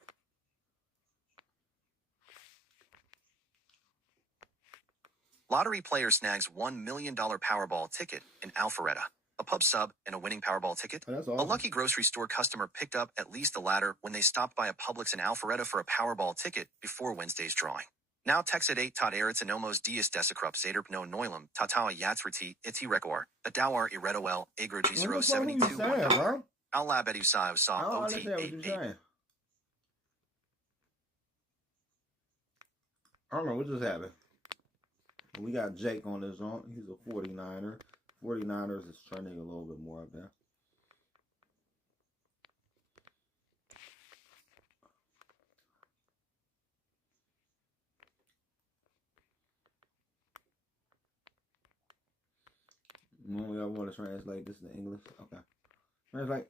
Lottery player snags $1 million Powerball ticket in Alpharetta. A pub sub and a winning Powerball ticket. Oh, that's awesome. A lucky grocery store customer picked up at least the latter when they stopped by a Publix in Alpharetta for a Powerball ticket before Wednesday's drawing. Now text at 8 tot eretz and omos dias desicrup zaderp no noilam tatawa yatsriti iti rekor a dawar iredoel agro G072 Al lab edu sa saw OT 88. I don't know what just happened. We got Jake on this on. He's a 49er. 49ers is trending a little bit more up there. I want to translate this to English. Okay. Translate.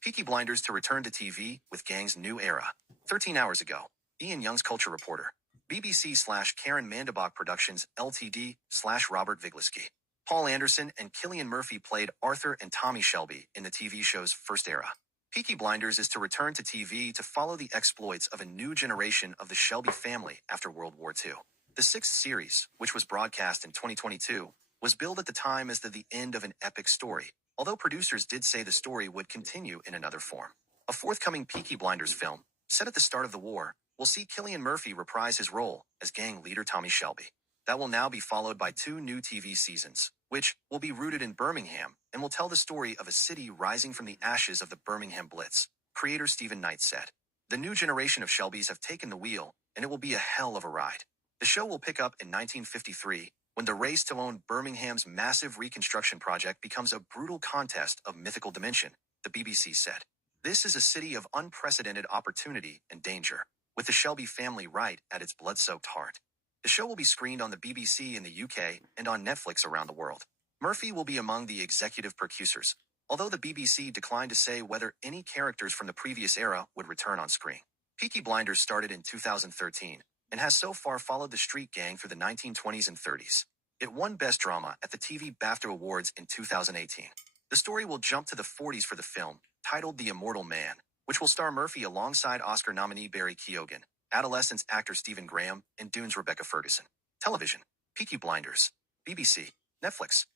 Peaky Blinders to return to TV with Gang's new era. 13 hours ago, Ian Young's culture reporter. BBC/Karen Mandabach Productions Ltd/Robert Viglisky. Paul Anderson and Cillian Murphy played Arthur and Tommy Shelby in the TV show's first era. Peaky Blinders is to return to TV to follow the exploits of a new generation of the Shelby family after World War II. The sixth series, which was broadcast in 2022, was billed at the time as the end of an epic story, although producers did say the story would continue in another form. A forthcoming Peaky Blinders film, set at the start of the war, will see Cillian Murphy reprise his role as gang leader Tommy Shelby. That will now be followed by 2 new TV seasons, which will be rooted in Birmingham and will tell the story of a city rising from the ashes of the Birmingham Blitz. Creator Stephen Knight said, "The new generation of Shelbys have taken the wheel, and it will be a hell of a ride." The show will pick up in 1953, when the race to own Birmingham's massive reconstruction project becomes a brutal contest of mythical dimension, the BBC said. This is a city of unprecedented opportunity and danger, with the Shelby family right at its blood-soaked heart. The show will be screened on the BBC in the UK and on Netflix around the world. Murphy will be among the executive producers, although the BBC declined to say whether any characters from the previous era would return on screen. Peaky Blinders started in 2013 and has so far followed the street gang through the 1920s and 30s. It won Best Drama at the TV BAFTA Awards in 2018. The story will jump to the 40s for the film, titled The Immortal Man, which will star Murphy alongside Oscar nominee Barry Keoghan, Adolescence actor Stephen Graham, and Dune's Rebecca Ferguson. Television: Peaky Blinders, BBC, Netflix.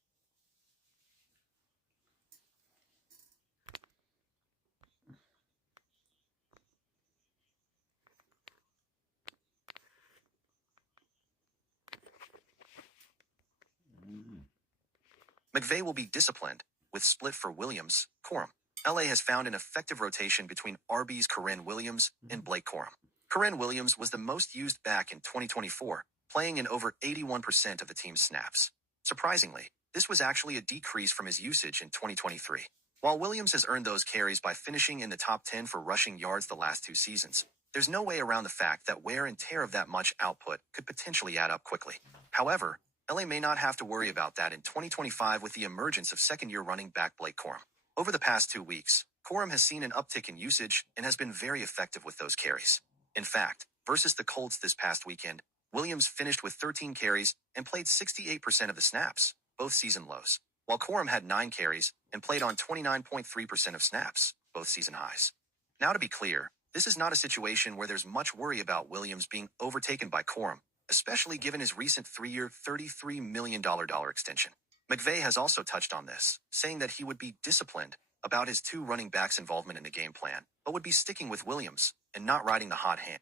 McVay will be disciplined, with split for Williams, Corum. LA has found an effective rotation between RB's Corinne Williams and Blake Corum. Corinne Williams was the most used back in 2024, playing in over 81% of the team's snaps. Surprisingly, this was actually a decrease from his usage in 2023. While Williams has earned those carries by finishing in the top 10 for rushing yards the last 2 seasons, there's no way around the fact that wear and tear of that much output could potentially add up quickly. However, LA may not have to worry about that in 2025 with the emergence of second-year running back Blake Corum. Over the past 2 weeks, Corum has seen an uptick in usage and has been very effective with those carries. In fact, versus the Colts this past weekend, Williams finished with 13 carries and played 68% of the snaps, both season lows, while Corum had 9 carries and played on 29.3% of snaps, both season highs. Now to be clear, this is not a situation where there's much worry about Williams being overtaken by Corum, especially given his recent 3-year, $33 million extension. McVay has also touched on this, saying that he would be disciplined about his 2 running backs' involvement in the game plan, but would be sticking with Williams and not riding the hot hand.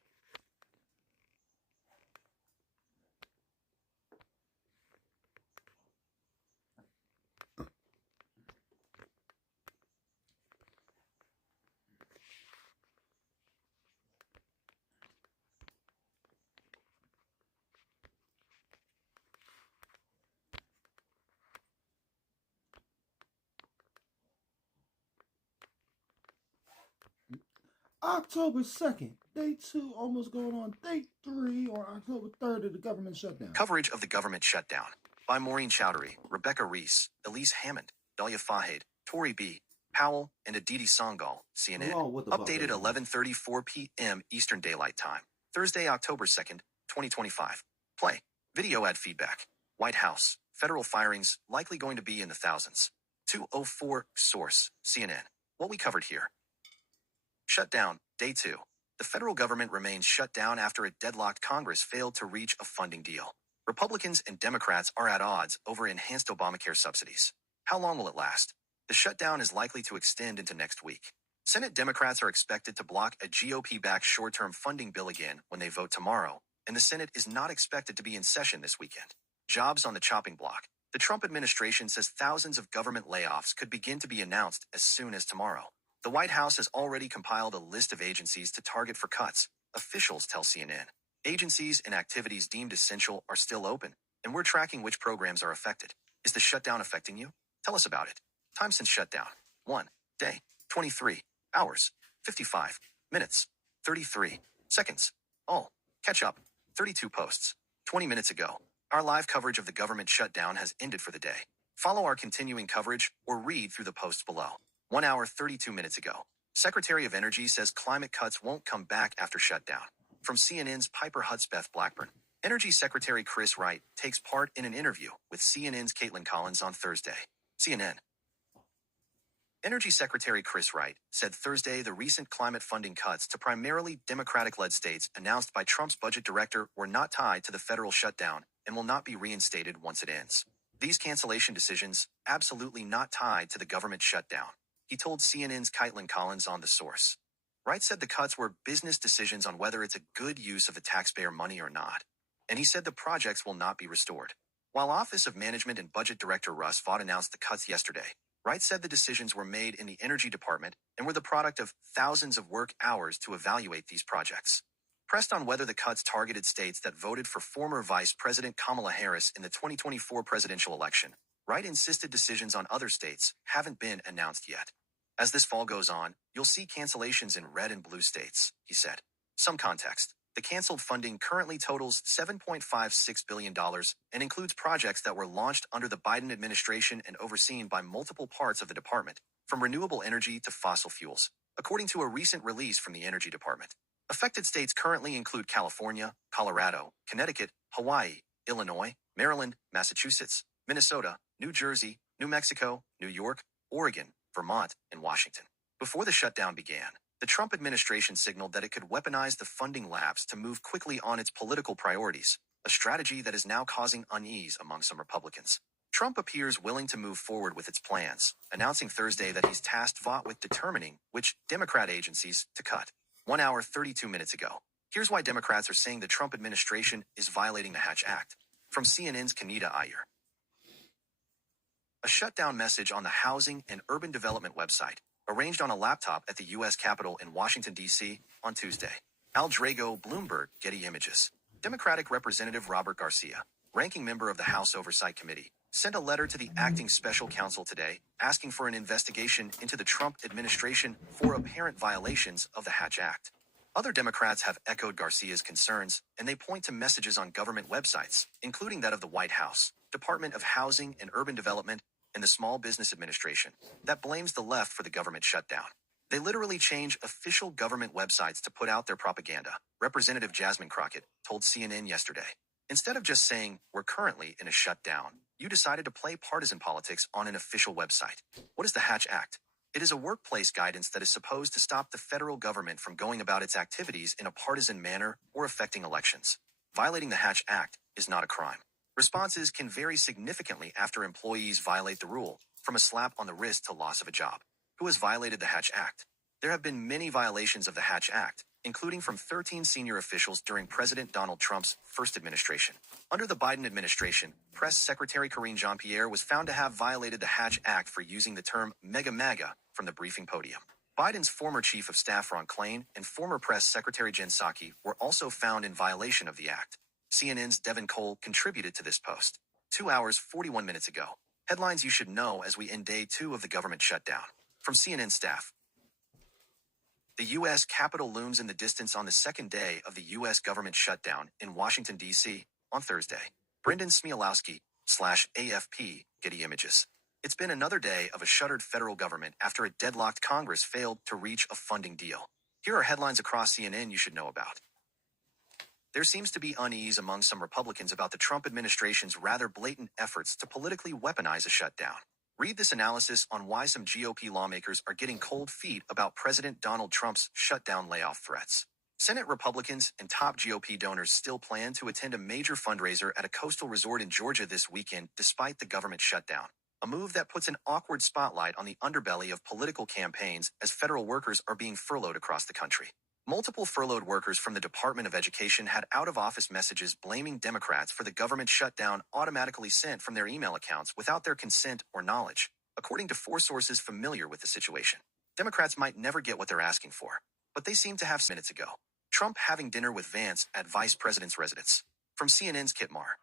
October 2nd, day 2, almost going on day 3, or October 3rd of the government shutdown. Coverage of the government shutdown by Maureen Chowdhury, Rebecca Reese, Elise Hammond, Dahlia Fahad, Tori B., Powell, and Aditi Sangal, CNN. Updated 11:34 p.m. Eastern Daylight Time, Thursday, October 2nd, 2025. Play. Video ad feedback. White House. Federal firings likely going to be in the thousands. 204 source, CNN. What we covered here. Shutdown, Day 2. The federal government remains shut down after a deadlocked Congress failed to reach a funding deal. Republicans and Democrats are at odds over enhanced Obamacare subsidies. How long will it last? The shutdown is likely to extend into next week. Senate Democrats are expected to block a GOP-backed short-term funding bill again when they vote tomorrow, and the Senate is not expected to be in session this weekend. Jobs on the chopping block. The Trump administration says thousands of government layoffs could begin to be announced as soon as tomorrow. The White House has already compiled a list of agencies to target for cuts, officials tell CNN. Agencies and activities deemed essential are still open, and we're tracking which programs are affected. Is the shutdown affecting you? Tell us about it. Time since shutdown. 1 day, 23 hours, 55 minutes, 33 seconds. All. Catch up. 32 posts. 20 minutes ago. Our live coverage of the government shutdown has ended for the day. Follow our continuing coverage or read through the posts below. 1 hour, 32 minutes ago. Secretary of Energy says climate cuts won't come back after shutdown. From CNN's Piper Hudspeth Blackburn. Energy Secretary Chris Wright takes part in an interview with CNN's Caitlin Collins on Thursday. CNN. Energy Secretary Chris Wright said Thursday the recent climate funding cuts to primarily Democratic-led states announced by Trump's budget director were not tied to the federal shutdown and will not be reinstated once it ends. These cancellation decisions absolutely not tied to the government shutdown, he told CNN's Caitlin Collins on The Source. Wright said the cuts were business decisions on whether it's a good use of the taxpayer money or not, and he said the projects will not be restored. While Office of Management and Budget Director Russ Vaught announced the cuts yesterday, Wright said the decisions were made in the Energy Department and were the product of thousands of work hours to evaluate these projects. Pressed on whether the cuts targeted states that voted for former Vice President Kamala Harris in the 2024 presidential election, Wright insisted decisions on other states haven't been announced yet. As this fall goes on, you'll see cancellations in red and blue states, he said. Some context. The canceled funding currently totals $7.56 billion and includes projects that were launched under the Biden administration and overseen by multiple parts of the department, from renewable energy to fossil fuels, according to a recent release from the Energy Department. Affected states currently include California, Colorado, Connecticut, Hawaii, Illinois, Maryland, Massachusetts, Minnesota, New Jersey, New Mexico, New York, Oregon, Vermont, and Washington. Before the shutdown began, the Trump administration signaled that it could weaponize the funding lapse to move quickly on its political priorities, a strategy that is now causing unease among some Republicans. Trump appears willing to move forward with its plans, announcing Thursday that he's tasked Vought with determining which Democrat agencies to cut. 1 hour 32 minutes ago. Here's why Democrats are saying the Trump administration is violating the Hatch Act. From CNN's Kanita Iyer. A shutdown message on the Housing and Urban Development website, arranged on a laptop at the U.S. Capitol in Washington, D.C., on Tuesday. Al Drago, Bloomberg, Getty Images. Democratic Representative Robert Garcia, ranking member of the House Oversight Committee, sent a letter to the acting special counsel today asking for an investigation into the Trump administration for apparent violations of the Hatch Act. Other Democrats have echoed Garcia's concerns, and they point to messages on government websites, including that of the White House, Department of Housing and Urban Development, and the Small Business Administration, that blames the left for the government shutdown. They literally change official government websites to put out their propaganda, Representative Jasmine Crockett told CNN yesterday. Instead of just saying, we're currently in a shutdown, you decided to play partisan politics on an official website. What is the Hatch Act? It is a workplace guidance that is supposed to stop the federal government from going about its activities in a partisan manner or affecting elections. Violating the Hatch Act is not a crime. Responses can vary significantly after employees violate the rule, from a slap on the wrist to loss of a job. Who has violated the Hatch Act? There have been many violations of the Hatch Act, including from 13 senior officials during President Donald Trump's first administration. Under the Biden administration, Press Secretary Karine Jean-Pierre was found to have violated the Hatch Act for using the term mega MAGA from the briefing podium. Biden's former chief of staff Ron Klain and former press secretary Jen Psaki were also found in violation of the act. CNN's Devin Cole contributed to this post. 2 hours 41 minutes ago. Headlines you should know as we end day 2 of the government shutdown. From CNN staff. The U.S. Capitol looms in the distance on the second day of the U.S. government shutdown in Washington, D.C. on Thursday. Brendan Smialowski, /AFP, Getty Images. It's been another day of a shuttered federal government after a deadlocked Congress failed to reach a funding deal. Here are headlines across CNN you should know about. There seems to be unease among some Republicans about the Trump administration's rather blatant efforts to politically weaponize a shutdown. Read this analysis on why some GOP lawmakers are getting cold feet about President Donald Trump's shutdown layoff threats. Senate Republicans and top GOP donors still plan to attend a major fundraiser at a coastal resort in Georgia this weekend despite the government shutdown, a move that puts an awkward spotlight on the underbelly of political campaigns as federal workers are being furloughed across the country. Multiple furloughed workers from the Department of Education had out-of-office messages blaming Democrats for the government shutdown automatically sent from their email accounts without their consent or knowledge, according to 4 sources familiar with the situation. Democrats might never get what they're asking for, but they seem to have minutes ago. Trump having dinner with Vance at Vice President's residence. From CNN's Kit Marr.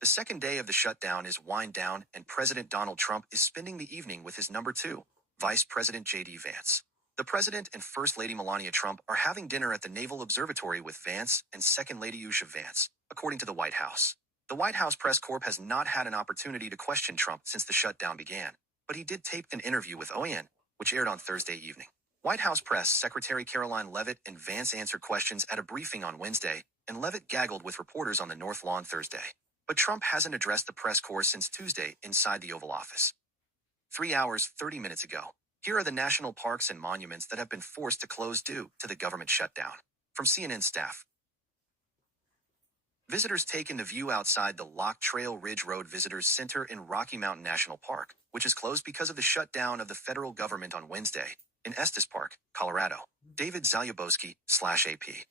The second day of the shutdown is wind down, and President Donald Trump is spending the evening with his number 2, Vice President J.D. Vance. The President and First Lady Melania Trump are having dinner at the Naval Observatory with Vance and Second Lady Usha Vance, according to the White House. The White House press corps has not had an opportunity to question Trump since the shutdown began, but he did tape an interview with OAN, which aired on Thursday evening. White House Press Secretary Caroline Leavitt and Vance answered questions at a briefing on Wednesday, and Leavitt gaggled with reporters on the North Lawn Thursday. But Trump hasn't addressed the press corps since Tuesday inside the Oval Office. 3 hours 30 minutes ago. Here are the national parks and monuments that have been forced to close due to the government shutdown. From CNN staff. Visitors take in the view outside the Lock Trail Ridge Road Visitors Center in Rocky Mountain National Park, which is closed because of the shutdown of the federal government on Wednesday, in Estes Park, Colorado. David Zalubowski, /AP.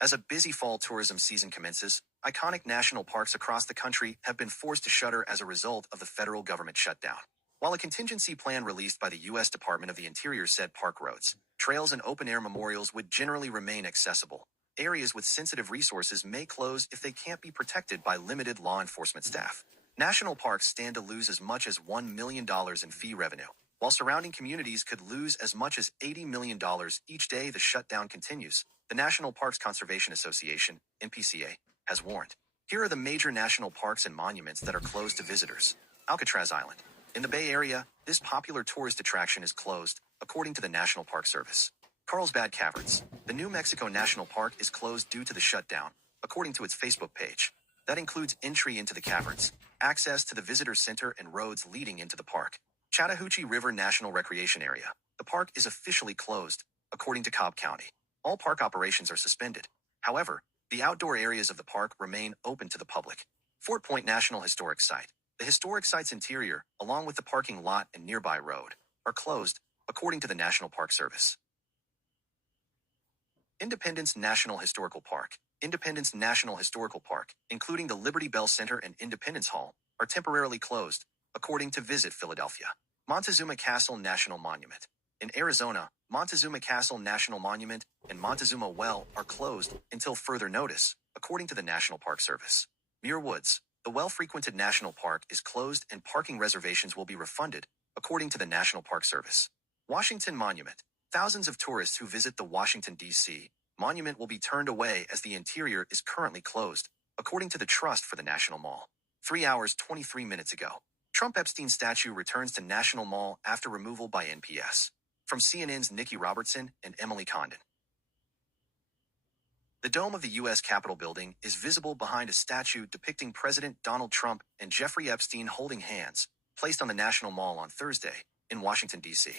As a busy fall tourism season commences, iconic national parks across the country have been forced to shutter as a result of the federal government shutdown. While a contingency plan released by the U.S. Department of the Interior said park roads, trails, and open-air memorials would generally remain accessible, areas with sensitive resources may close if they can't be protected by limited law enforcement staff. National parks stand to lose as much as $1 million in fee revenue, While surrounding communities could lose as much as $80 million each day the shutdown continues, the National Parks Conservation Association, NPCA, has warned. Here are the major national parks and monuments that are closed to visitors. Alcatraz Island. In the Bay Area, this popular tourist attraction is closed, according to the National Park Service. Carlsbad Caverns. The New Mexico National Park is closed due to the shutdown, according to its Facebook page. That includes entry into the caverns, access to the visitor center, and roads leading into the park. Chattahoochee River National Recreation Area. The park is officially closed, according to Cobb County. All park operations are suspended. However, the outdoor areas of the park remain open to the public. Fort Point National Historic Site. The historic site's interior, along with the parking lot and nearby road, are closed, according to the National Park Service. Independence National Historical Park. Independence National Historical Park, including the Liberty Bell Center and Independence Hall, are temporarily closed, according to Visit Philadelphia. Montezuma Castle National Monument. In Arizona, Montezuma Castle National Monument and Montezuma Well are closed until further notice, according to the National Park Service. Muir Woods. The well-frequented national park is closed and parking reservations will be refunded, according to the National Park Service. Washington Monument. Thousands of tourists who visit the Washington, D.C. monument will be turned away as the interior is currently closed, according to the Trust for the National Mall. 3 hours 23 minutes ago. Trump Epstein statue returns to National Mall after removal by NPS. From CNN's Nikki Robertson and Emily Condon. The dome of the U.S. Capitol building is visible behind a statue depicting President Donald Trump and Jeffrey Epstein holding hands, placed on the National Mall on Thursday in Washington, D.C.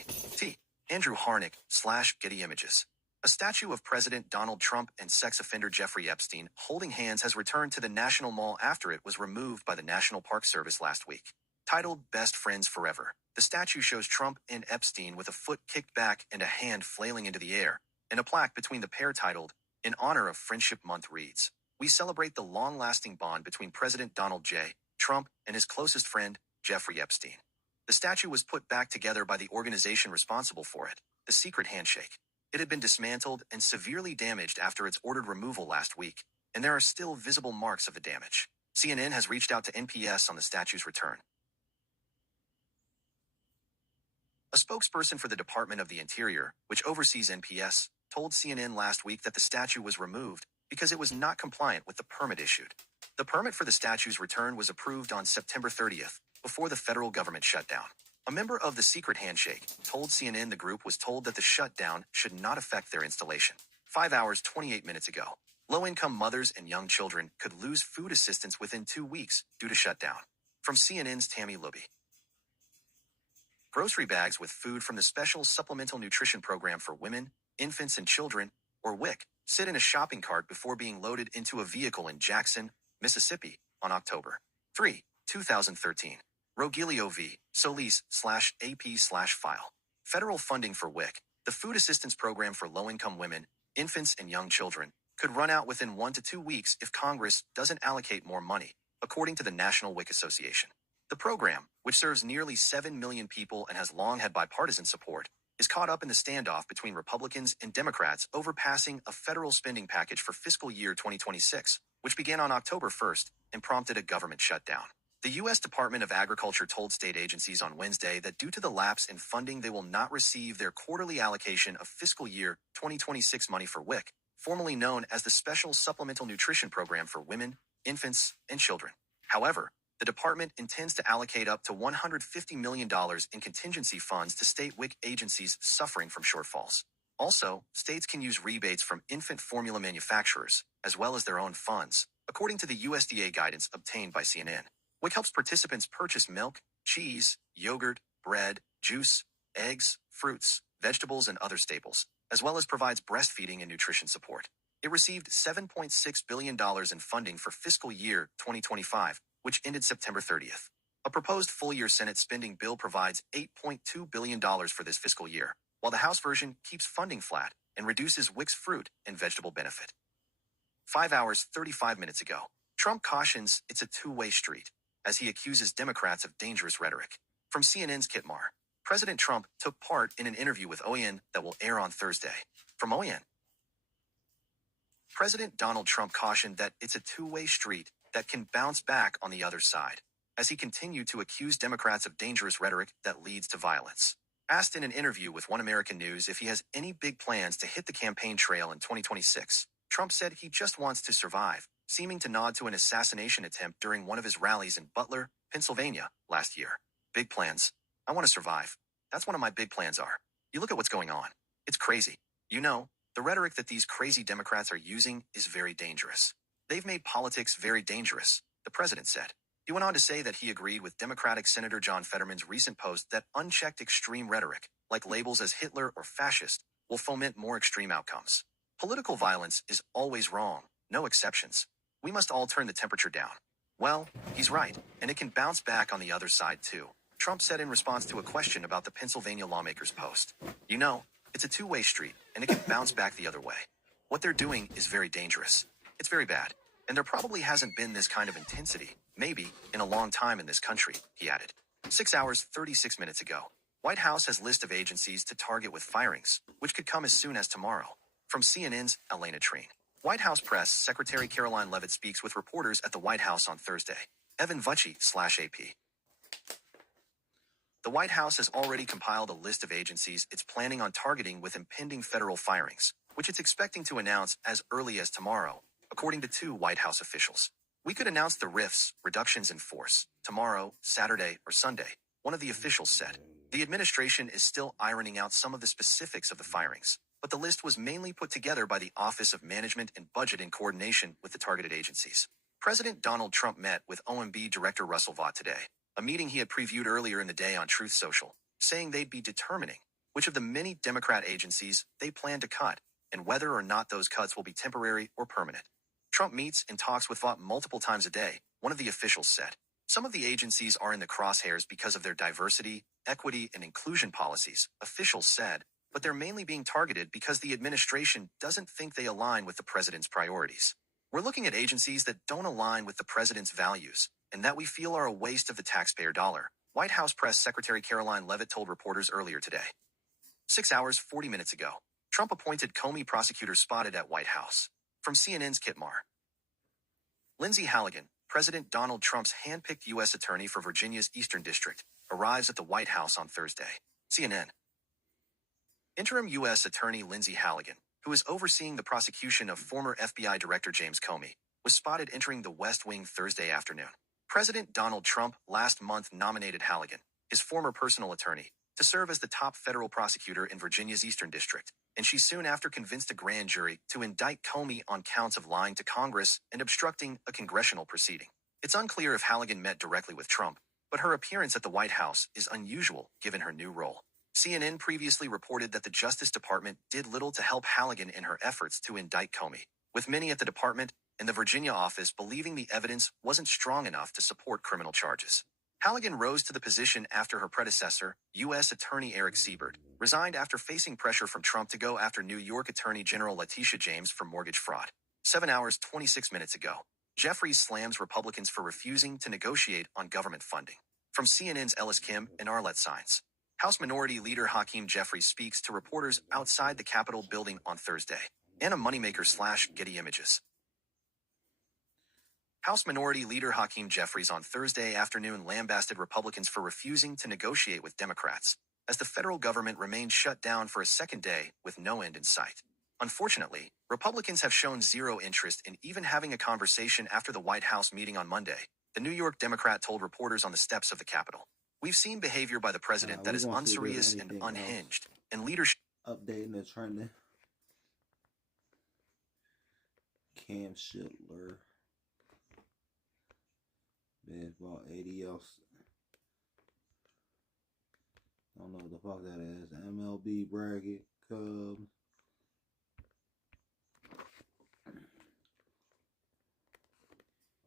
Andrew Harnick / Getty Images. A statue of President Donald Trump and sex offender Jeffrey Epstein holding hands has returned to the National Mall after it was removed by the National Park Service last week. Titled Best Friends Forever, the statue shows Trump and Epstein with a foot kicked back and a hand flailing into the air, and a plaque between the pair titled, "In honor of Friendship Month" reads, "We celebrate the long-lasting bond between President Donald J. Trump and his closest friend, Jeffrey Epstein." The statue was put back together by the organization responsible for it, the Secret Handshake. It had been dismantled and severely damaged after its ordered removal last week, and there are still visible marks of the damage. CNN has reached out to NPS on the statue's return. A spokesperson for the Department of the Interior, which oversees NPS, told CNN last week that the statue was removed because it was not compliant with the permit issued. The permit for the statue's return was approved on September 30th, before the federal government shutdown. A member of the Secret Handshake told CNN the group was told that the shutdown should not affect their installation. 5 hours 28 minutes ago. Low-income mothers and young children could lose food assistance within 2 weeks due to shutdown. From CNN's Tammy Libby. Grocery bags with food from the Special Supplemental Nutrition Program for Women, Infants and Children, or WIC, sit in a shopping cart before being loaded into a vehicle in Jackson, Mississippi, on October 3, 2013. Rogelio v. Solis /AP/file. Federal funding for WIC, the Food Assistance Program for Low-Income Women, Infants and Young Children, could run out within 1 to 2 weeks if Congress doesn't allocate more money, according to the National WIC Association. The program, which serves nearly 7 million people and has long had bipartisan support, is caught up in the standoff between Republicans and Democrats over passing a federal spending package for fiscal year 2026, which began on October 1st and prompted a government shutdown. The U.S. Department of Agriculture told state agencies on Wednesday that due to the lapse in funding, they will not receive their quarterly allocation of fiscal year 2026 money for WIC, formerly known as the Special Supplemental Nutrition Program for Women, Infants, and Children. However, the department intends to allocate up to $150 million in contingency funds to state WIC agencies suffering from shortfalls. Also, states can use rebates from infant formula manufacturers, as well as their own funds, according to the USDA guidance obtained by CNN. WIC helps participants purchase milk, cheese, yogurt, bread, juice, eggs, fruits, vegetables, and other staples, as well as provides breastfeeding and nutrition support. It received $7.6 billion in funding for fiscal year 2025, which ended September 30th. A proposed full-year Senate spending bill provides $8.2 billion for this fiscal year, while the House version keeps funding flat and reduces WIC's fruit and vegetable benefit. 5 hours 35 minutes ago, Trump cautions it's a two-way street, as he accuses Democrats of dangerous rhetoric. From CNN's Kit Marr, President Trump took part in an interview with OAN that will air on Thursday. From OAN, President Donald Trump cautioned that it's a two-way street that can bounce back on the other side, as he continued to accuse Democrats of dangerous rhetoric that leads to violence. Asked in an interview with One American News if he has any big plans to hit the campaign trail in 2026, Trump said he just wants to survive, seeming to nod to an assassination attempt during one of his rallies in Butler, Pennsylvania, last year. Big plans. I want to survive. That's one of my big plans are. You look at what's going on. It's crazy. You know, the rhetoric that these crazy Democrats are using is very dangerous. They've made politics very dangerous, the president said. He went on to say that he agreed with Democratic Senator John Fetterman's recent post that unchecked extreme rhetoric, like labels as Hitler or fascist, will foment more extreme outcomes. Political violence is always wrong, no exceptions. We must all turn the temperature down. Well, he's right, and it can bounce back on the other side too, Trump said in response to a question about the Pennsylvania lawmaker's post. You know, it's a two-way street, and it can bounce back the other way. What they're doing is very dangerous. It's very bad. And there probably hasn't been this kind of intensity, maybe, in a long time in this country, he added. 6 hours, 36 minutes ago. White House has list of agencies to target with firings, which could come as soon as tomorrow. From CNN's Elena Trine. White House Press Secretary Caroline Leavitt speaks with reporters at the White House on Thursday. Evan Vucci/AP. The White House has already compiled a list of agencies it's planning on targeting with impending federal firings, which it's expecting to announce as early as tomorrow, according to two White House officials. We could announce the RIFs, reductions in force, tomorrow, Saturday, or Sunday, one of the officials said. The administration is still ironing out some of the specifics of the firings, but the list was mainly put together by the Office of Management and Budget in coordination with the targeted agencies. President Donald Trump met with OMB Director Russell Vought today, a meeting he had previewed earlier in the day on Truth Social, saying they'd be determining which of the many Democrat agencies they plan to cut and whether or not those cuts will be temporary or permanent. Trump meets and talks with Vought multiple times a day, one of the officials said. Some of the agencies are in the crosshairs because of their diversity, equity, and inclusion policies, officials said, but they're mainly being targeted because the administration doesn't think they align with the president's priorities. We're looking at agencies that don't align with the president's values, and that we feel are a waste of the taxpayer dollar, White House Press Secretary Caroline Leavitt told reporters earlier today. 6 hours, 40 minutes ago, Trump appointed Comey prosecutors spotted at White House. From CNN's Kit Marr. Lindsay Halligan, President Donald Trump's handpicked U.S. attorney for Virginia's Eastern District, arrives at the White House on Thursday. CNN. Interim U.S. Attorney Lindsay Halligan, who is overseeing the prosecution of former FBI Director James Comey, was spotted entering the West Wing Thursday afternoon. President Donald Trump last month nominated Halligan, his former personal attorney, to serve as the top federal prosecutor in Virginia's Eastern District, and she soon after convinced a grand jury to indict Comey on counts of lying to Congress and obstructing a congressional proceeding. It's unclear if Halligan met directly with Trump, but her appearance at the White House is unusual given her new role. CNN previously reported that the Justice Department did little to help Halligan in her efforts to indict Comey, with many at the department and the Virginia office believing the evidence wasn't strong enough to support criminal charges. Halligan rose to the position after her predecessor, U.S. Attorney Eric Siebert, resigned after facing pressure from Trump to go after New York Attorney General Letitia James for mortgage fraud. 7 hours, 26 minutes ago, Jeffries slams Republicans for refusing to negotiate on government funding. From CNN's Ellis Kim and Arlette Saenz. House Minority Leader Hakeem Jeffries speaks to reporters outside the Capitol building on Thursday. And a moneymaker/Getty Images. House Minority Leader Hakeem Jeffries on Thursday afternoon lambasted Republicans for refusing to negotiate with Democrats, as the federal government remained shut down for a second day with no end in sight. Unfortunately, Republicans have shown zero interest in even having a conversation after the White House meeting on Monday, the New York Democrat told reporters on the steps of the Capitol. We've seen behavior by the president that is unserious and unhinged, and leadership. Updating the trending. Cam Schindler. Baseball ADL. I don't know what the fuck that is. MLB bracket. Cubs.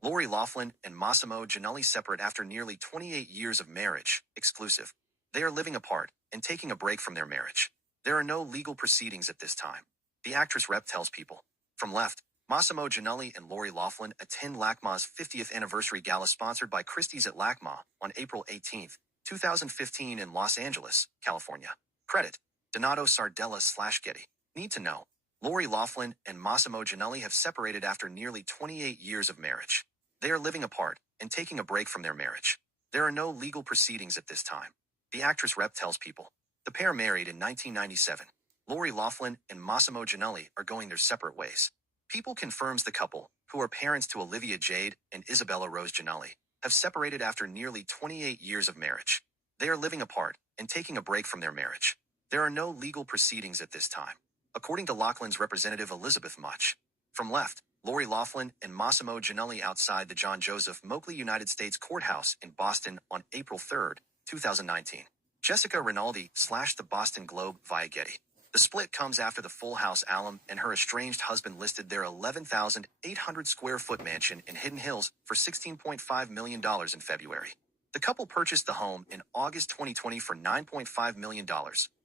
Lori Loughlin and Massimo Giannulli separate after nearly 28 years of marriage, exclusive. They are living apart and taking a break from their marriage. There are no legal proceedings at this time, the actress rep tells People. From Left, Massimo Giannulli and Lori Loughlin attend LACMA's 50th anniversary gala sponsored by Christie's at LACMA on April 18, 2015 in Los Angeles, California. Credit, Donato Sardella/Getty. Need to know. Lori Loughlin and Massimo Giannulli have separated after nearly 28 years of marriage. They are living apart and taking a break from their marriage. There are no legal proceedings at this time, the actress rep tells People. The pair married in 1997. Lori Loughlin and Massimo Giannulli are going their separate ways. People confirms the couple, who are parents to Olivia Jade and Isabella Rose Giannulli, have separated after nearly 28 years of marriage. They are living apart and taking a break from their marriage. There are no legal proceedings at this time, according to Loughlin's representative Elizabeth Much. From left, Lori Loughlin and Massimo Giannulli outside the John Joseph Moakley United States Courthouse in Boston on April 3, 2019. Jessica Rinaldi slashed the Boston Globe via Getty. The split comes after the Full House alum and her estranged husband listed their 11,800 square foot mansion in Hidden Hills for $16.5 million in February. The couple purchased the home in August 2020 for $9.5 million,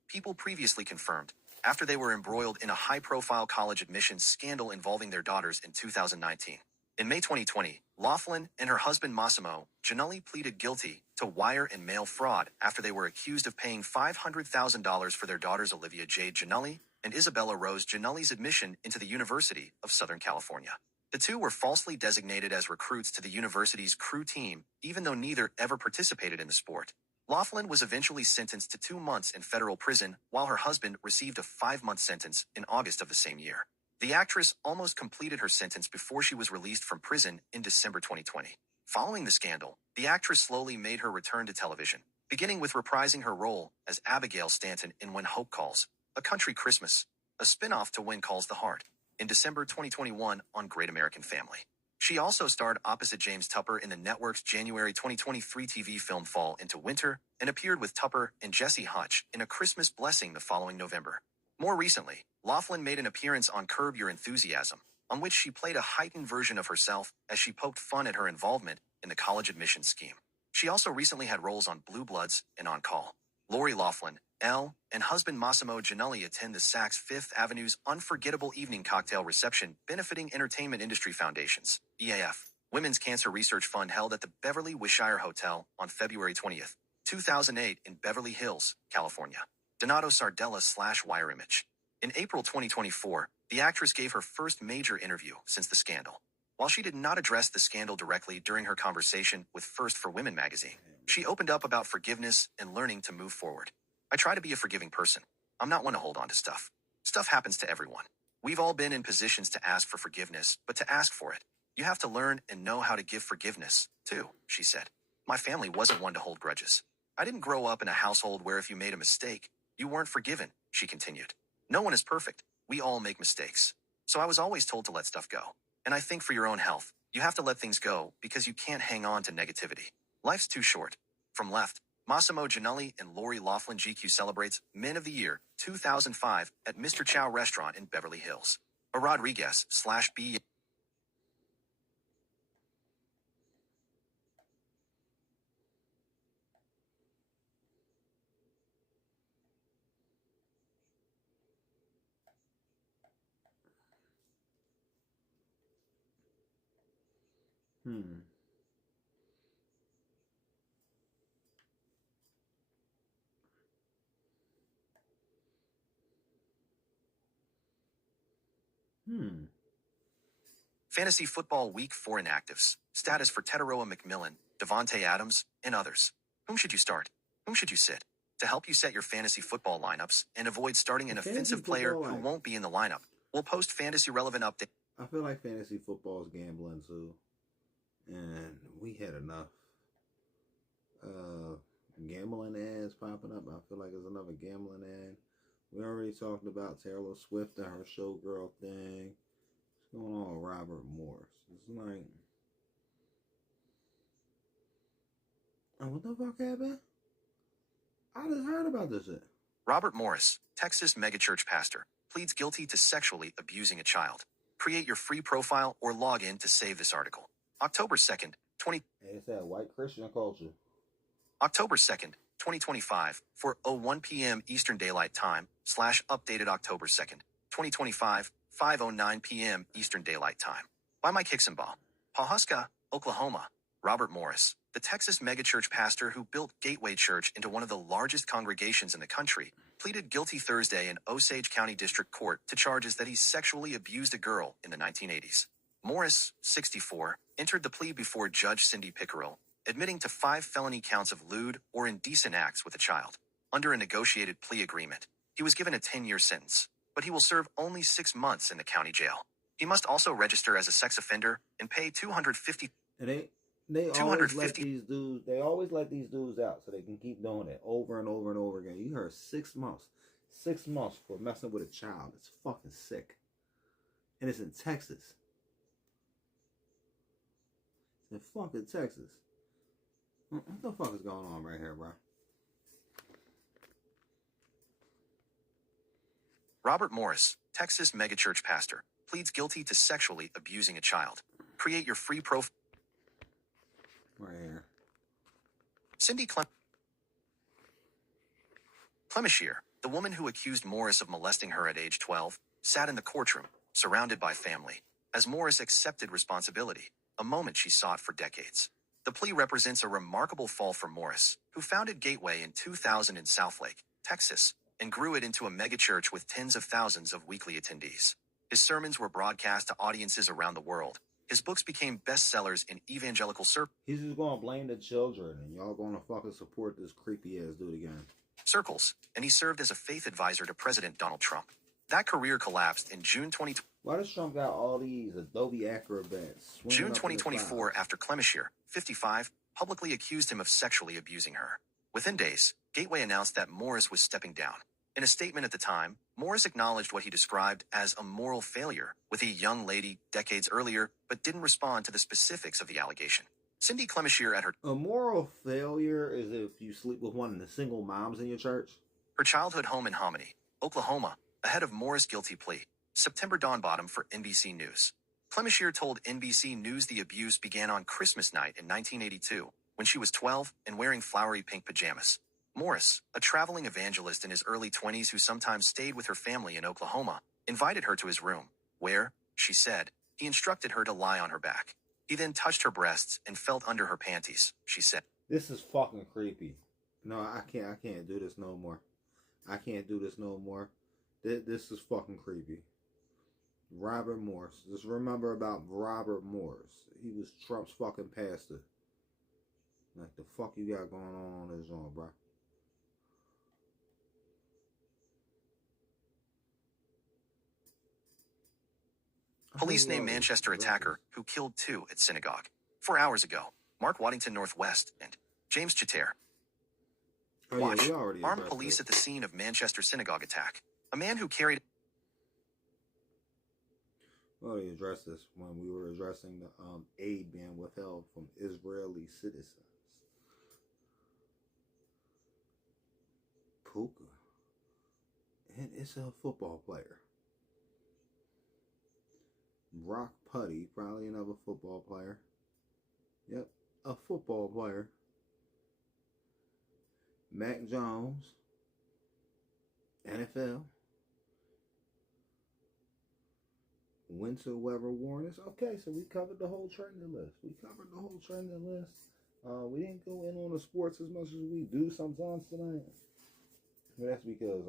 People previously confirmed, after they were embroiled in a high-profile college admissions scandal involving their daughters in 2019. In May 2020, Loughlin and her husband Massimo Giannulli pleaded guilty to wire and mail fraud after they were accused of paying $500,000 for their daughters Olivia Jade Giannulli and Isabella Rose Giannulli's admission into the University of Southern California. The two were falsely designated as recruits to the university's crew team, even though neither ever participated in the sport. Loughlin was eventually sentenced to 2 months in federal prison, while her husband received a 5-month sentence in August of the same year. The actress almost completed her sentence before she was released from prison in December 2020. Following the scandal, the actress slowly made her return to television, beginning with reprising her role as Abigail Stanton in When Hope Calls, A Country Christmas, a spin-off to When Calls the Heart, in December 2021 on Great American Family. She also starred opposite James Tupper in the network's January 2023 TV film Fall into Winter and appeared with Tupper and Jesse Hutch in A Christmas Blessing the following November. More recently, Loughlin made an appearance on Curb Your Enthusiasm, on which she played a heightened version of herself as she poked fun at her involvement in the college admissions scheme. She also recently had roles on Blue Bloods and On Call. Lori Loughlin, Elle, and husband Massimo Giannulli attend the Saks Fifth Avenue's Unforgettable Evening Cocktail Reception benefiting Entertainment Industry Foundation's EAF Women's Cancer Research Fund held at the Beverly Wilshire Hotel on February 20th, 2008 in Beverly Hills, California. Donato Sardella / Wire Image. In April 2024, the actress gave her first major interview since the scandal. While she did not address the scandal directly during her conversation with First for Women magazine, she opened up about forgiveness and learning to move forward. I try to be a forgiving person. I'm not one to hold on to stuff. Stuff happens to everyone. We've all been in positions to ask for forgiveness, but to ask for it, you have to learn and know how to give forgiveness, too, she said. My family wasn't one to hold grudges. I didn't grow up in a household where if you made a mistake, you weren't forgiven, she continued. No one is perfect. We all make mistakes. So I was always told to let stuff go. And I think for your own health, you have to let things go because you can't hang on to negativity. Life's too short. From left, Massimo Giannulli and Lori Loughlin GQ celebrates Men of the Year 2005 at Mr. Chow Restaurant in Beverly Hills. A Rodriguez / B. Hmm. Fantasy Football Week 4 inactives. Status for Teteroa McMillan, Devontae Adams, and others. Whom should you start? Whom should you sit? To help you set your fantasy football lineups and avoid starting an offensive player who won't be in the lineup, we'll post fantasy-relevant updates. I feel like fantasy football is gambling too. And we had enough gambling ads popping up. I feel like there's another gambling ad. We already talked about Taylor Swift and her showgirl thing. What's going on with Robert Morris? It's like, oh, what the fuck happened? I just heard about this shit. Robert Morris, Texas megachurch pastor, pleads guilty to sexually abusing a child. Create your free profile or log in to save this article. October 2nd, It's that white Christian culture. October 2nd, 2025, for 01 p.m. Eastern Daylight Time, /updated October 2nd, 2025, 5:09 p.m. Eastern Daylight Time. By Mike Hicksonbaugh. Pawhuska, Oklahoma. Robert Morris, the Texas megachurch pastor who built Gateway Church into one of the largest congregations in the country, pleaded guilty Thursday in Osage County District Court to charges that he sexually abused a girl in the 1980s. Morris, 64, entered the plea before Judge Cindy Pickerel, admitting to 5 felony counts of lewd or indecent acts with a child. Under a negotiated plea agreement, he was given a 10-year sentence, but he will serve only 6 months in the county jail. He must also register as a sex offender and pay $250. And they always let these dudes. They always let these dudes out so they can keep doing it over and over and over again. You heard 6 months, 6 months for messing with a child. It's fucking sick, and it's in Texas. It's in fucking Texas. What the fuck is going on right here, bro? Robert Morris, Texas megachurch pastor, pleads guilty to sexually abusing a child. Create your free profile. Right here. Cindy Clemishier, the woman who accused Morris of molesting her at age 12, sat in the courtroom, surrounded by family, as Morris accepted responsibility, a moment she sought for decades. The plea represents a remarkable fall for Morris, who founded Gateway in 2000 in Southlake, Texas, and grew it into a megachurch with tens of thousands of weekly attendees. His sermons were broadcast to audiences around the world. His books became bestsellers in evangelical circles. He's just going to blame the children, and y'all going to fucking support this creepy-ass dude again. Circles, and he served as a faith advisor to President Donald Trump. That career collapsed in June 2020. Why does Trump got all these Adobe Acrobats? June 2024, after Clemishier, 55, publicly accused him of sexually abusing her. Within days, Gateway announced that Morris was stepping down. In a statement at the time, Morris acknowledged what he described as a moral failure with a young lady decades earlier, but didn't respond to the specifics of the allegation. Cindy Clemishier at her... A moral failure is if you sleep with one of the single moms in your church? Her childhood home in Hominy, Oklahoma, ahead of Morris' guilty plea. September dawn bottom for NBC News. Clemishier told NBC News the abuse began on Christmas night in 1982, when she was 12 and wearing flowery pink pajamas. Morris, a traveling evangelist in his early 20s who sometimes stayed with her family in Oklahoma, invited her to his room, where, she said, he instructed her to lie on her back. He then touched her breasts and felt under her panties, she said. This is fucking creepy. No, I can't do this no more. I can't do this no more. This is fucking creepy. Robert Morris. Just remember about Robert Morris. He was Trump's fucking pastor. Like, the fuck you got going on this joint, bro? Police named Manchester attacker who killed 2 at synagogue. 4 hours ago, Mark Waddington Northwest and James Chater. Watch, armed police at the scene of Manchester synagogue attack. A man who carried... We already addressed this when we were addressing the aid being withheld from Israeli citizens. Puka. And it's a football player. Brock Putty, probably another football player. Yep, a football player. Mac Jones, NFL. Winter weather warnings. Okay, so we covered the whole trending list. We didn't go in on the sports as much as we do sometimes tonight. But that's because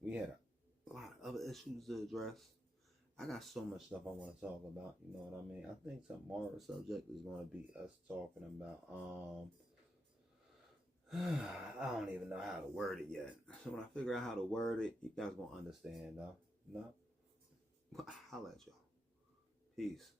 we had a lot of other issues to address. I got so much stuff I want to talk about, you know what I mean? I think tomorrow's subject is going to be us talking about, I don't even know how to word it yet. So when I figure out how to word it, you guys going to understand, though. No? I'll let y'all. Peace.